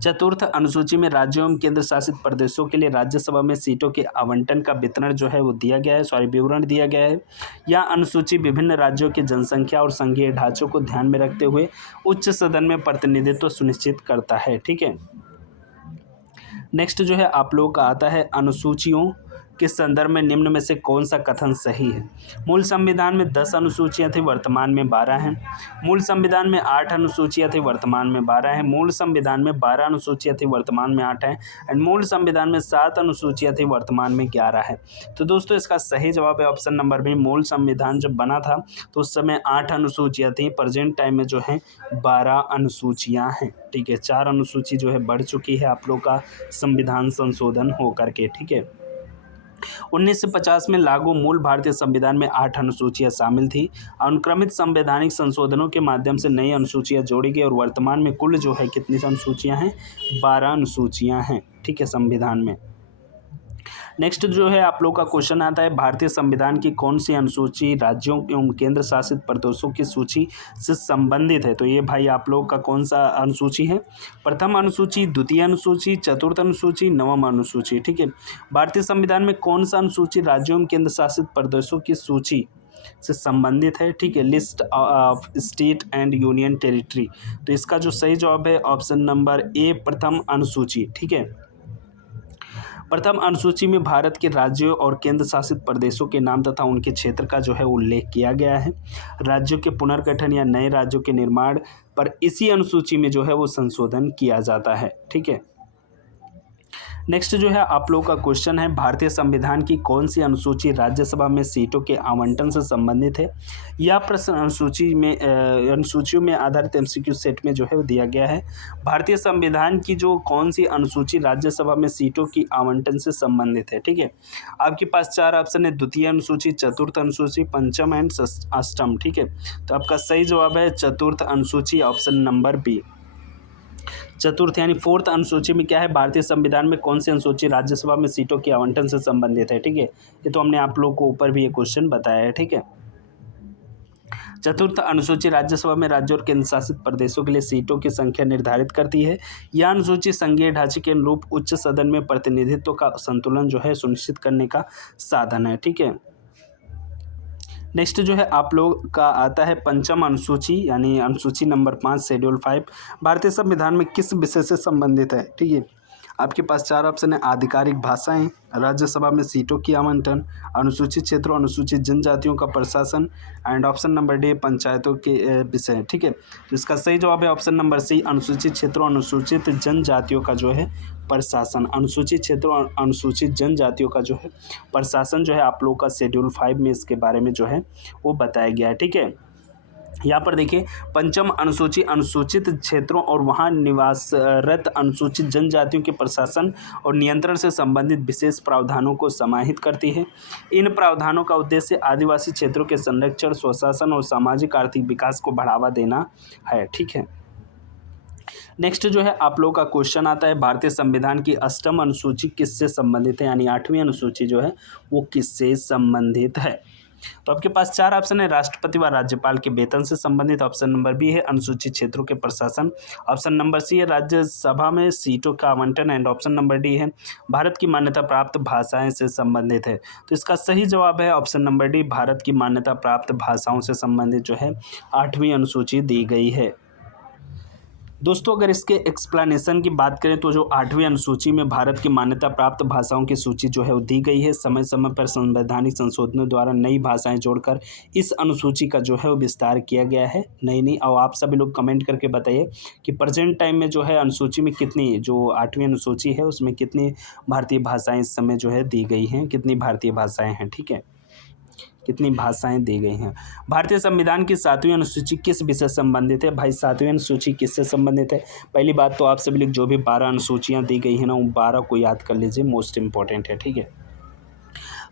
चतुर्थ अनुसूची में राज्यों एवं केंद्र शासित प्रदेशों के लिए राज्यसभा में सीटों के आवंटन का वितरण जो है वो दिया गया है, विवरण दिया गया है। यह अनुसूची विभिन्न राज्यों की जनसंख्या और संघीय ढांचों को ध्यान में रखते हुए उच्च सदन में प्रतिनिधित्व सुनिश्चित करता है। ठीक है, नेक्स्ट जो है आप लोगों का आता है, अनुसूचियों के संदर्भ में निम्न में से कौन सा कथन सही है? मूल संविधान में 10 अनुसूचियां थी, वर्तमान में 12 हैं। मूल संविधान में 8 अनुसूचियां थी, वर्तमान में 12 हैं। मूल संविधान में 12 अनुसूचियां थी, वर्तमान में 8 हैं। एंड मूल संविधान में 7 अनुसूचियां थी, वर्तमान में 11 है। तो दोस्तों इसका सही जवाब है ऑप्शन नंबर बी, मूल संविधान जब बना था तो उस समय 8 अनुसूचियां थी, प्रेजेंट टाइम में जो है 12 अनुसूचियां हैं। ठीक है, 4 अनुसूची जो है बढ़ चुकी है आप लोग का संविधान संशोधन हो करके। ठीक है, 1950 में लागू मूल भारतीय संविधान में 8 अनुसूचियां शामिल थी। अनुक्रमित संवैधानिक संशोधनों के माध्यम से नई अनुसूचियां जोड़ी गई और वर्तमान में कुल जो है कितनी अनुसूचियां हैं? 12 अनुसूचियां हैं। ठीक है, संविधान में। नेक्स्ट जो है आप लोग का क्वेश्चन आता है, भारतीय संविधान की कौन सी अनुसूची राज्यों एवं केंद्र शासित प्रदेशों की सूची से संबंधित है? तो ये भाई आप लोग का कौन सा अनुसूची है? प्रथम अनुसूची, द्वितीय अनुसूची, चतुर्थ अनुसूची, नवम अनुसूची। ठीक है, भारतीय संविधान में कौन सा अनुसूची राज्यों एवं केंद्र शासित प्रदेशों की सूची से संबंधित है? ठीक है, list of state and union territory. तो इसका जो सही जवाब है ऑप्शन नंबर ए, प्रथम अनुसूची। ठीक है, प्रथम अनुसूची में भारत के राज्यों और केंद्र शासित प्रदेशों के नाम तथा उनके क्षेत्र का जो है उल्लेख किया गया है। राज्यों के पुनर्गठन या नए राज्यों के निर्माण पर इसी अनुसूची में जो है वो संशोधन किया जाता है। ठीक है, नेक्स्ट जो है आप लोगों का क्वेश्चन है, भारतीय संविधान की कौन सी अनुसूची राज्यसभा में सीटों के आवंटन से संबंधित है? यह प्रश्न अनुसूचियों में आधारित एमसीक्यू सेट में जो है वो दिया गया है। भारतीय संविधान की जो कौन सी अनुसूची राज्यसभा में सीटों की आवंटन से संबंधित है? ठीक है, आपके पास 4 ऑप्शन है, द्वितीय अनुसूची, चतुर्थ अनुसूची, पंचम एंड अष्टम। ठीक है, तो आपका सही जवाब है चतुर्थ अनुसूची, ऑप्शन नंबर बी। चतुर्थ यानी फोर्थ अनुसूची में क्या है, भारतीय संविधान में कौन सी अनुसूची राज्यसभा में सीटों के आवंटन से संबंधित है? ठीक है, ये तो हमने आप लोगों को ऊपर भी ये क्वेश्चन बताया है। ठीक है, चतुर्थ अनुसूची राज्यसभा में राज्यों और केंद्र शासित प्रदेशों के लिए सीटों की संख्या निर्धारित करती है। यह अनुसूची संघीय ढांचे के अनुरूप उच्च सदन में प्रतिनिधित्व का संतुलन जो है सुनिश्चित करने का साधन है। ठीक है, नेक्स्ट जो है आप लोग का आता है पंचम अनुसूची यानी अनुसूची नंबर 5, शेड्यूल 5, भारतीय संविधान में किस विषय से संबंधित है? ठीक है, आपके पास 4 ऑप्शन है, आधिकारिक भाषाएं, राज्यसभा में सीटों की आवंटन, अनुसूचित क्षेत्रों, अनुसूचित जनजातियों का प्रशासन एंड ऑप्शन नंबर डी, पंचायतों के विषय। ठीक है, तो इसका सही जवाब है ऑप्शन नंबर सी, अनुसूचित क्षेत्रों, अनुसूचित जनजातियों का जो है प्रशासन। अनुसूचित क्षेत्रों, अनुसूचित जनजातियों का जो है प्रशासन जो है आप लोग का शेड्यूल 5 में इसके बारे में जो है वो बताया गया है। ठीक है, यहाँ पर देखिए, पंचम अनुसूची अनुसूचित क्षेत्रों और वहाँ निवासरत अनुसूचित जनजातियों के प्रशासन और नियंत्रण से संबंधित विशेष प्रावधानों को समाहित करती है। इन प्रावधानों का उद्देश्य आदिवासी क्षेत्रों के संरक्षण, स्वशासन और सामाजिक आर्थिक विकास को बढ़ावा देना है। ठीक है, नेक्स्ट जो है आप लोगों का क्वेश्चन आता है, भारतीय संविधान की अष्टम अनुसूची किससे संबंधित है? यानी 8वीं अनुसूची जो है वो किससे संबंधित है? तो आपके पास 4 ऑप्शन है, राष्ट्रपति व राज्यपाल के वेतन से संबंधित, ऑप्शन नंबर बी है अनुसूचित क्षेत्रों के प्रशासन, ऑप्शन नंबर सी है राज्यसभा में सीटों का आवंटन एंड ऑप्शन नंबर डी है भारत की मान्यता प्राप्त भाषाएं से संबंधित है। तो इसका सही जवाब है ऑप्शन नंबर डी, भारत की मान्यता प्राप्त भाषाओं से संबंधित जो है 8वीं अनुसूची दी गई है। दोस्तों अगर इसके एक्सप्लेनेशन की बात करें तो जो 8वीं अनुसूची में भारत की मान्यता प्राप्त भाषाओं की सूची जो है वो दी गई है। समय समय पर संवैधानिक संशोधनों द्वारा नई भाषाएं जोड़कर इस अनुसूची का जो है वो विस्तार किया गया है। नई और आप सभी लोग कमेंट करके बताइए कि प्रेजेंट टाइम में जो है अनुसूची में कितनी, जो 8वीं अनुसूची है उसमें कितनी भारतीय भाषाएँ इस समय जो है दी गई हैं, कितनी भारतीय भाषाएँ हैं, ठीक है, कितनी भाषाएं दी गई हैं। भारतीय संविधान की 7वीं अनुसूची किस विषय से संबंधित है? भाई 7वीं अनुसूची किससे संबंधित है? पहली बात तो आप सभी लोग जो भी 12 अनुसूचियां दी गई हैं ना, उन 12 को याद कर लीजिए, मोस्ट इंपॉर्टेंट है, ठीक है।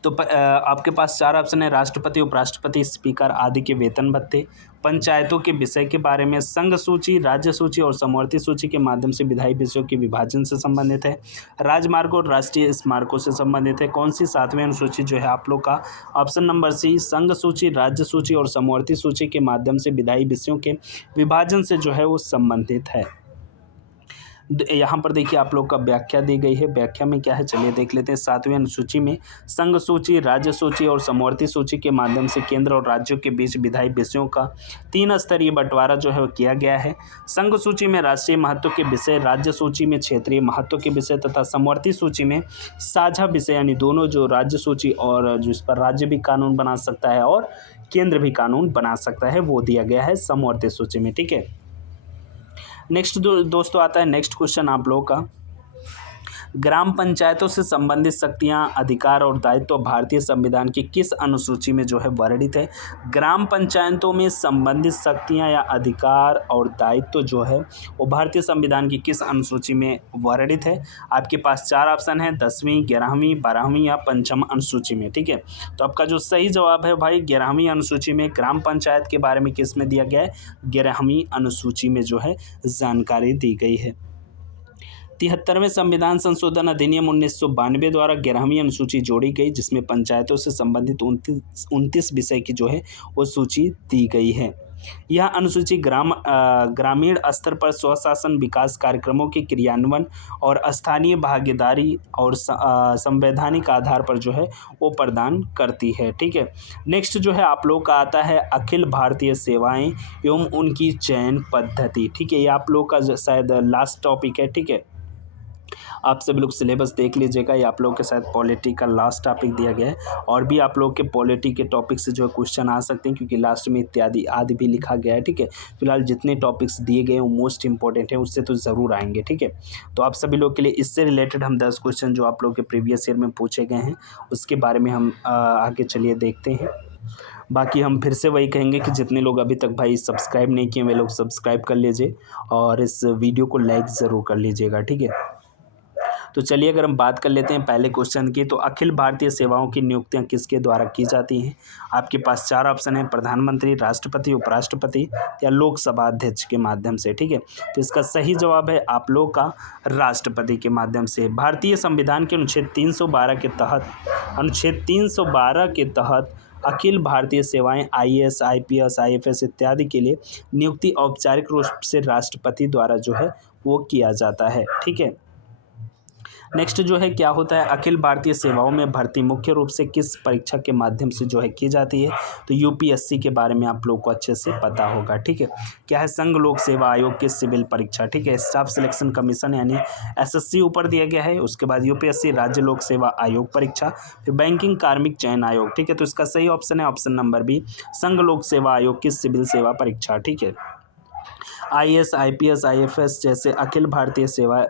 तो आपके पास 4 ऑप्शन है: राष्ट्रपति, उपराष्ट्रपति, स्पीकर आदि के वेतन भत्ते, पंचायतों के विषय के बारे में, संघ सूची, राज्य सूची और समवर्ती सूची के माध्यम से विधायी विषयों के विभाजन से संबंधित है, राजमार्गों और राष्ट्रीय स्मारकों से संबंधित है। कौन सी 7वीं अनुसूची जो है आप लोग का? ऑप्शन नंबर सी, संघ सूची, राज्य सूची और समवर्ती सूची के माध्यम से विधायी विषयों के विभाजन से जो है वो संबंधित है। यहाँ पर देखिए आप लोग का व्याख्या दी गई है। व्याख्या में क्या है चलिए देख लेते हैं। 7वीं अनुसूची में संघ सूची, राज्य सूची और समवर्ती सूची के माध्यम से केंद्र और राज्यों के बीच विधायी विषयों का 3 स्तरीय बंटवारा जो है वो किया गया है। संघ सूची में राष्ट्रीय महत्व के विषय, राज्य सूची में क्षेत्रीय महत्व के विषय तथा समवर्ती सूची में साझा विषय, यानी दोनों, जो राज्य सूची और जिस पर राज्य भी कानून बना सकता है और केंद्र भी कानून बना सकता है, वो दिया गया है समवर्ती सूची में, ठीक है। नेक्स्ट दोस्तों आता है नेक्स्ट क्वेश्चन आप लोगों का, ग्राम पंचायतों से संबंधित शक्तियां, अधिकार और दायित्व भारतीय संविधान की किस अनुसूची में जो है वर्णित है? ग्राम पंचायतों में संबंधित शक्तियां या अधिकार और दायित्व जो है वो भारतीय संविधान की किस अनुसूची में वर्णित है? आपके पास 4 ऑप्शन है: 10वीं, 11वीं, 12वीं या 5वीं अनुसूची में, ठीक है। तो आपका जो सही जवाब है भाई 11वीं अनुसूची में ग्राम पंचायत के बारे में किस में दिया गया है? 11वीं अनुसूची में जो है जानकारी दी गई है। 73वें संविधान संशोधन अधिनियम 1992 द्वारा 11वीं अनुसूची जोड़ी गई, जिसमें पंचायतों से संबंधित 29 विषय की जो है वो सूची दी गई है। यह अनुसूची ग्रामीण स्तर पर स्वशासन विकास कार्यक्रमों के क्रियान्वयन और स्थानीय भागीदारी और संवैधानिक आधार पर जो है वो प्रदान करती है, ठीक है। नेक्स्ट जो है आप लोग का आता है अखिल भारतीय सेवाएं एवं उनकी चयन पद्धति, ठीक है। ये आप लोग का शायद लास्ट टॉपिक है, ठीक है। आप सभी लोग सिलेबस देख लीजिएगा, ये आप लोग के साथ पॉलिटी का लास्ट टॉपिक दिया गया है, और भी आप लोग के पॉलिटी के टॉपिक से जो है क्वेश्चन आ सकते हैं, क्योंकि लास्ट में इत्यादि आदि भी लिखा गया है, ठीक है। फिलहाल जितने टॉपिक्स दिए गए हैं वो मोस्ट इंपॉर्टेंट है, उससे तो ज़रूर आएंगे, ठीक है। तो आप सभी लोग के लिए इससे रिलेटेड हम 10 क्वेश्चन जो आप लोग के प्रीवियस ईयर में पूछे गए हैं उसके बारे में हम आगे चलिए देखते हैं। बाकी हम फिर से वही कहेंगे कि जितने लोग अभी तक भाई सब्सक्राइब नहीं किए वे लोग सब्सक्राइब कर लीजिए और इस वीडियो को लाइक ज़रूर कर लीजिएगा, ठीक है। तो चलिए अगर हम बात कर लेते हैं पहले क्वेश्चन की, तो अखिल भारतीय सेवाओं की नियुक्तियां किसके द्वारा की जाती हैं? आपके पास 4 ऑप्शन है: प्रधानमंत्री, राष्ट्रपति, उपराष्ट्रपति या लोकसभा अध्यक्ष के माध्यम से, ठीक है। तो इसका सही जवाब है आप लोग का राष्ट्रपति के माध्यम से। भारतीय संविधान के अनुच्छेद 312 के तहत अखिल भारतीय सेवाएं IAS, IPS, IFS इत्यादि के लिए नियुक्ति औपचारिक रूप से राष्ट्रपति द्वारा जो है वो किया जाता है, ठीक है। नेक्स्ट जो है क्या होता है, अखिल भारतीय सेवाओं में भर्ती मुख्य रूप से किस परीक्षा के माध्यम से जो है की जाती है? तो UPSC के बारे में आप लोग को अच्छे से पता होगा, ठीक है। क्या है? संघ लोक सेवा आयोग की सिविल परीक्षा, ठीक है। स्टाफ सिलेक्शन कमीशन यानी SSC ऊपर दिया गया है, उसके बाद UPSC राज्य लोक सेवा आयोग परीक्षा, फिर बैंकिंग कार्मिक चयन आयोग, ठीक है। तो इसका सही ऑप्शन है ऑप्शन नंबर बी, संघ लोक सेवा आयोग की सिविल सेवा परीक्षा, ठीक है। IAS, IPS, IFS जैसे अखिल भारतीय सेवा।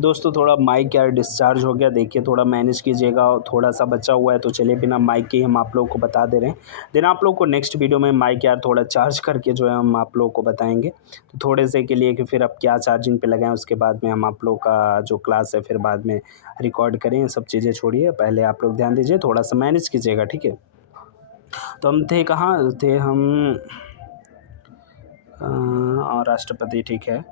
दोस्तों थोड़ा माइक यार डिस्चार्ज हो गया, देखिए थोड़ा मैनेज कीजिएगा, और थोड़ा सा बचा हुआ है तो चलिए बिना माइक के ही हम आप लोगों को बता दे रहे हैं। देन आप लोग को नेक्स्ट वीडियो में माइक यार थोड़ा चार्ज करके जो है हम आप लोगों को बताएंगे, तो थोड़े से के लिए कि फिर अब क्या चार्जिंग पे लगाएं, उसके बाद में हम आप लोग का जो क्लास है फिर बाद में रिकॉर्ड करें। ये सब चीज़ें छोड़िए, पहले आप लोग ध्यान दीजिए, थोड़ा सा मैनेज कीजिएगा, ठीक है। तो हम थे कहाँ थे हम, और राष्ट्रपति, ठीक है।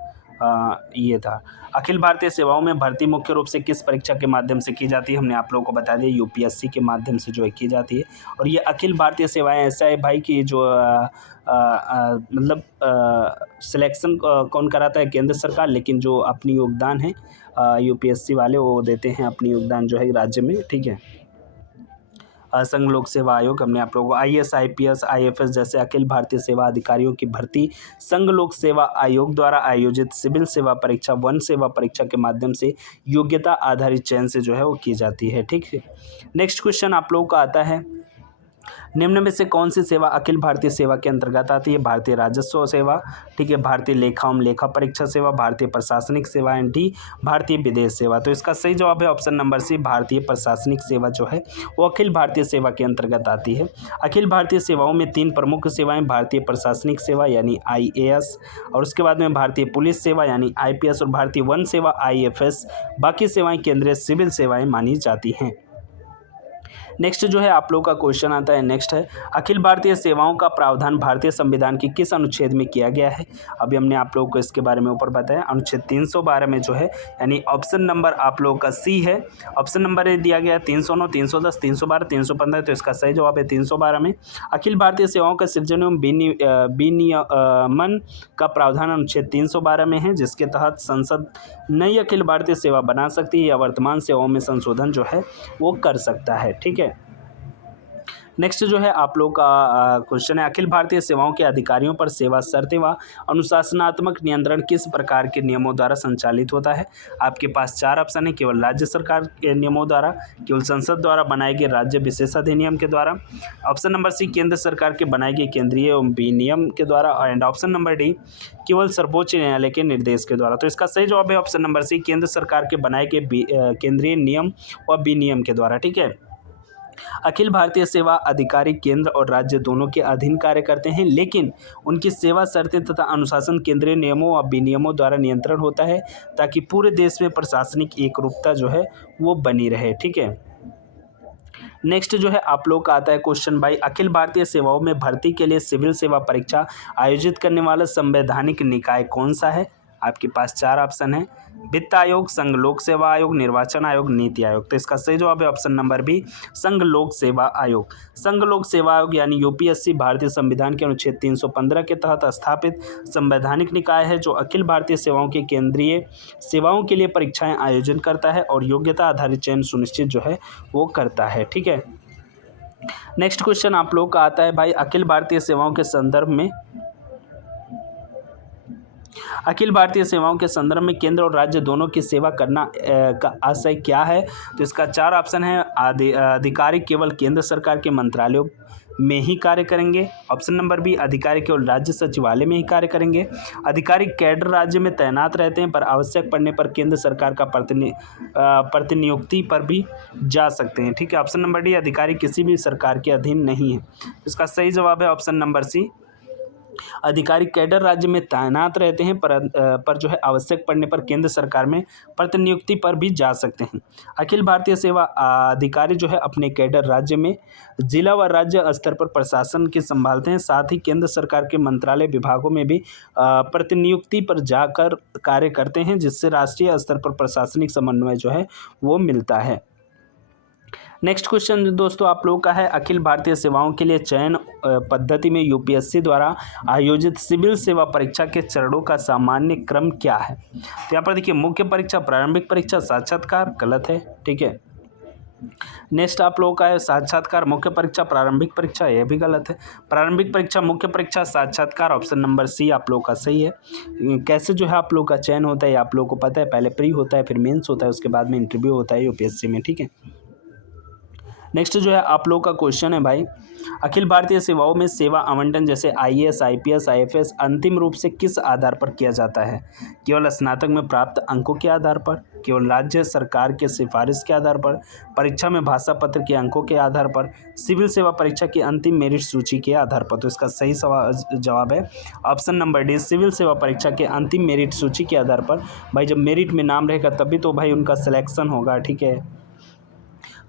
ये था अखिल भारतीय सेवाओं में भर्ती मुख्य रूप से किस परीक्षा के माध्यम से की जाती है? हमने आप लोगों को बता दिया UPSC के माध्यम से जो है की जाती है। और ये अखिल भारतीय सेवाएं ऐसा है भाई कि जो मतलब सिलेक्शन कौन कराता है? केंद्र सरकार, लेकिन जो अपनी योगदान है UPSC वाले वो देते हैं अपनी योगदान जो है राज्य में, ठीक है। संघ लोक सेवा आयोग, हमने आप लोगों को IAS IPS IFS जैसे अखिल भारतीय सेवा अधिकारियों की भर्ती संघ लोक सेवा आयोग द्वारा आयोजित सिविल सेवा परीक्षा वन सेवा परीक्षा के माध्यम से योग्यता आधारित चयन से जो है वो की जाती है। ठीक है, नेक्स्ट क्वेश्चन आप लोगों का आता है, निम्न में से कौन सी सेवा अखिल भारतीय सेवा के अंतर्गत आती है? भारतीय राजस्व सेवा, ठीक है, भारतीय लेखा एवं लेखा परीक्षा सेवा, भारतीय प्रशासनिक सेवा, एंड डी भारतीय विदेश सेवा। तो इसका सही जवाब है ऑप्शन नंबर सी, भारतीय प्रशासनिक सेवा जो है वो अखिल भारतीय सेवा के अंतर्गत आती है। अखिल भारतीय सेवाओं में 3 प्रमुख सेवाएं, भारतीय प्रशासनिक सेवा यानी IAS, और उसके बाद में भारतीय पुलिस सेवा यानी IPS, और भारतीय वन सेवा IFS। बाकी सेवाएं केंद्रीय सिविल सेवाएं मानी जाती हैं। नेक्स्ट जो है आप लोगों का क्वेश्चन आता है, नेक्स्ट है, अखिल भारतीय सेवाओं का प्रावधान भारतीय संविधान के किस अनुच्छेद में किया गया है? अभी हमने आप लोगों को इसके बारे में ऊपर बताया, अनुच्छेद 312 में जो है, यानी ऑप्शन नंबर आप लोगों का सी है। ऑप्शन नंबर ए दिया गया है 309, 310, 312, 315, तो इसका सही जवाब है 312 में। अखिल भारतीय सेवाओं का सृजन एवं विनियमन का प्रावधान अनुच्छेद 312 में है, जिसके तहत संसद नई अखिल भारतीय सेवा बना सकती है या वर्तमान सेवाओं में संशोधन जो है वो कर सकता है। ठीक है, नेक्स्ट जो है आप लोग का क्वेश्चन है, अखिल भारतीय सेवाओं के अधिकारियों पर सेवा शर्तें व अनुशासनात्मक नियंत्रण किस प्रकार के नियमों द्वारा संचालित होता है? आपके पास 4 ऑप्शन है, केवल राज्य सरकार के नियमों द्वारा, केवल संसद द्वारा बनाए गए राज्य विशेष अधिनियम के द्वारा, ऑप्शन नंबर सी केंद्र सरकार के बनाए गए केंद्रीय विनियम के द्वारा, एंड ऑप्शन नंबर डी केवल सर्वोच्च न्यायालय के निर्देश के द्वारा। तो इसका सही जवाब है ऑप्शन नंबर सी, केंद्र सरकार के बनाए गए केंद्रीय नियम व विनियम के द्वारा। ठीक है, अखिल भारतीय सेवा अधिकारी केंद्र और राज्य दोनों के अधीन कार्य करते हैं, लेकिन उनकी सेवा शर्तें तथा अनुशासन केंद्रीय नियमों और विनियमों द्वारा नियंत्रण होता है, ताकि पूरे देश में प्रशासनिक एकरूपता जो है वो बनी रहे। ठीक है, नेक्स्ट जो है आप लोग का आता है क्वेश्चन भाई, अखिल भारतीय सेवाओं में भर्ती के लिए सिविल सेवा परीक्षा आयोजित करने वाला संवैधानिक निकाय कौन सा है? आपके पास 4 ऑप्शन है, वित्त आयोग, संघ लोक सेवा आयोग, निर्वाचन आयोग, नीति आयोग। तो इसका सही जवाब है ऑप्शन नंबर बी, संघ लोक सेवा आयोग। संघ लोक सेवा आयोग यानी UPSC भारतीय संविधान के अनुच्छेद 315 के तहत स्थापित संवैधानिक निकाय है, जो अखिल भारतीय सेवाओं के केंद्रीय सेवाओं के लिए परीक्षाएं आयोजन करता है और योग्यता आधारित चयन सुनिश्चित जो है वो करता है। ठीक है, नेक्स्ट क्वेश्चन आप लोग का आता है भाई, अखिल भारतीय सेवाओं के संदर्भ में में केंद्र और राज्य दोनों की सेवा करना का आशय क्या है? तो इसका 4 ऑप्शन है, अधिकारी केवल केंद्र सरकार के मंत्रालयों में ही कार्य करेंगे, ऑप्शन नंबर बी अधिकारी केवल राज्य सचिवालय में ही कार्य करेंगे, अधिकारी कैडर राज्य में तैनात रहते हैं पर आवश्यक पड़ने पर केंद्र सरकार का प्रतिनियुक्ति पर भी जा सकते हैं। ठीक है, ऑप्शन नंबर डी अधिकारी किसी भी सरकार के अधीन नहीं है। इसका सही जवाब है ऑप्शन नंबर सी, अधिकारी कैडर राज्य में तैनात रहते हैं पर जो है आवश्यक पड़ने पर केंद्र सरकार में प्रतिनियुक्ति पर भी जा सकते हैं। अखिल भारतीय सेवा अधिकारी जो है अपने कैडर राज्य में जिला व राज्य स्तर पर प्रशासन के संभालते हैं, साथ ही केंद्र सरकार के मंत्रालय विभागों में भी प्रतिनियुक्ति पर जाकर कार्य करते हैं, जिससे राष्ट्रीय स्तर पर प्रशासनिक समन्वय जो है वो मिलता है। नेक्स्ट क्वेश्चन दोस्तों आप लोगों का है, अखिल भारतीय सेवाओं के लिए चयन पद्धति में UPSC द्वारा आयोजित सिविल सेवा परीक्षा के चरणों का सामान्य क्रम क्या है? तो यहाँ पर देखिए, मुख्य परीक्षा, प्रारंभिक परीक्षा, साक्षात्कार, गलत है। ठीक है, नेक्स्ट आप लोगों का है साक्षात्कार, मुख्य परीक्षा, प्रारंभिक परीक्षा, यह भी गलत है। प्रारंभिक परीक्षा, मुख्य परीक्षा, साक्षात्कार, ऑप्शन नंबर सी आप लोगों का सही है। कैसे जो है आप लोगों का चयन होता है आप लोगों को पता है, पहले प्री होता है, फिर मेंस होता है, उसके बाद में इंटरव्यू होता है UPSC में। ठीक है, नेक्स्ट जो है आप लोगों का क्वेश्चन है भाई, अखिल भारतीय सेवाओं में सेवा आवंटन जैसे IAS IPS IFS अंतिम रूप से किस आधार पर किया जाता है? केवल स्नातक में प्राप्त अंकों के आधार पर, केवल राज्य सरकार के सिफारिश के आधार पर, परीक्षा में भाषा पत्र के अंकों के आधार पर, सिविल सेवा परीक्षा की अंतिम मेरिट सूची के आधार पर। तो इसका सही जवाब है ऑप्शन नंबर डी, सिविल सेवा परीक्षा के अंतिम मेरिट सूची के आधार पर। भाई जब मेरिट में नाम रहेगा तभी तो भाई उनका सिलेक्शन होगा। ठीक है,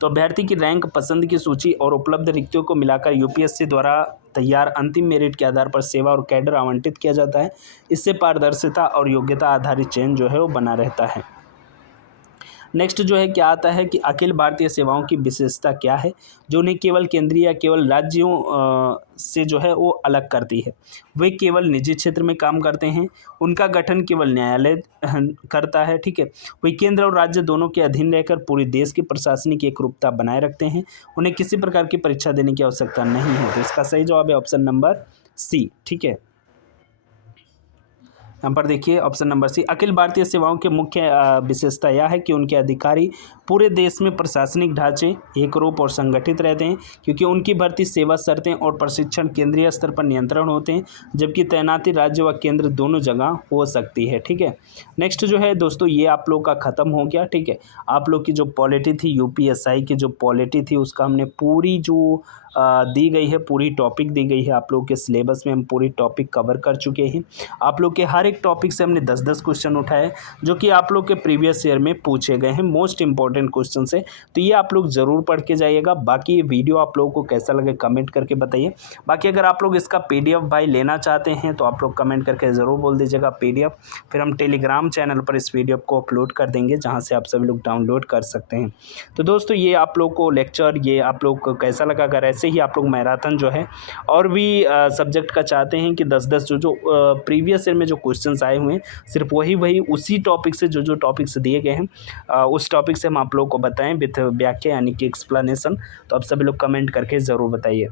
तो अभ्यर्थी की रैंक, पसंद की सूची और उपलब्ध रिक्तियों को मिलाकर UPSC द्वारा तैयार अंतिम मेरिट के आधार पर सेवा और कैडर आवंटित किया जाता है। इससे पारदर्शिता और योग्यता आधारित चयन जो है वो बना रहता है। नेक्स्ट जो है क्या आता है कि अखिल भारतीय सेवाओं की विशेषता क्या है जो उन्हें केवल केंद्रीय या केवल राज्यों से जो है वो अलग करती है। वे केवल निजी क्षेत्र में काम करते हैं, उनका गठन केवल न्यायालय करता है, ठीक है। वे केंद्र और राज्य दोनों के अधीन रहकर पूरे देश की प्रशासनिक एकरूपता बनाए रखते हैं, उन्हें किसी प्रकार की परीक्षा देने की आवश्यकता नहीं है। तो इसका सही जवाब है ऑप्शन नंबर सी, ठीक है। यहाँ पर देखिए ऑप्शन नंबर सी, अखिल भारतीय सेवाओं के मुख्य विशेषता यह है कि उनके अधिकारी पूरे देश में प्रशासनिक ढांचे एक रूप और संगठित रहते हैं, क्योंकि उनकी भर्ती, सेवा शर्तें और प्रशिक्षण केंद्रीय स्तर पर नियंत्रण होते हैं, जबकि तैनाती राज्य व केंद्र दोनों जगह हो सकती है, ठीक है। नेक्स्ट जो है दोस्तों ये आप लोग का ख़त्म हो गया, ठीक है। आप लोग की जो पॉलिटी थी, यूपीएसआई की जो पॉलिटी थी, उसका हमने पूरी जो दी गई है, पूरी टॉपिक दी गई है आप लोग के सिलेबस में, हम पूरी टॉपिक कवर कर चुके हैं। आप लोग के हर एक टॉपिक से हमने 10-10 क्वेश्चन उठाए जो कि आप लोग के प्रीवियस ईयर में पूछे गए हैं, मोस्ट इंपॉर्टेंट क्वेश्चन से। तो ये आप लोग ज़रूर पढ़ के जाइएगा। बाकी ये वीडियो आप लोगों को कैसा लगे कमेंट करके बताइए। बाकी अगर आप लोग इसका पीडीएफ भाई लेना चाहते हैं तो आप लोग कमेंट करके ज़रूर बोल दीजिएगा पीडीएफ, फिर हम टेलीग्राम चैनल पर इस पीडीएफ को अपलोड कर देंगे, जहाँ से आप सभी लोग डाउनलोड कर सकते हैं। तो दोस्तों ये आप लोग को लेक्चर, ये आप लोग को कैसा लगा? अगर ऐसे ही आप लोग मैराथन जो है और भी सब्जेक्ट का चाहते हैं कि 10-10 जो प्रीवियस ईयर में जो क्वेश्चंस आए हुए हैं, सिर्फ वही उसी टॉपिक से जो टॉपिक्स दिए गए हैं उस टॉपिक से हम आप लोगों को बताएं विथ व्याख्या यानी कि एक्सप्लेनेशन। तो आप सभी लोग कमेंट करके ज़रूर बताइए।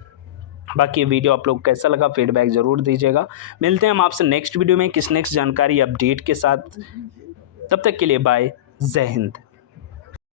बाकी ये वीडियो आप लोग कैसा लगा फीडबैक ज़रूर दीजिएगा। मिलते हैं हम आपसे नेक्स्ट वीडियो में किस नेक्स्ट जानकारी अपडेट के साथ। तब तक के लिए बाय, जय हिंद।